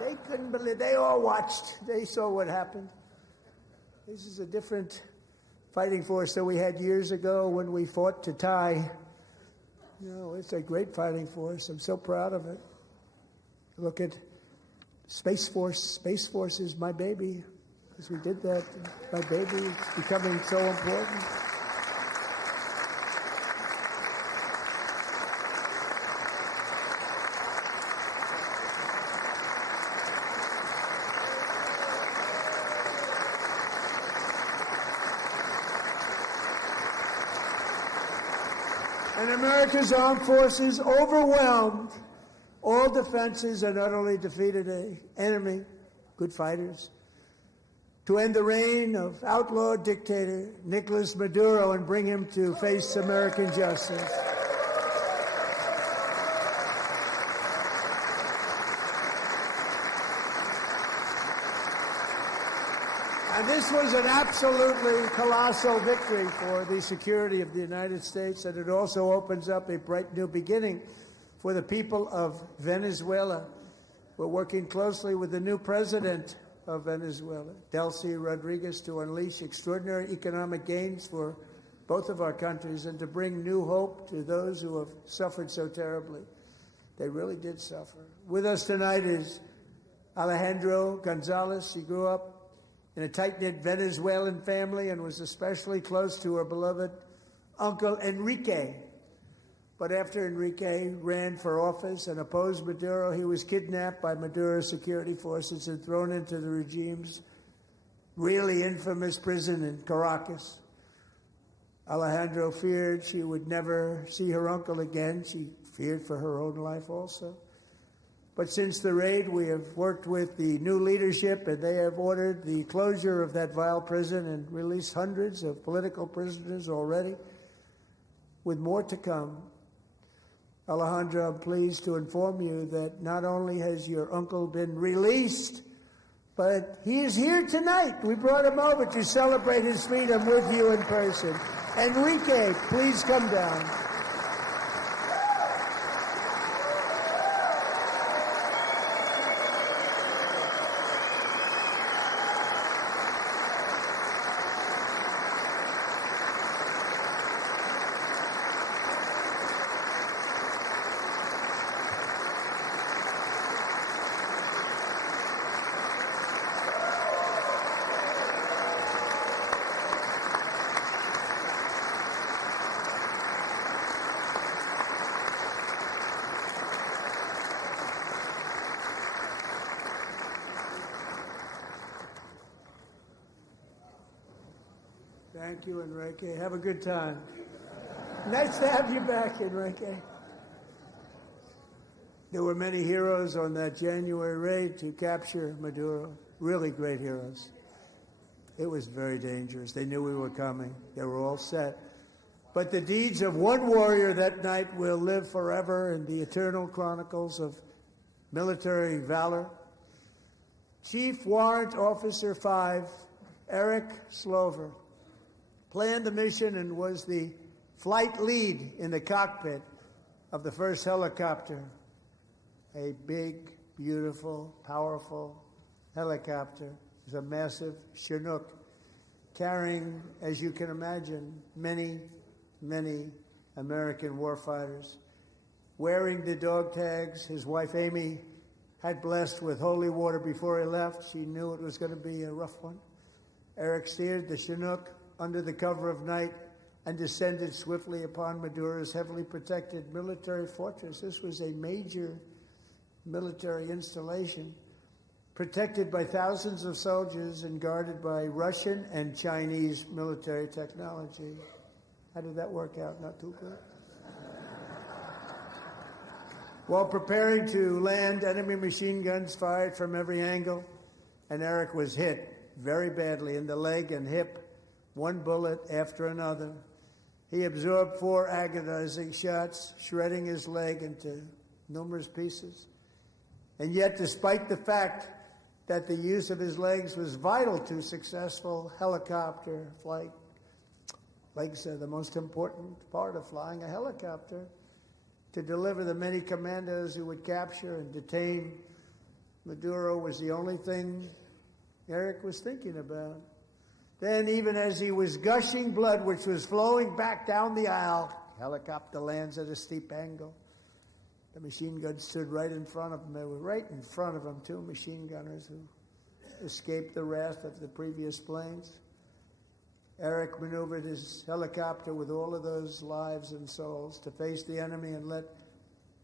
They couldn't believe, they all watched. They saw what happened. This is a different fighting force that we had years ago when we fought to tie. You know, it's a great fighting force. I'm so proud of it. Look at Space Force. Space Force is my baby. Because we did that. My baby is becoming so important. And America's armed forces overwhelmed all defenses and utterly defeated an enemy, good fighters, to end the reign of outlaw dictator Nicolas Maduro and bring him to face American justice. And this was an absolutely colossal victory for the security of the United States, and it also opens up a bright new beginning for the people of Venezuela. We're working closely with the new president of Venezuela, Delcy Rodriguez, to unleash extraordinary economic gains for both of our countries and to bring new hope to those who have suffered so terribly. They really did suffer. With us tonight is Alejandro Gonzalez. She grew up in a tight-knit Venezuelan family and was especially close to her beloved uncle Enrique. But after Enrique ran for office and opposed Maduro, he was kidnapped by Maduro's security forces and thrown into the regime's really infamous prison in Caracas. Alejandro feared she would never see her uncle again. She feared for her own life also. But since the raid, we have worked with the new leadership, and they have ordered the closure of that vile prison and released hundreds of political prisoners already, with more to come. Alejandro, I'm pleased to inform you that not only has your uncle been released, but he is here tonight. We brought him over to celebrate his freedom with you in person. Enrique, please come down. Thank you, Enrique. Have a good time. Nice to have you back, Enrique. There were many heroes on that January raid to capture Maduro. Really great heroes. It was very dangerous. They knew we were coming. They were all set. But the deeds of one warrior that night will live forever in the eternal chronicles of military valor. Chief Warrant Officer 5, Eric Slover, planned the mission and was the flight lead in the cockpit of the first helicopter, a big, beautiful, powerful helicopter. It was a massive Chinook carrying, as you can imagine, many, many American warfighters. Wearing the dog tags, his wife Amy had blessed with holy water before he left. She knew it was going to be a rough one. Eric steered the Chinook under the cover of night and descended swiftly upon Maduro's heavily protected military fortress. This was a major military installation, protected by thousands of soldiers and guarded by Russian and Chinese military technology. How did that work out? Not too good. While preparing to land, enemy machine guns fired from every angle, and Eric was hit very badly in the leg and hip, one bullet after another. He absorbed 4 agonizing shots, shredding his leg into numerous pieces. And yet, despite the fact that the use of his legs was vital to successful helicopter flight, legs are the most important part of flying a helicopter, to deliver the many commandos who would capture and detain Maduro was the only thing Eric was thinking about. Then, even as he was gushing blood, which was flowing back down the aisle, helicopter lands at a steep angle. The machine guns stood right in front of him. They were right in front of him, 2 machine gunners who escaped the wrath of the previous planes. Eric maneuvered his helicopter with all of those lives and souls to face the enemy and let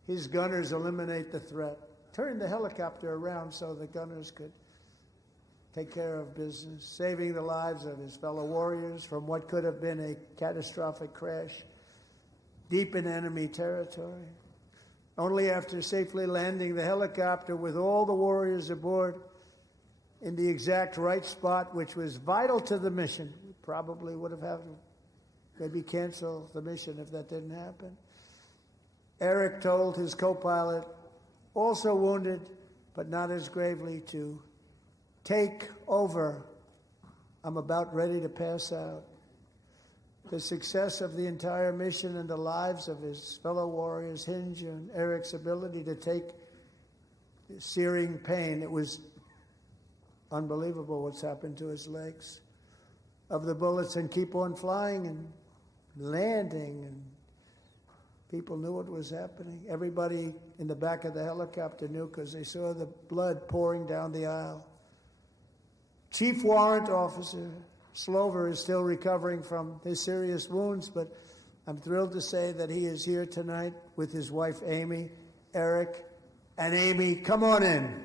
his gunners eliminate the threat. Turned the helicopter around so the gunners could take care of business, saving the lives of his fellow warriors from what could have been a catastrophic crash deep in enemy territory. Only after safely landing the helicopter with all the warriors aboard in the exact right spot, which was vital to the mission, we probably would have had to maybe cancel the mission if that didn't happen. Eric told his co-pilot, also wounded but not as gravely, to take over. I'm about ready to pass out. The success of the entire mission and the lives of his fellow warriors hinge on Eric's ability to take searing pain. It was unbelievable what's happened to his legs of the bullets and keep on flying and landing, and people knew what was happening. Everybody in the back of the helicopter knew because they saw the blood pouring down the aisle. Chief Warrant Officer Slover is still recovering from his serious wounds, but I'm thrilled to say that he is here tonight with his wife Amy, Eric, and Amy, come on in.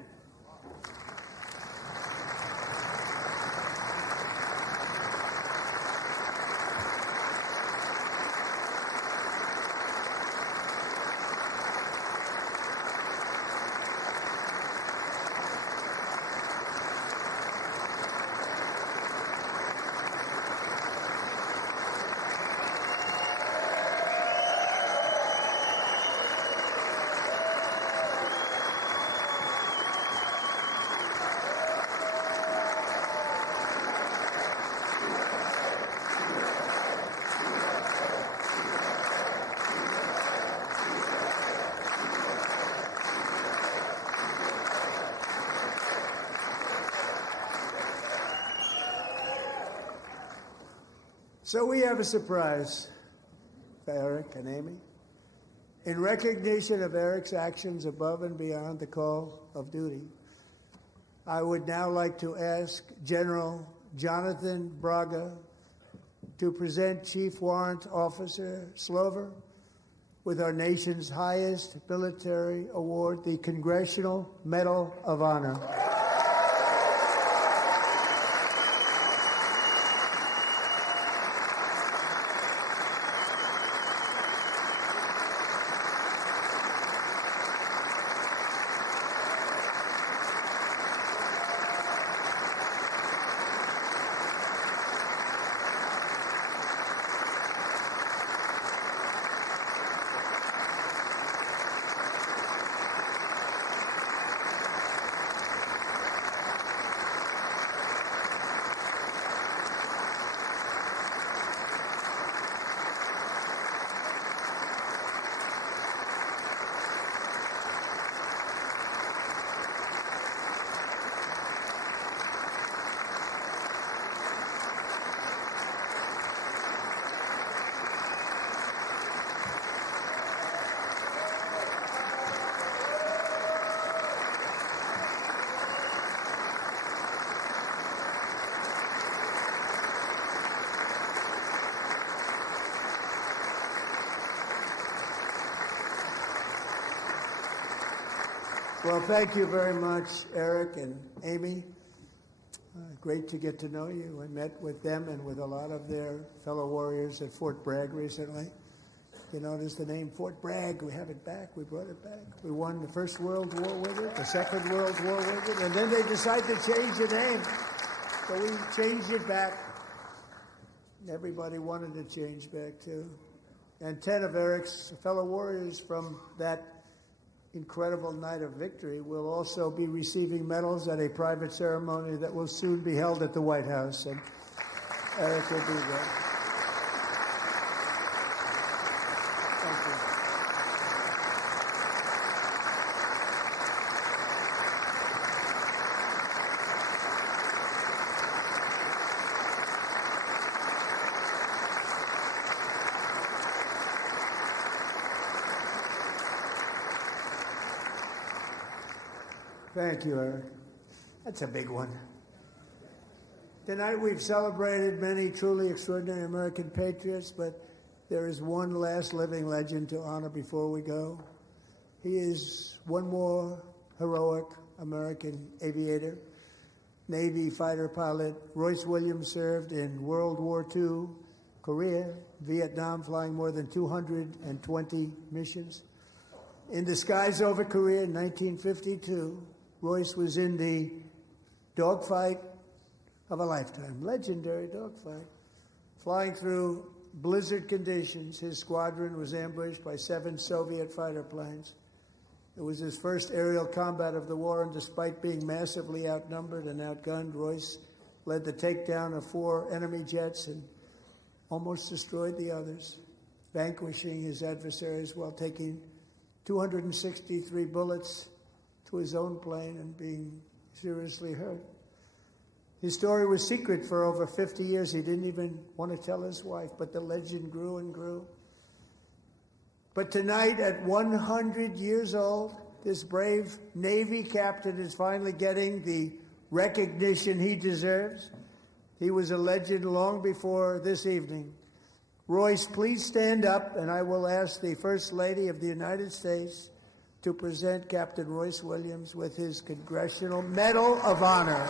So we have a surprise for Eric and Amy. In recognition of Eric's actions above and beyond the call of duty, I would now like to ask General Jonathan Braga to present Chief Warrant Officer Slover with our nation's highest military award, the Congressional Medal of Honor. Well, thank you very much, Eric and Amy. Great to get to know you. I met with them and with a lot of their fellow warriors at Fort Bragg recently. You notice the name Fort Bragg. We have it back. We brought it back. We won the First World War with it, the Second World War with it, and then they decided to change the name. So we changed it back. Everybody wanted to change back, too. And 10 of Eric's fellow warriors from that incredible night of victory will also be receiving medals at a private ceremony that will soon be held at the White House. And Eric will be there. Thank you. Thank you, Eric. That's a big one. Tonight we've celebrated many truly extraordinary American patriots, but there is one last living legend to honor before we go. He is one more heroic American aviator, Navy fighter pilot. Royce Williams served in World War II, Korea, Vietnam, flying more than 220 missions. In the skies over Korea in 1952, Royce was in the dogfight of a lifetime, legendary dogfight. Flying through blizzard conditions, his squadron was ambushed by 7 Soviet fighter planes. It was his first aerial combat of the war, and despite being massively outnumbered and outgunned, Royce led the takedown of 4 enemy jets and almost destroyed the others, vanquishing his adversaries while taking 263 bullets to his own plane and being seriously hurt. His story was secret for over 50 years. He didn't even want to tell his wife, but the legend grew and grew. But tonight, at 100 years old, this brave Navy captain is finally getting the recognition he deserves. He was a legend long before this evening. Royce, please stand up, and I will ask the First Lady of the United States to present Captain Royce Williams with his Congressional Medal of Honor.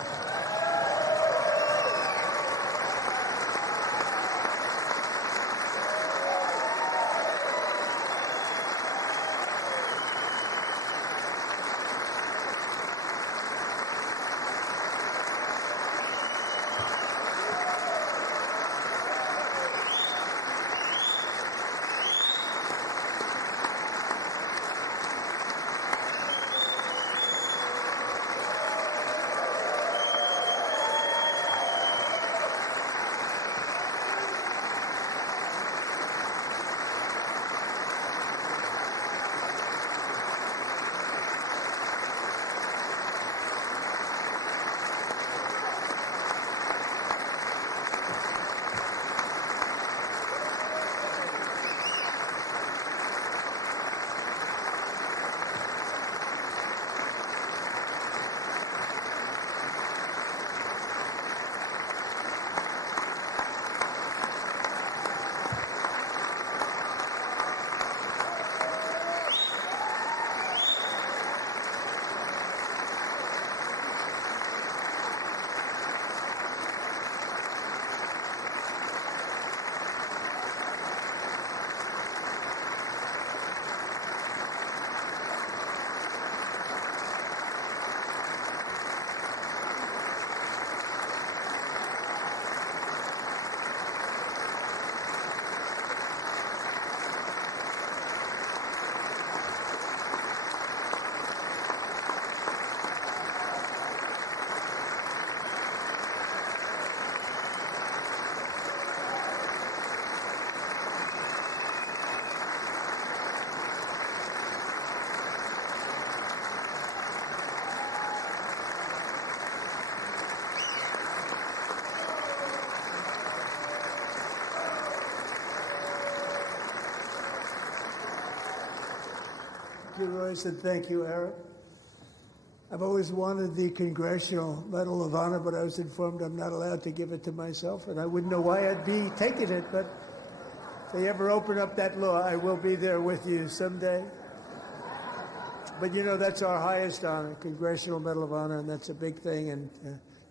Thank you, Royce, and thank you, Eric. I've always wanted the Congressional Medal of Honor, but I was informed I'm not allowed to give it to myself, and I wouldn't know why I'd be taking it, but if they ever open up that law, I will be there with you someday. But you know, that's our highest honor, Congressional Medal of Honor, and that's a big thing. And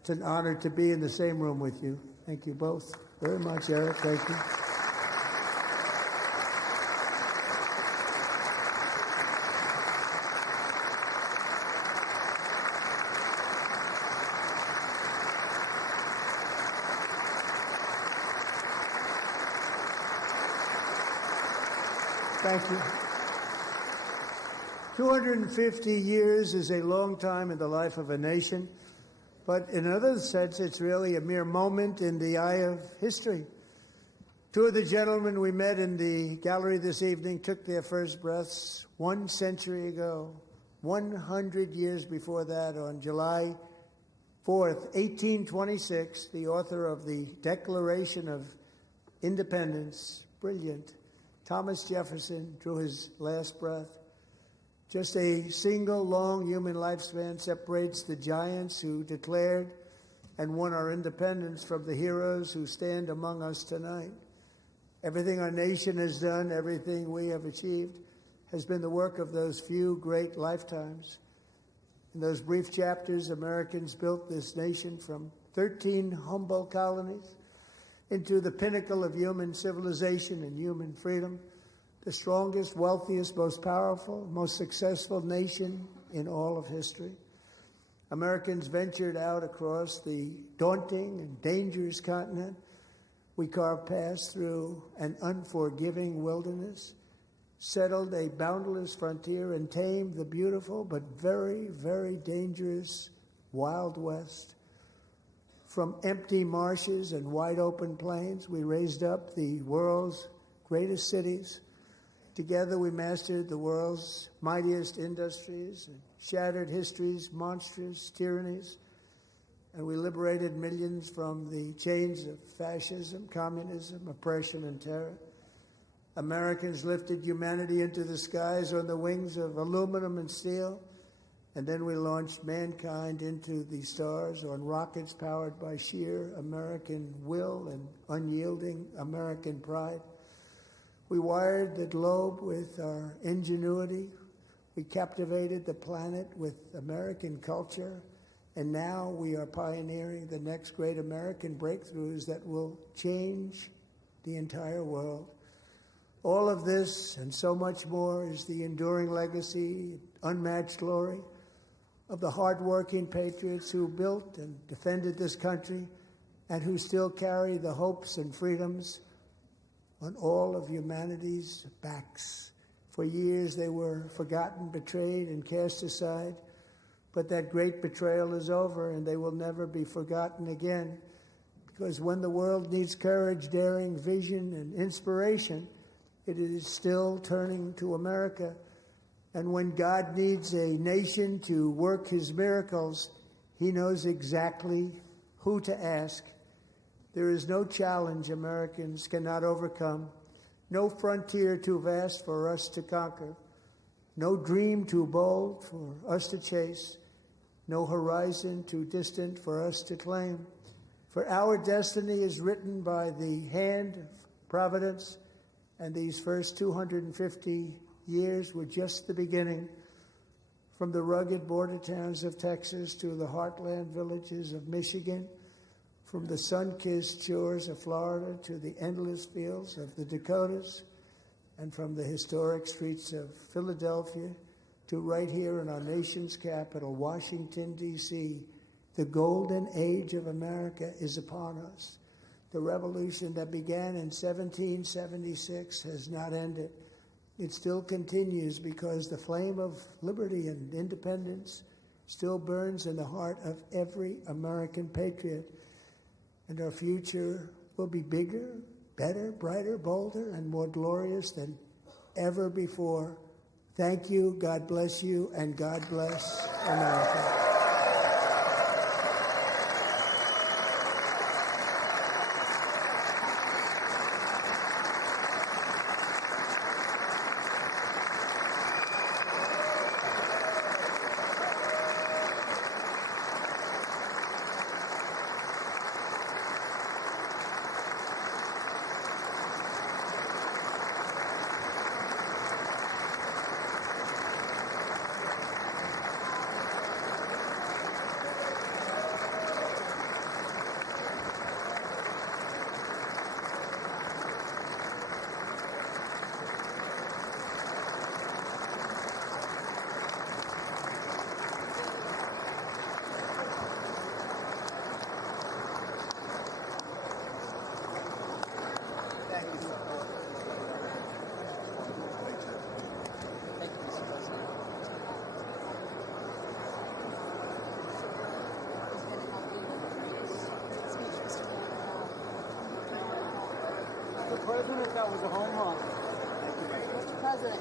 it's an honor to be in the same room with you. Thank you both very much, Eric. Thank you. Thank you. 250 years is a long time in the life of a nation, but in another sense, it's really a mere moment in the eye of history. Two of the gentlemen we met in the gallery this evening took their first breaths 1 century ago, 100 years before that, on July 4th, 1826, the author of the Declaration of Independence, brilliant, Thomas Jefferson, drew his last breath. Just a single long human lifespan separates the giants who declared and won our independence from the heroes who stand among us tonight. Everything our nation has done, everything we have achieved, has been the work of those few great lifetimes. In those brief chapters, Americans built this nation from 13 humble colonies into the pinnacle of human civilization and human freedom, the strongest, wealthiest, most powerful, most successful nation in all of history. Americans ventured out across the daunting and dangerous continent. We carved paths through an unforgiving wilderness, settled a boundless frontier, and tamed the beautiful but very, very dangerous Wild West. From empty marshes and wide open plains, we raised up the world's greatest cities. Together we mastered the world's mightiest industries and shattered history's monstrous tyrannies. And we liberated millions from the chains of fascism, communism, oppression, and terror. Americans lifted humanity into the skies on the wings of aluminum and steel. And then we launched mankind into the stars on rockets powered by sheer American will and unyielding American pride. We wired the globe with our ingenuity. We captivated the planet with American culture. And now we are pioneering the next great American breakthroughs that will change the entire world. All of this and so much more is the enduring legacy, unmatched glory of the hardworking patriots who built and defended this country and who still carry the hopes and freedoms on all of humanity's backs. For years they were forgotten, betrayed, and cast aside, but that great betrayal is over and they will never be forgotten again, because when the world needs courage, daring, vision, and inspiration, it is still turning to America. And when God needs a nation to work his miracles, he knows exactly who to ask. There is no challenge Americans cannot overcome, no frontier too vast for us to conquer, no dream too bold for us to chase, no horizon too distant for us to claim. For our destiny is written by the hand of providence, and these first 250 years were just the beginning. From the rugged border towns of Texas to the heartland villages of Michigan, from the sun-kissed shores of Florida to the endless fields of the Dakotas, and from the historic streets of Philadelphia to right here in our nation's capital, Washington, D.C., the golden age of America is upon us. The revolution that began in 1776 has not ended. It still continues because the flame of liberty and independence still burns in the heart of every American patriot. And our future will be bigger, better, brighter, bolder, and more glorious than ever before. Thank you, God bless you, and God bless America. President, that was a home run. Mr. President.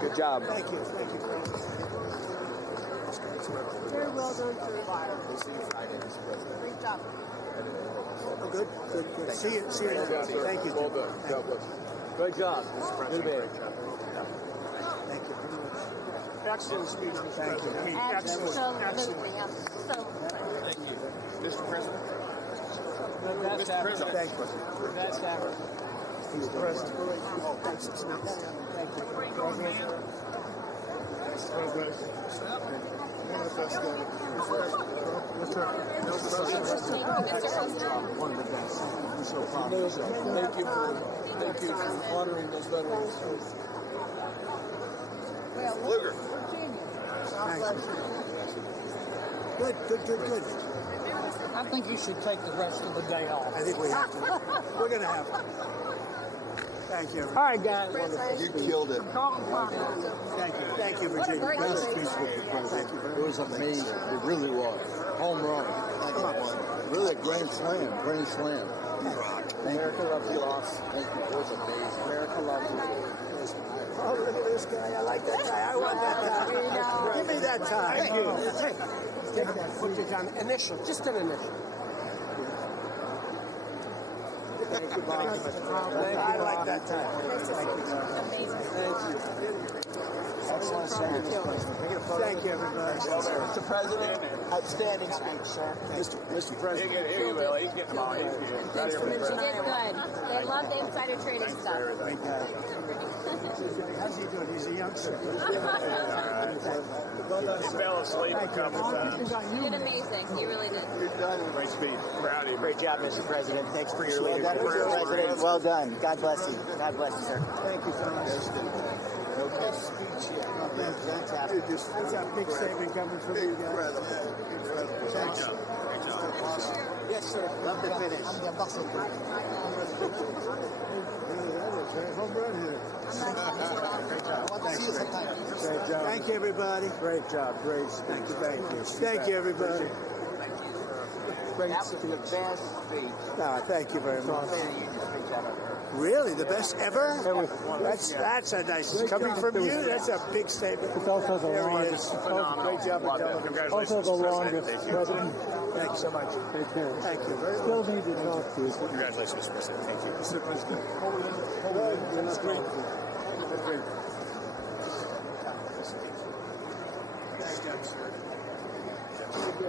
Good job. Thank you. Thank you, President. Very well done, sir. Great job. Oh, good. Good. See you. Thank you. Well done. God bless you. Good job. Good man. Thank you very much. Excellent speech, Mr. President. Absolutely. I'm so Thank you. Mr. President. Mr. President. Thank you. Best ever. Mr. President. Oh, thanks. Thank you. Where you going, man? One of the best. I'm so proud of you. Thank you for honoring those veterans. Luger. Good. I think you should take the rest of the day off. I think we have to. We're going to have to. Thank you. All right, guys. You killed it. Thank you, Virginia. Best speech with the president. It was amazing. It really was. Home run. Really a grand slam. America loves you, Loss. Thank you. It was amazing. America loves you. Oh, look at this guy. I like that guy. I want that guy. Give me that tie. Hey, take that. Put it on initial. Just an initial. I like that tie. Thank you, everybody. Mr. President, outstanding speech, sir. Mr. President. He's getting them on. You did good. They love the insider trading stuff. How's he doing? He's a youngster. He fell asleep a couple times. You did amazing. You really did. Great speech. Proud of you. Great job, Mr. President. Thanks for your leadership. Mr. President, well done. God bless you. God bless you, sir. Thank you so much. No best speech yet. Fantastic. That's a big statement coming from you guys. Thanks. Yes, sir. Love the finish. Home run here. Great job. Thank you, everybody. Great job. Great. Thank you. Thank you, everybody. That was the best speech. No, thank you very much. You just speech I've ever heard. Really, the best ever? That's a nice. Coming from you, that's a big statement. It's also the longest. Great job on television. Also the longest president. Thank you so much. Take care. Thank you. Still need to talk to you. Congratulations, Mr. President. Thank you. Mr. President. That's great. That's great. Thank you.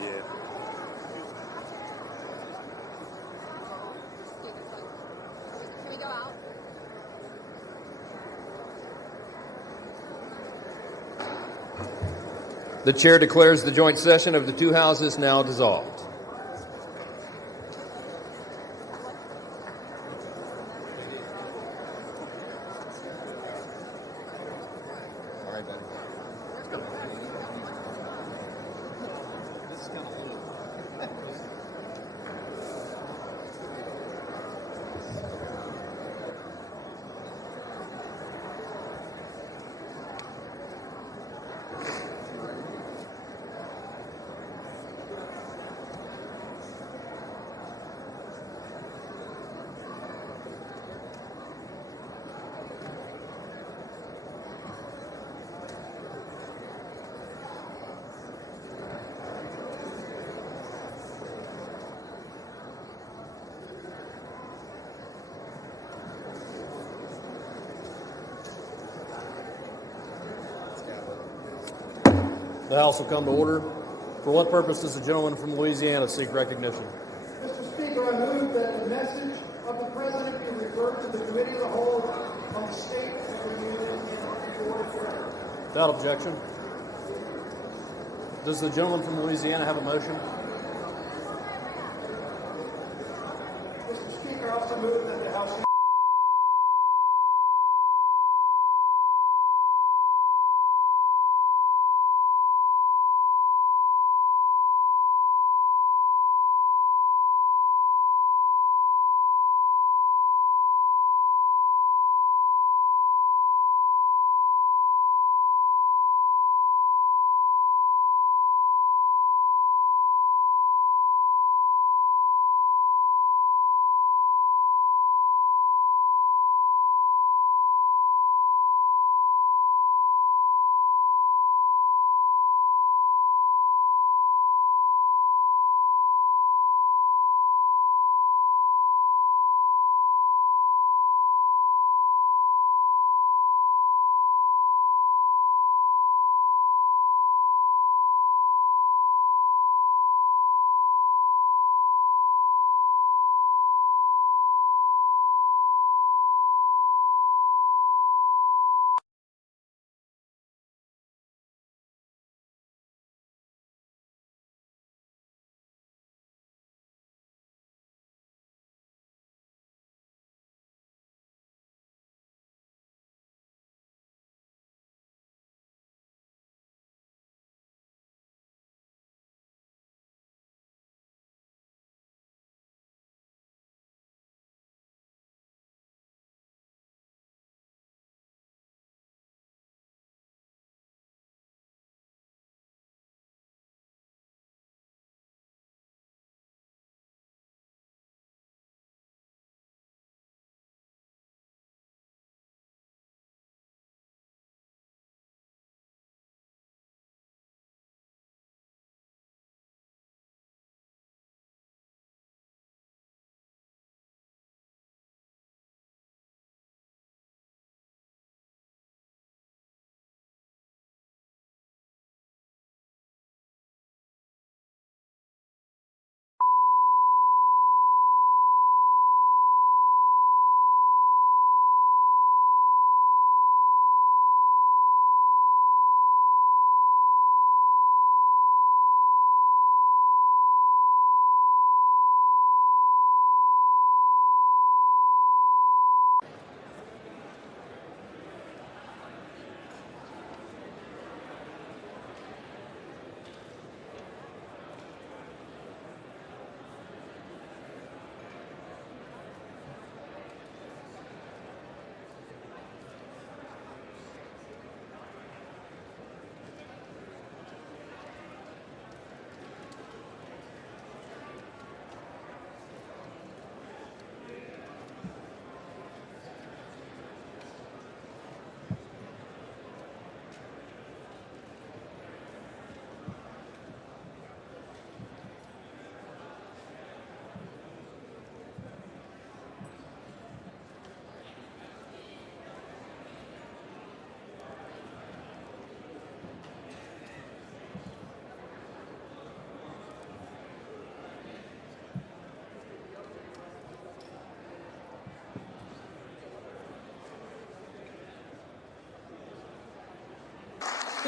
Yeah. Can we go out? The chair declares the joint session of the two houses now dissolved. All right, buddy. The House will come to order. For what purpose does the gentleman from Louisiana seek recognition? Mr. Speaker, I move that the message of the President be referred to the Committee of the Whole on the State of the Union in order forever. Without objection. Does the gentleman from Louisiana have a motion? Mr. Speaker, I also move that the House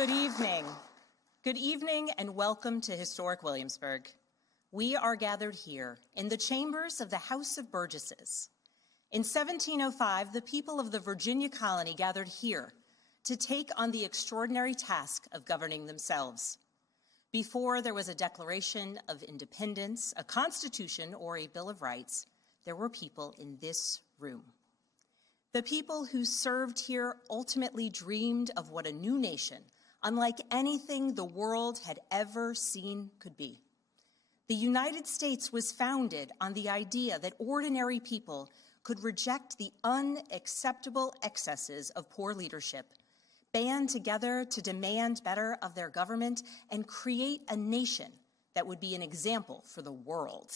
Good evening. Good evening and welcome to historic Williamsburg. We are gathered here in the chambers of the House of Burgesses. In 1705, the people of the Virginia colony gathered here to take on the extraordinary task of governing themselves. Before there was a Declaration of Independence, a Constitution, or a Bill of Rights, there were people in this room. The people who served here ultimately dreamed of what a new nation, unlike anything the world had ever seen, could be. The United States was founded on the idea that ordinary people could reject the unacceptable excesses of poor leadership, band together to demand better of their government, and create a nation that would be an example for the world.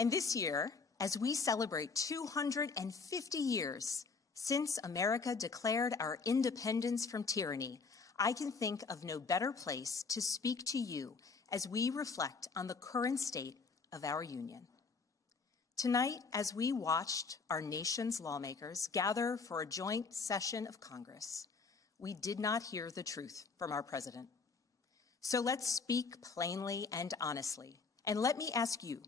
And this year, as we celebrate 250 years since America declared our independence from tyranny, I can think of no better place to speak to you as we reflect on the current state of our union. Tonight, as we watched our nation's lawmakers gather for a joint session of Congress, we did not hear the truth from our president. So let's speak plainly and honestly. And let me ask you,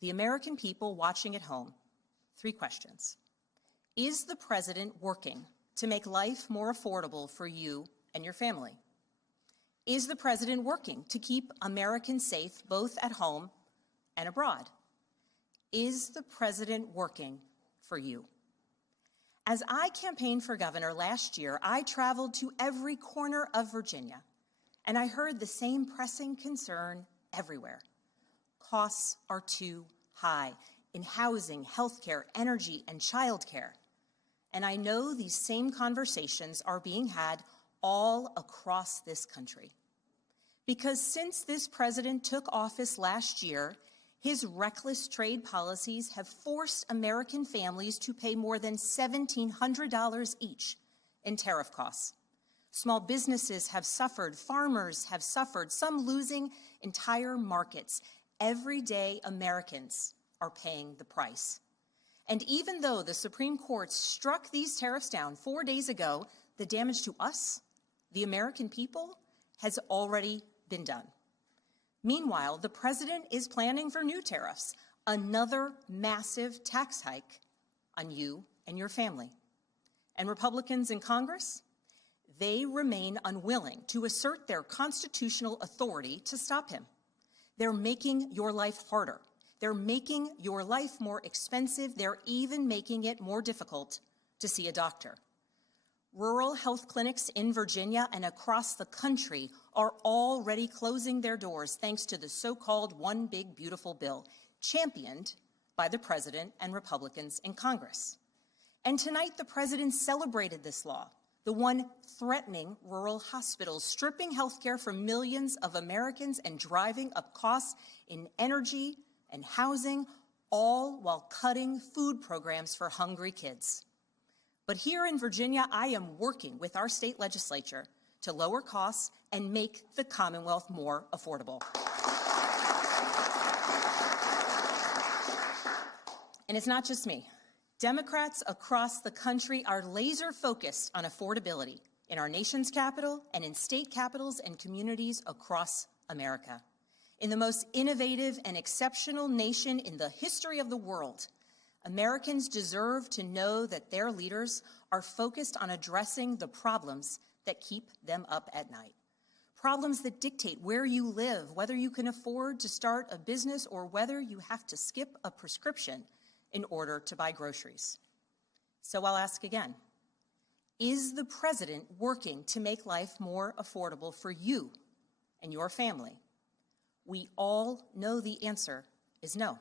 the American people watching at home, 3 questions. Is the president working to make life more affordable for you and your family? Is the president working to keep Americans safe both at home and abroad? Is the president working for you? As I campaigned for governor last year, I traveled to every corner of Virginia, and I heard the same pressing concern everywhere. Costs are too high in housing, healthcare, energy, and childcare. And I know these same conversations are being had all across this country. Because since this president took office last year, his reckless trade policies have forced American families to pay more than $1,700 each in tariff costs. Small businesses have suffered, farmers have suffered, some losing entire markets. Everyday Americans are paying the price. And even though the Supreme Court struck these tariffs down 4 days ago, the damage to us, the American people, has already been done. Meanwhile, the president is planning for new tariffs, another massive tax hike on you and your family. And Republicans in Congress, they remain unwilling to assert their constitutional authority to stop him. They're making your life harder. They're making your life more expensive. They're even making it more difficult to see a doctor. Rural health clinics in Virginia and across the country are already closing their doors thanks to the so-called One Big Beautiful Bill, championed by the president and Republicans in Congress. And tonight, the president celebrated this law, the one threatening rural hospitals, stripping health care from millions of Americans and driving up costs in energy and housing, all while cutting food programs for hungry kids. But here in Virginia, I am working with our state legislature to lower costs and make the Commonwealth more affordable. And it's not just me. Democrats across the country are laser focused on affordability in our nation's capital and in state capitals and communities across America. In the most innovative and exceptional nation in the history of the world, Americans deserve to know that their leaders are focused on addressing the problems that keep them up at night. Problems that dictate where you live, whether you can afford to start a business or whether you have to skip a prescription in order to buy groceries. So I'll ask again, is the president working to make life more affordable for you and your family? We all know the answer is no.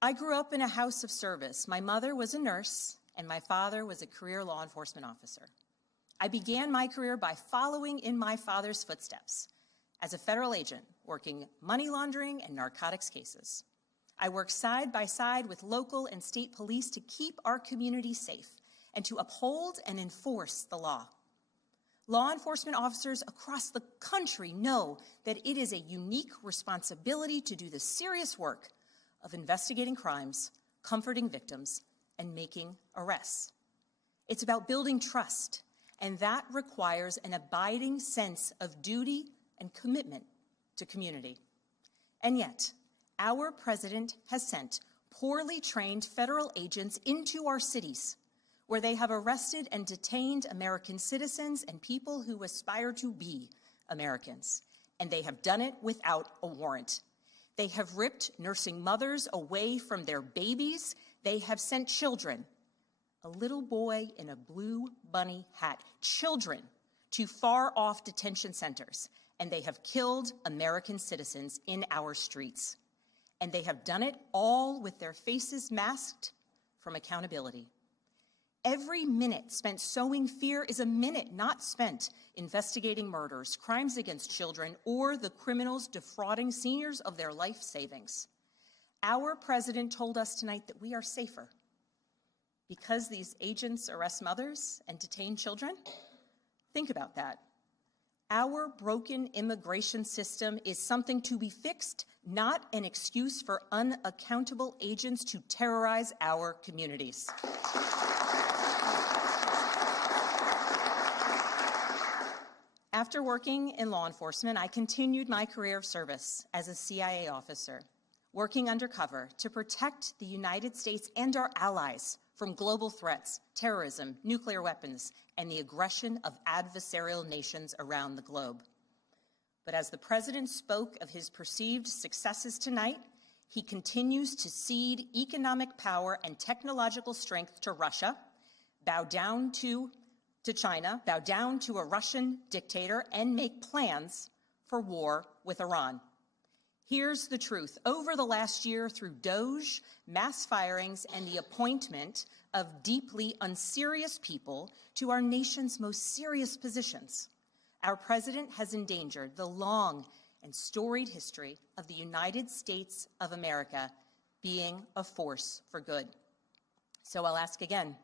I grew up in a house of service. My mother was a nurse, and my father was a career law enforcement officer. I began my career by following in my father's footsteps as a federal agent, working money laundering and narcotics cases. I worked side by side with local and state police to keep our community safe and to uphold and enforce the law. Law enforcement officers across the country know that it is a unique responsibility to do the serious work of investigating crimes, comforting victims, and making arrests. It's about building trust, and that requires an abiding sense of duty and commitment to community. And yet, our president has sent poorly trained federal agents into our cities, where they have arrested and detained American citizens and people who aspire to be Americans. And they have done it without a warrant. They have ripped nursing mothers away from their babies. They have sent children, a little boy in a blue bunny hat, children to far-off detention centers, and they have killed American citizens in our streets. And they have done it all with their faces masked from accountability. Every minute spent sowing fear is a minute not spent investigating murders, crimes against children, or the criminals defrauding seniors of their life savings. Our president told us tonight that we are safer because these agents arrest mothers and detain children. Think about that. Our broken immigration system is something to be fixed, not an excuse for unaccountable agents to terrorize our communities. After working in law enforcement, I continued my career of service as a CIA officer, working undercover to protect the United States and our allies from global threats, terrorism, nuclear weapons, and the aggression of adversarial nations around the globe. But as the president spoke of his perceived successes tonight, he continues to cede economic power and technological strength to Russia, bow down to China, bow down to a Russian dictator, and make plans for war with Iran. Here's the truth. Over the last year, through DOGE, mass firings, and the appointment of deeply unserious people to our nation's most serious positions, our president has endangered the long and storied history of the United States of America being a force for good. So I'll ask again,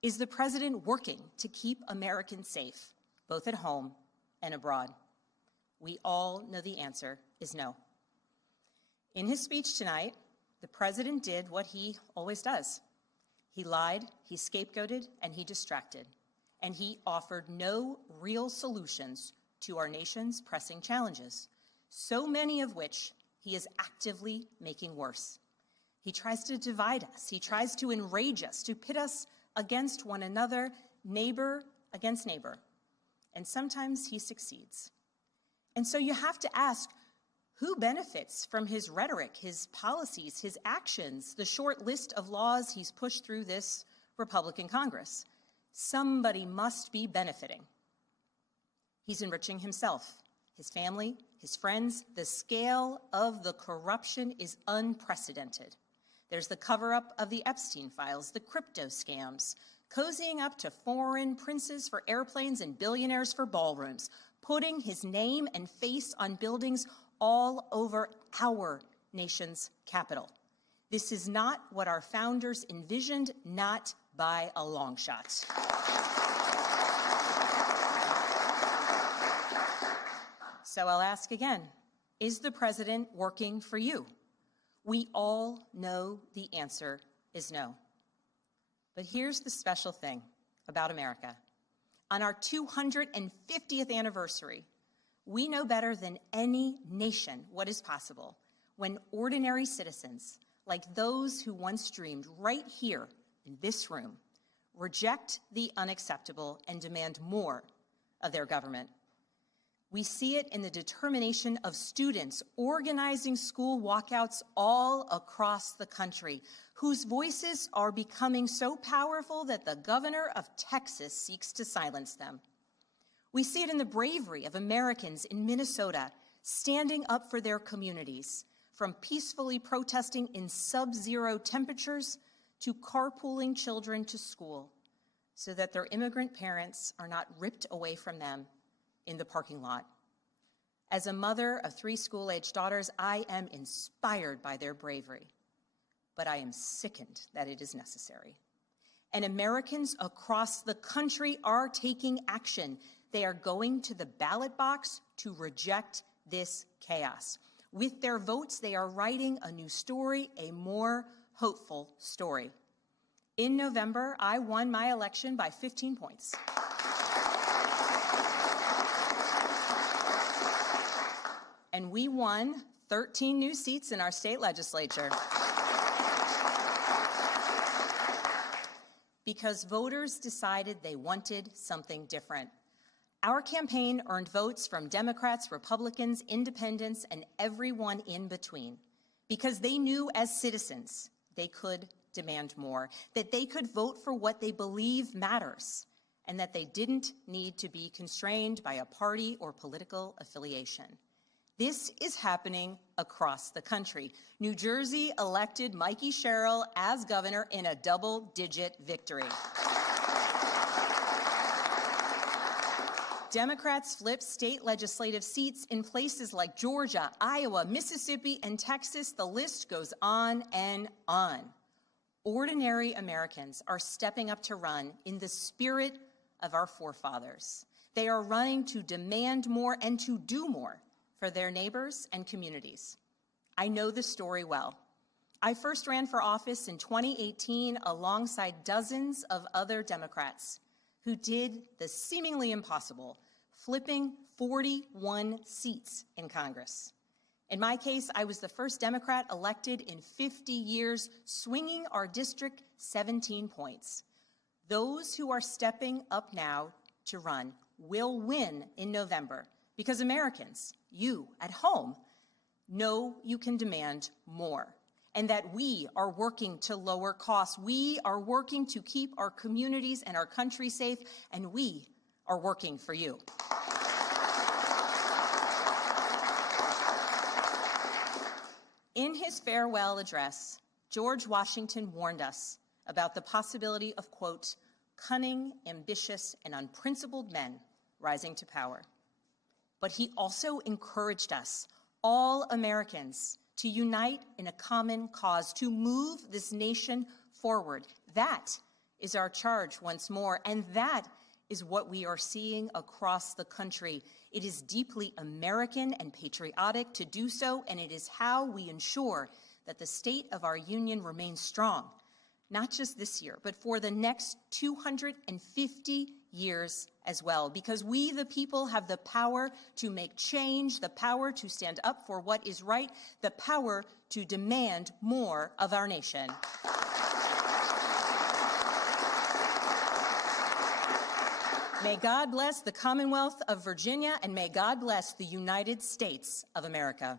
is the president working to keep Americans safe, both at home and abroad? We all know the answer is no. In his speech tonight, the president did what he always does. He lied, he scapegoated, and he distracted. And he offered no real solutions to our nation's pressing challenges, so many of which he is actively making worse. He tries to divide us. He tries to enrage us, to pit us against one another, neighbor against neighbor. And sometimes he succeeds. And so you have to ask, who benefits from his rhetoric, his policies, his actions, the short list of laws he's pushed through this Republican Congress? Somebody must be benefiting. He's enriching himself, his family, his friends. The scale of the corruption is unprecedented. There's the cover-up of the Epstein files, the crypto scams, cozying up to foreign princes for airplanes and billionaires for ballrooms, putting his name and face on buildings all over our nation's capital. This is not what our founders envisioned, not by a long shot. So I'll ask again, is the president working for you? We all know the answer is no. But here's the special thing about America. On our 250th anniversary, we know better than any nation what is possible when ordinary citizens, like those who once dreamed right here in this room, reject the unacceptable and demand more of their government. We see it in the determination of students organizing school walkouts all across the country, whose voices are becoming so powerful that the governor of Texas seeks to silence them. We see it in the bravery of Americans in Minnesota standing up for their communities, from peacefully protesting in sub-zero temperatures to carpooling children to school so that their immigrant parents are not ripped away from them in the parking lot. As a mother of 3 school-aged daughters, I am inspired by their bravery, but I am sickened that it is necessary. And Americans across the country are taking action. They are going to the ballot box to reject this chaos. With their votes, they are writing a new story, a more hopeful story. In November, I won my election by 15 points. And we won 13 new seats in our state legislature. Because voters decided they wanted something different. Our campaign earned votes from Democrats, Republicans, independents, and everyone in between. Because they knew as citizens they could demand more, that they could vote for what they believe matters, and that they didn't need to be constrained by a party or political affiliation. This is happening across the country. New Jersey elected Mikey Sherrill as governor in a double-digit victory. Democrats flipped state legislative seats in places like Georgia, Iowa, Mississippi, and Texas. The list goes on and on. Ordinary Americans are stepping up to run in the spirit of our forefathers. They are running to demand more and to do more for their neighbors and communities. I know the story well. I first ran for office in 2018 alongside dozens of other Democrats who did the seemingly impossible, flipping 41 seats in Congress. In my case, I was the first Democrat elected in 50 years, swinging our district 17 points. Those who are stepping up now to run will win in November because Americans, you at home, know you can demand more and that we are working to lower costs. We are working to keep our communities and our country safe, and we are working for you. In his farewell address, George Washington warned us about the possibility of, quote, cunning, ambitious, and unprincipled men rising to power. But he also encouraged us, all Americans, to unite in a common cause, to move this nation forward. That is our charge once more, and that is what we are seeing across the country. It is deeply American and patriotic to do so, and it is how we ensure that the state of our union remains strong, not just this year, but for the next 250 years as well, because we, the people, have the power to make change, the power to stand up for what is right, the power to demand more of our nation. May God bless the Commonwealth of Virginia, and may God bless the United States of America.